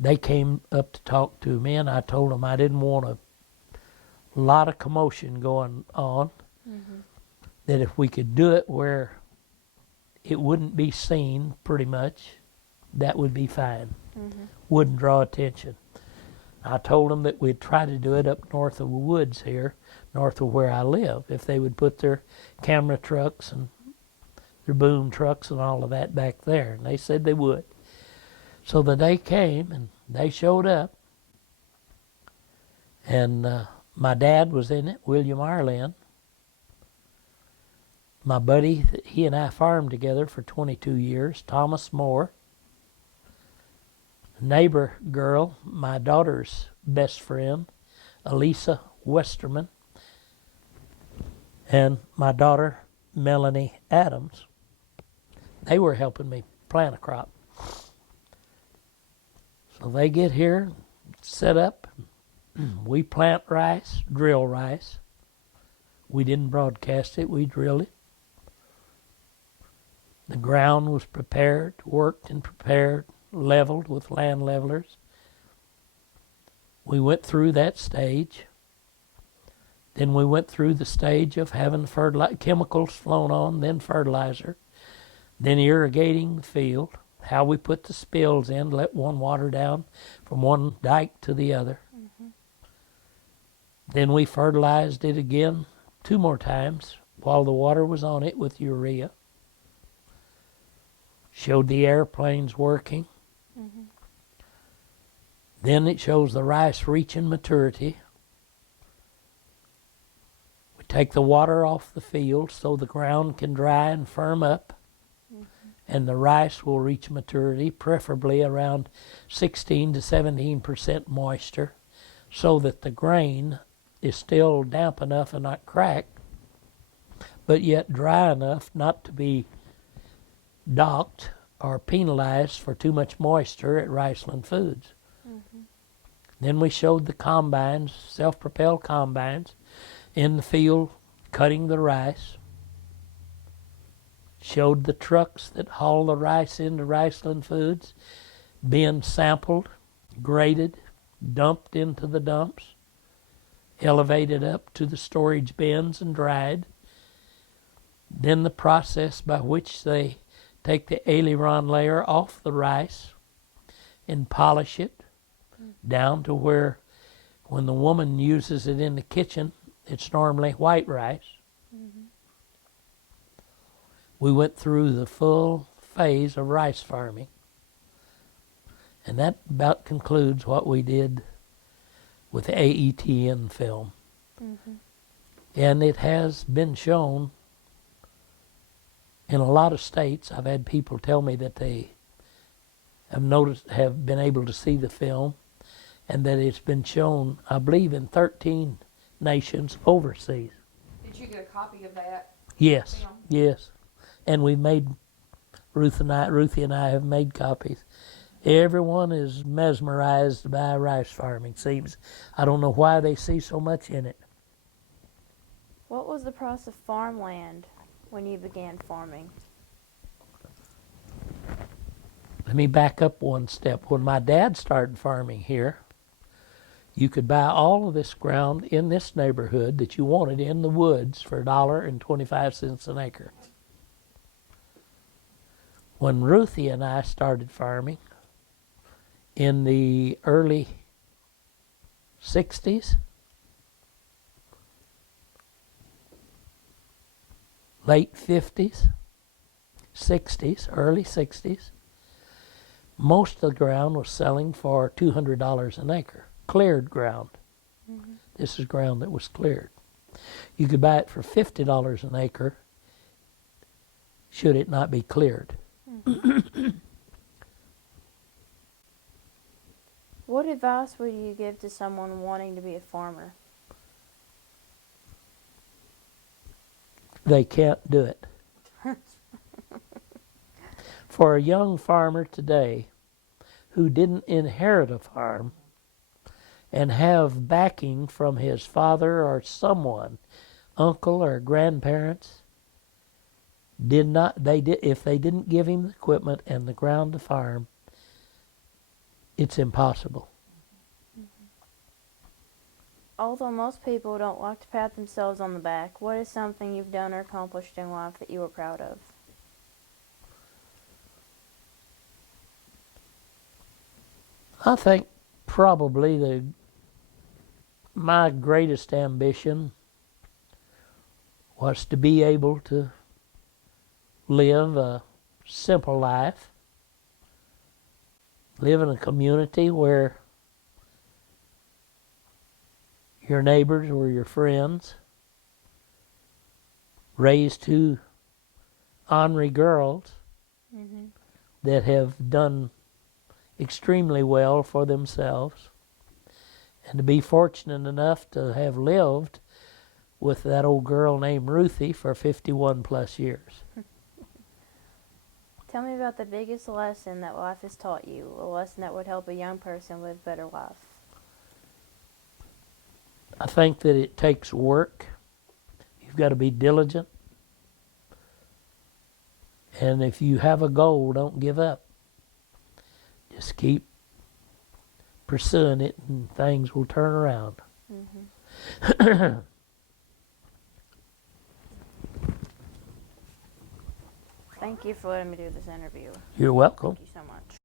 they came up to talk to me, and I told them I didn't want a lot of commotion going on, that if we could do it where it wouldn't be seen pretty much, that would be fine. Wouldn't draw attention. I told them that we'd try to do it up north of the woods here, north of where I live, if they would put their camera trucks and their boom trucks and all of that back there. And they said they would. So the day came and they showed up. And my dad was in it, William R. Linn. My buddy, he and I farmed together for 22 years, Thomas Moore. Neighbor girl, my daughter's best friend, Elisa Westerman, and my daughter, Melanie Adams. They were helping me plant a crop. So they get here, set up, we plant rice, drill rice. We didn't broadcast it, we drilled it. The ground was prepared, worked and prepared, leveled with land levelers. We went through that stage. Then we went through the stage of having chemicals flown on, then fertilizer, then irrigating the field, how we put the spills in, let one water down from one dike to the other. Then we fertilized it again 2 more times while the water was on it with urea. Showed the airplanes working. Then it shows the rice reaching maturity. We take the water off the field so the ground can dry and firm up. And the rice will reach maturity, preferably around 16 to 17% moisture, so that the grain is still damp enough and not cracked, but yet dry enough not to be docked or penalized for too much moisture at Riceland Foods. Then we showed the combines, self-propelled combines, in the field cutting the rice. Showed the trucks that haul the rice into Riceland Foods being sampled, graded, dumped into the dumps, elevated up to the storage bins and dried. Then the process by which they take the aileron layer off the rice and polish it down to where when the woman uses it in the kitchen, it's normally white rice. We went through the full phase of rice farming. And that about concludes what we did with the AETN film. And it has been shown in a lot of states. I've had people tell me that they have been able to see the film, and that it's been shown, I believe, in 13 nations overseas. Did you get a copy of that Yes, film? yes. And we've made, Ruthie and I have made copies. Everyone is mesmerized by rice farming, seems. I don't know why they see so much in it. What was the price of farmland when you began farming? Let me back up one step. When my dad started farming here, you could buy all of this ground in this neighborhood that you wanted in the woods for $1.25 an acre. When Ruthie and I started farming in the early 60s, late 50s, 60s, early 60s, most of the ground was selling for $200 an acre, cleared ground. This is ground that was cleared. You could buy it for $50 an acre should it not be cleared. What advice would you give to someone wanting to be a farmer? They can't do it. For a young farmer today who didn't inherit a farm and have backing from his father or someone, uncle or grandparents, if they didn't give him the equipment and the ground to farm, it's impossible. Although most people don't like to pat themselves on the back, what is something you've done or accomplished in life that you are proud of? I think probably my greatest ambition was to be able to live a simple life, live in a community where your neighbors or your friends, raise two ornery girls Mm-hmm. that have done extremely well for themselves, and to be fortunate enough to have lived with that old girl named Ruthie for 51 plus years. Tell me about the biggest lesson that life has taught you, a lesson that would help a young person live a better life. I think that it takes work. You've got to be diligent. And if you have a goal, don't give up. Just keep pursuing it and things will turn around. Mm-hmm. Thank you for letting me do this interview. You're welcome. Thank you so much.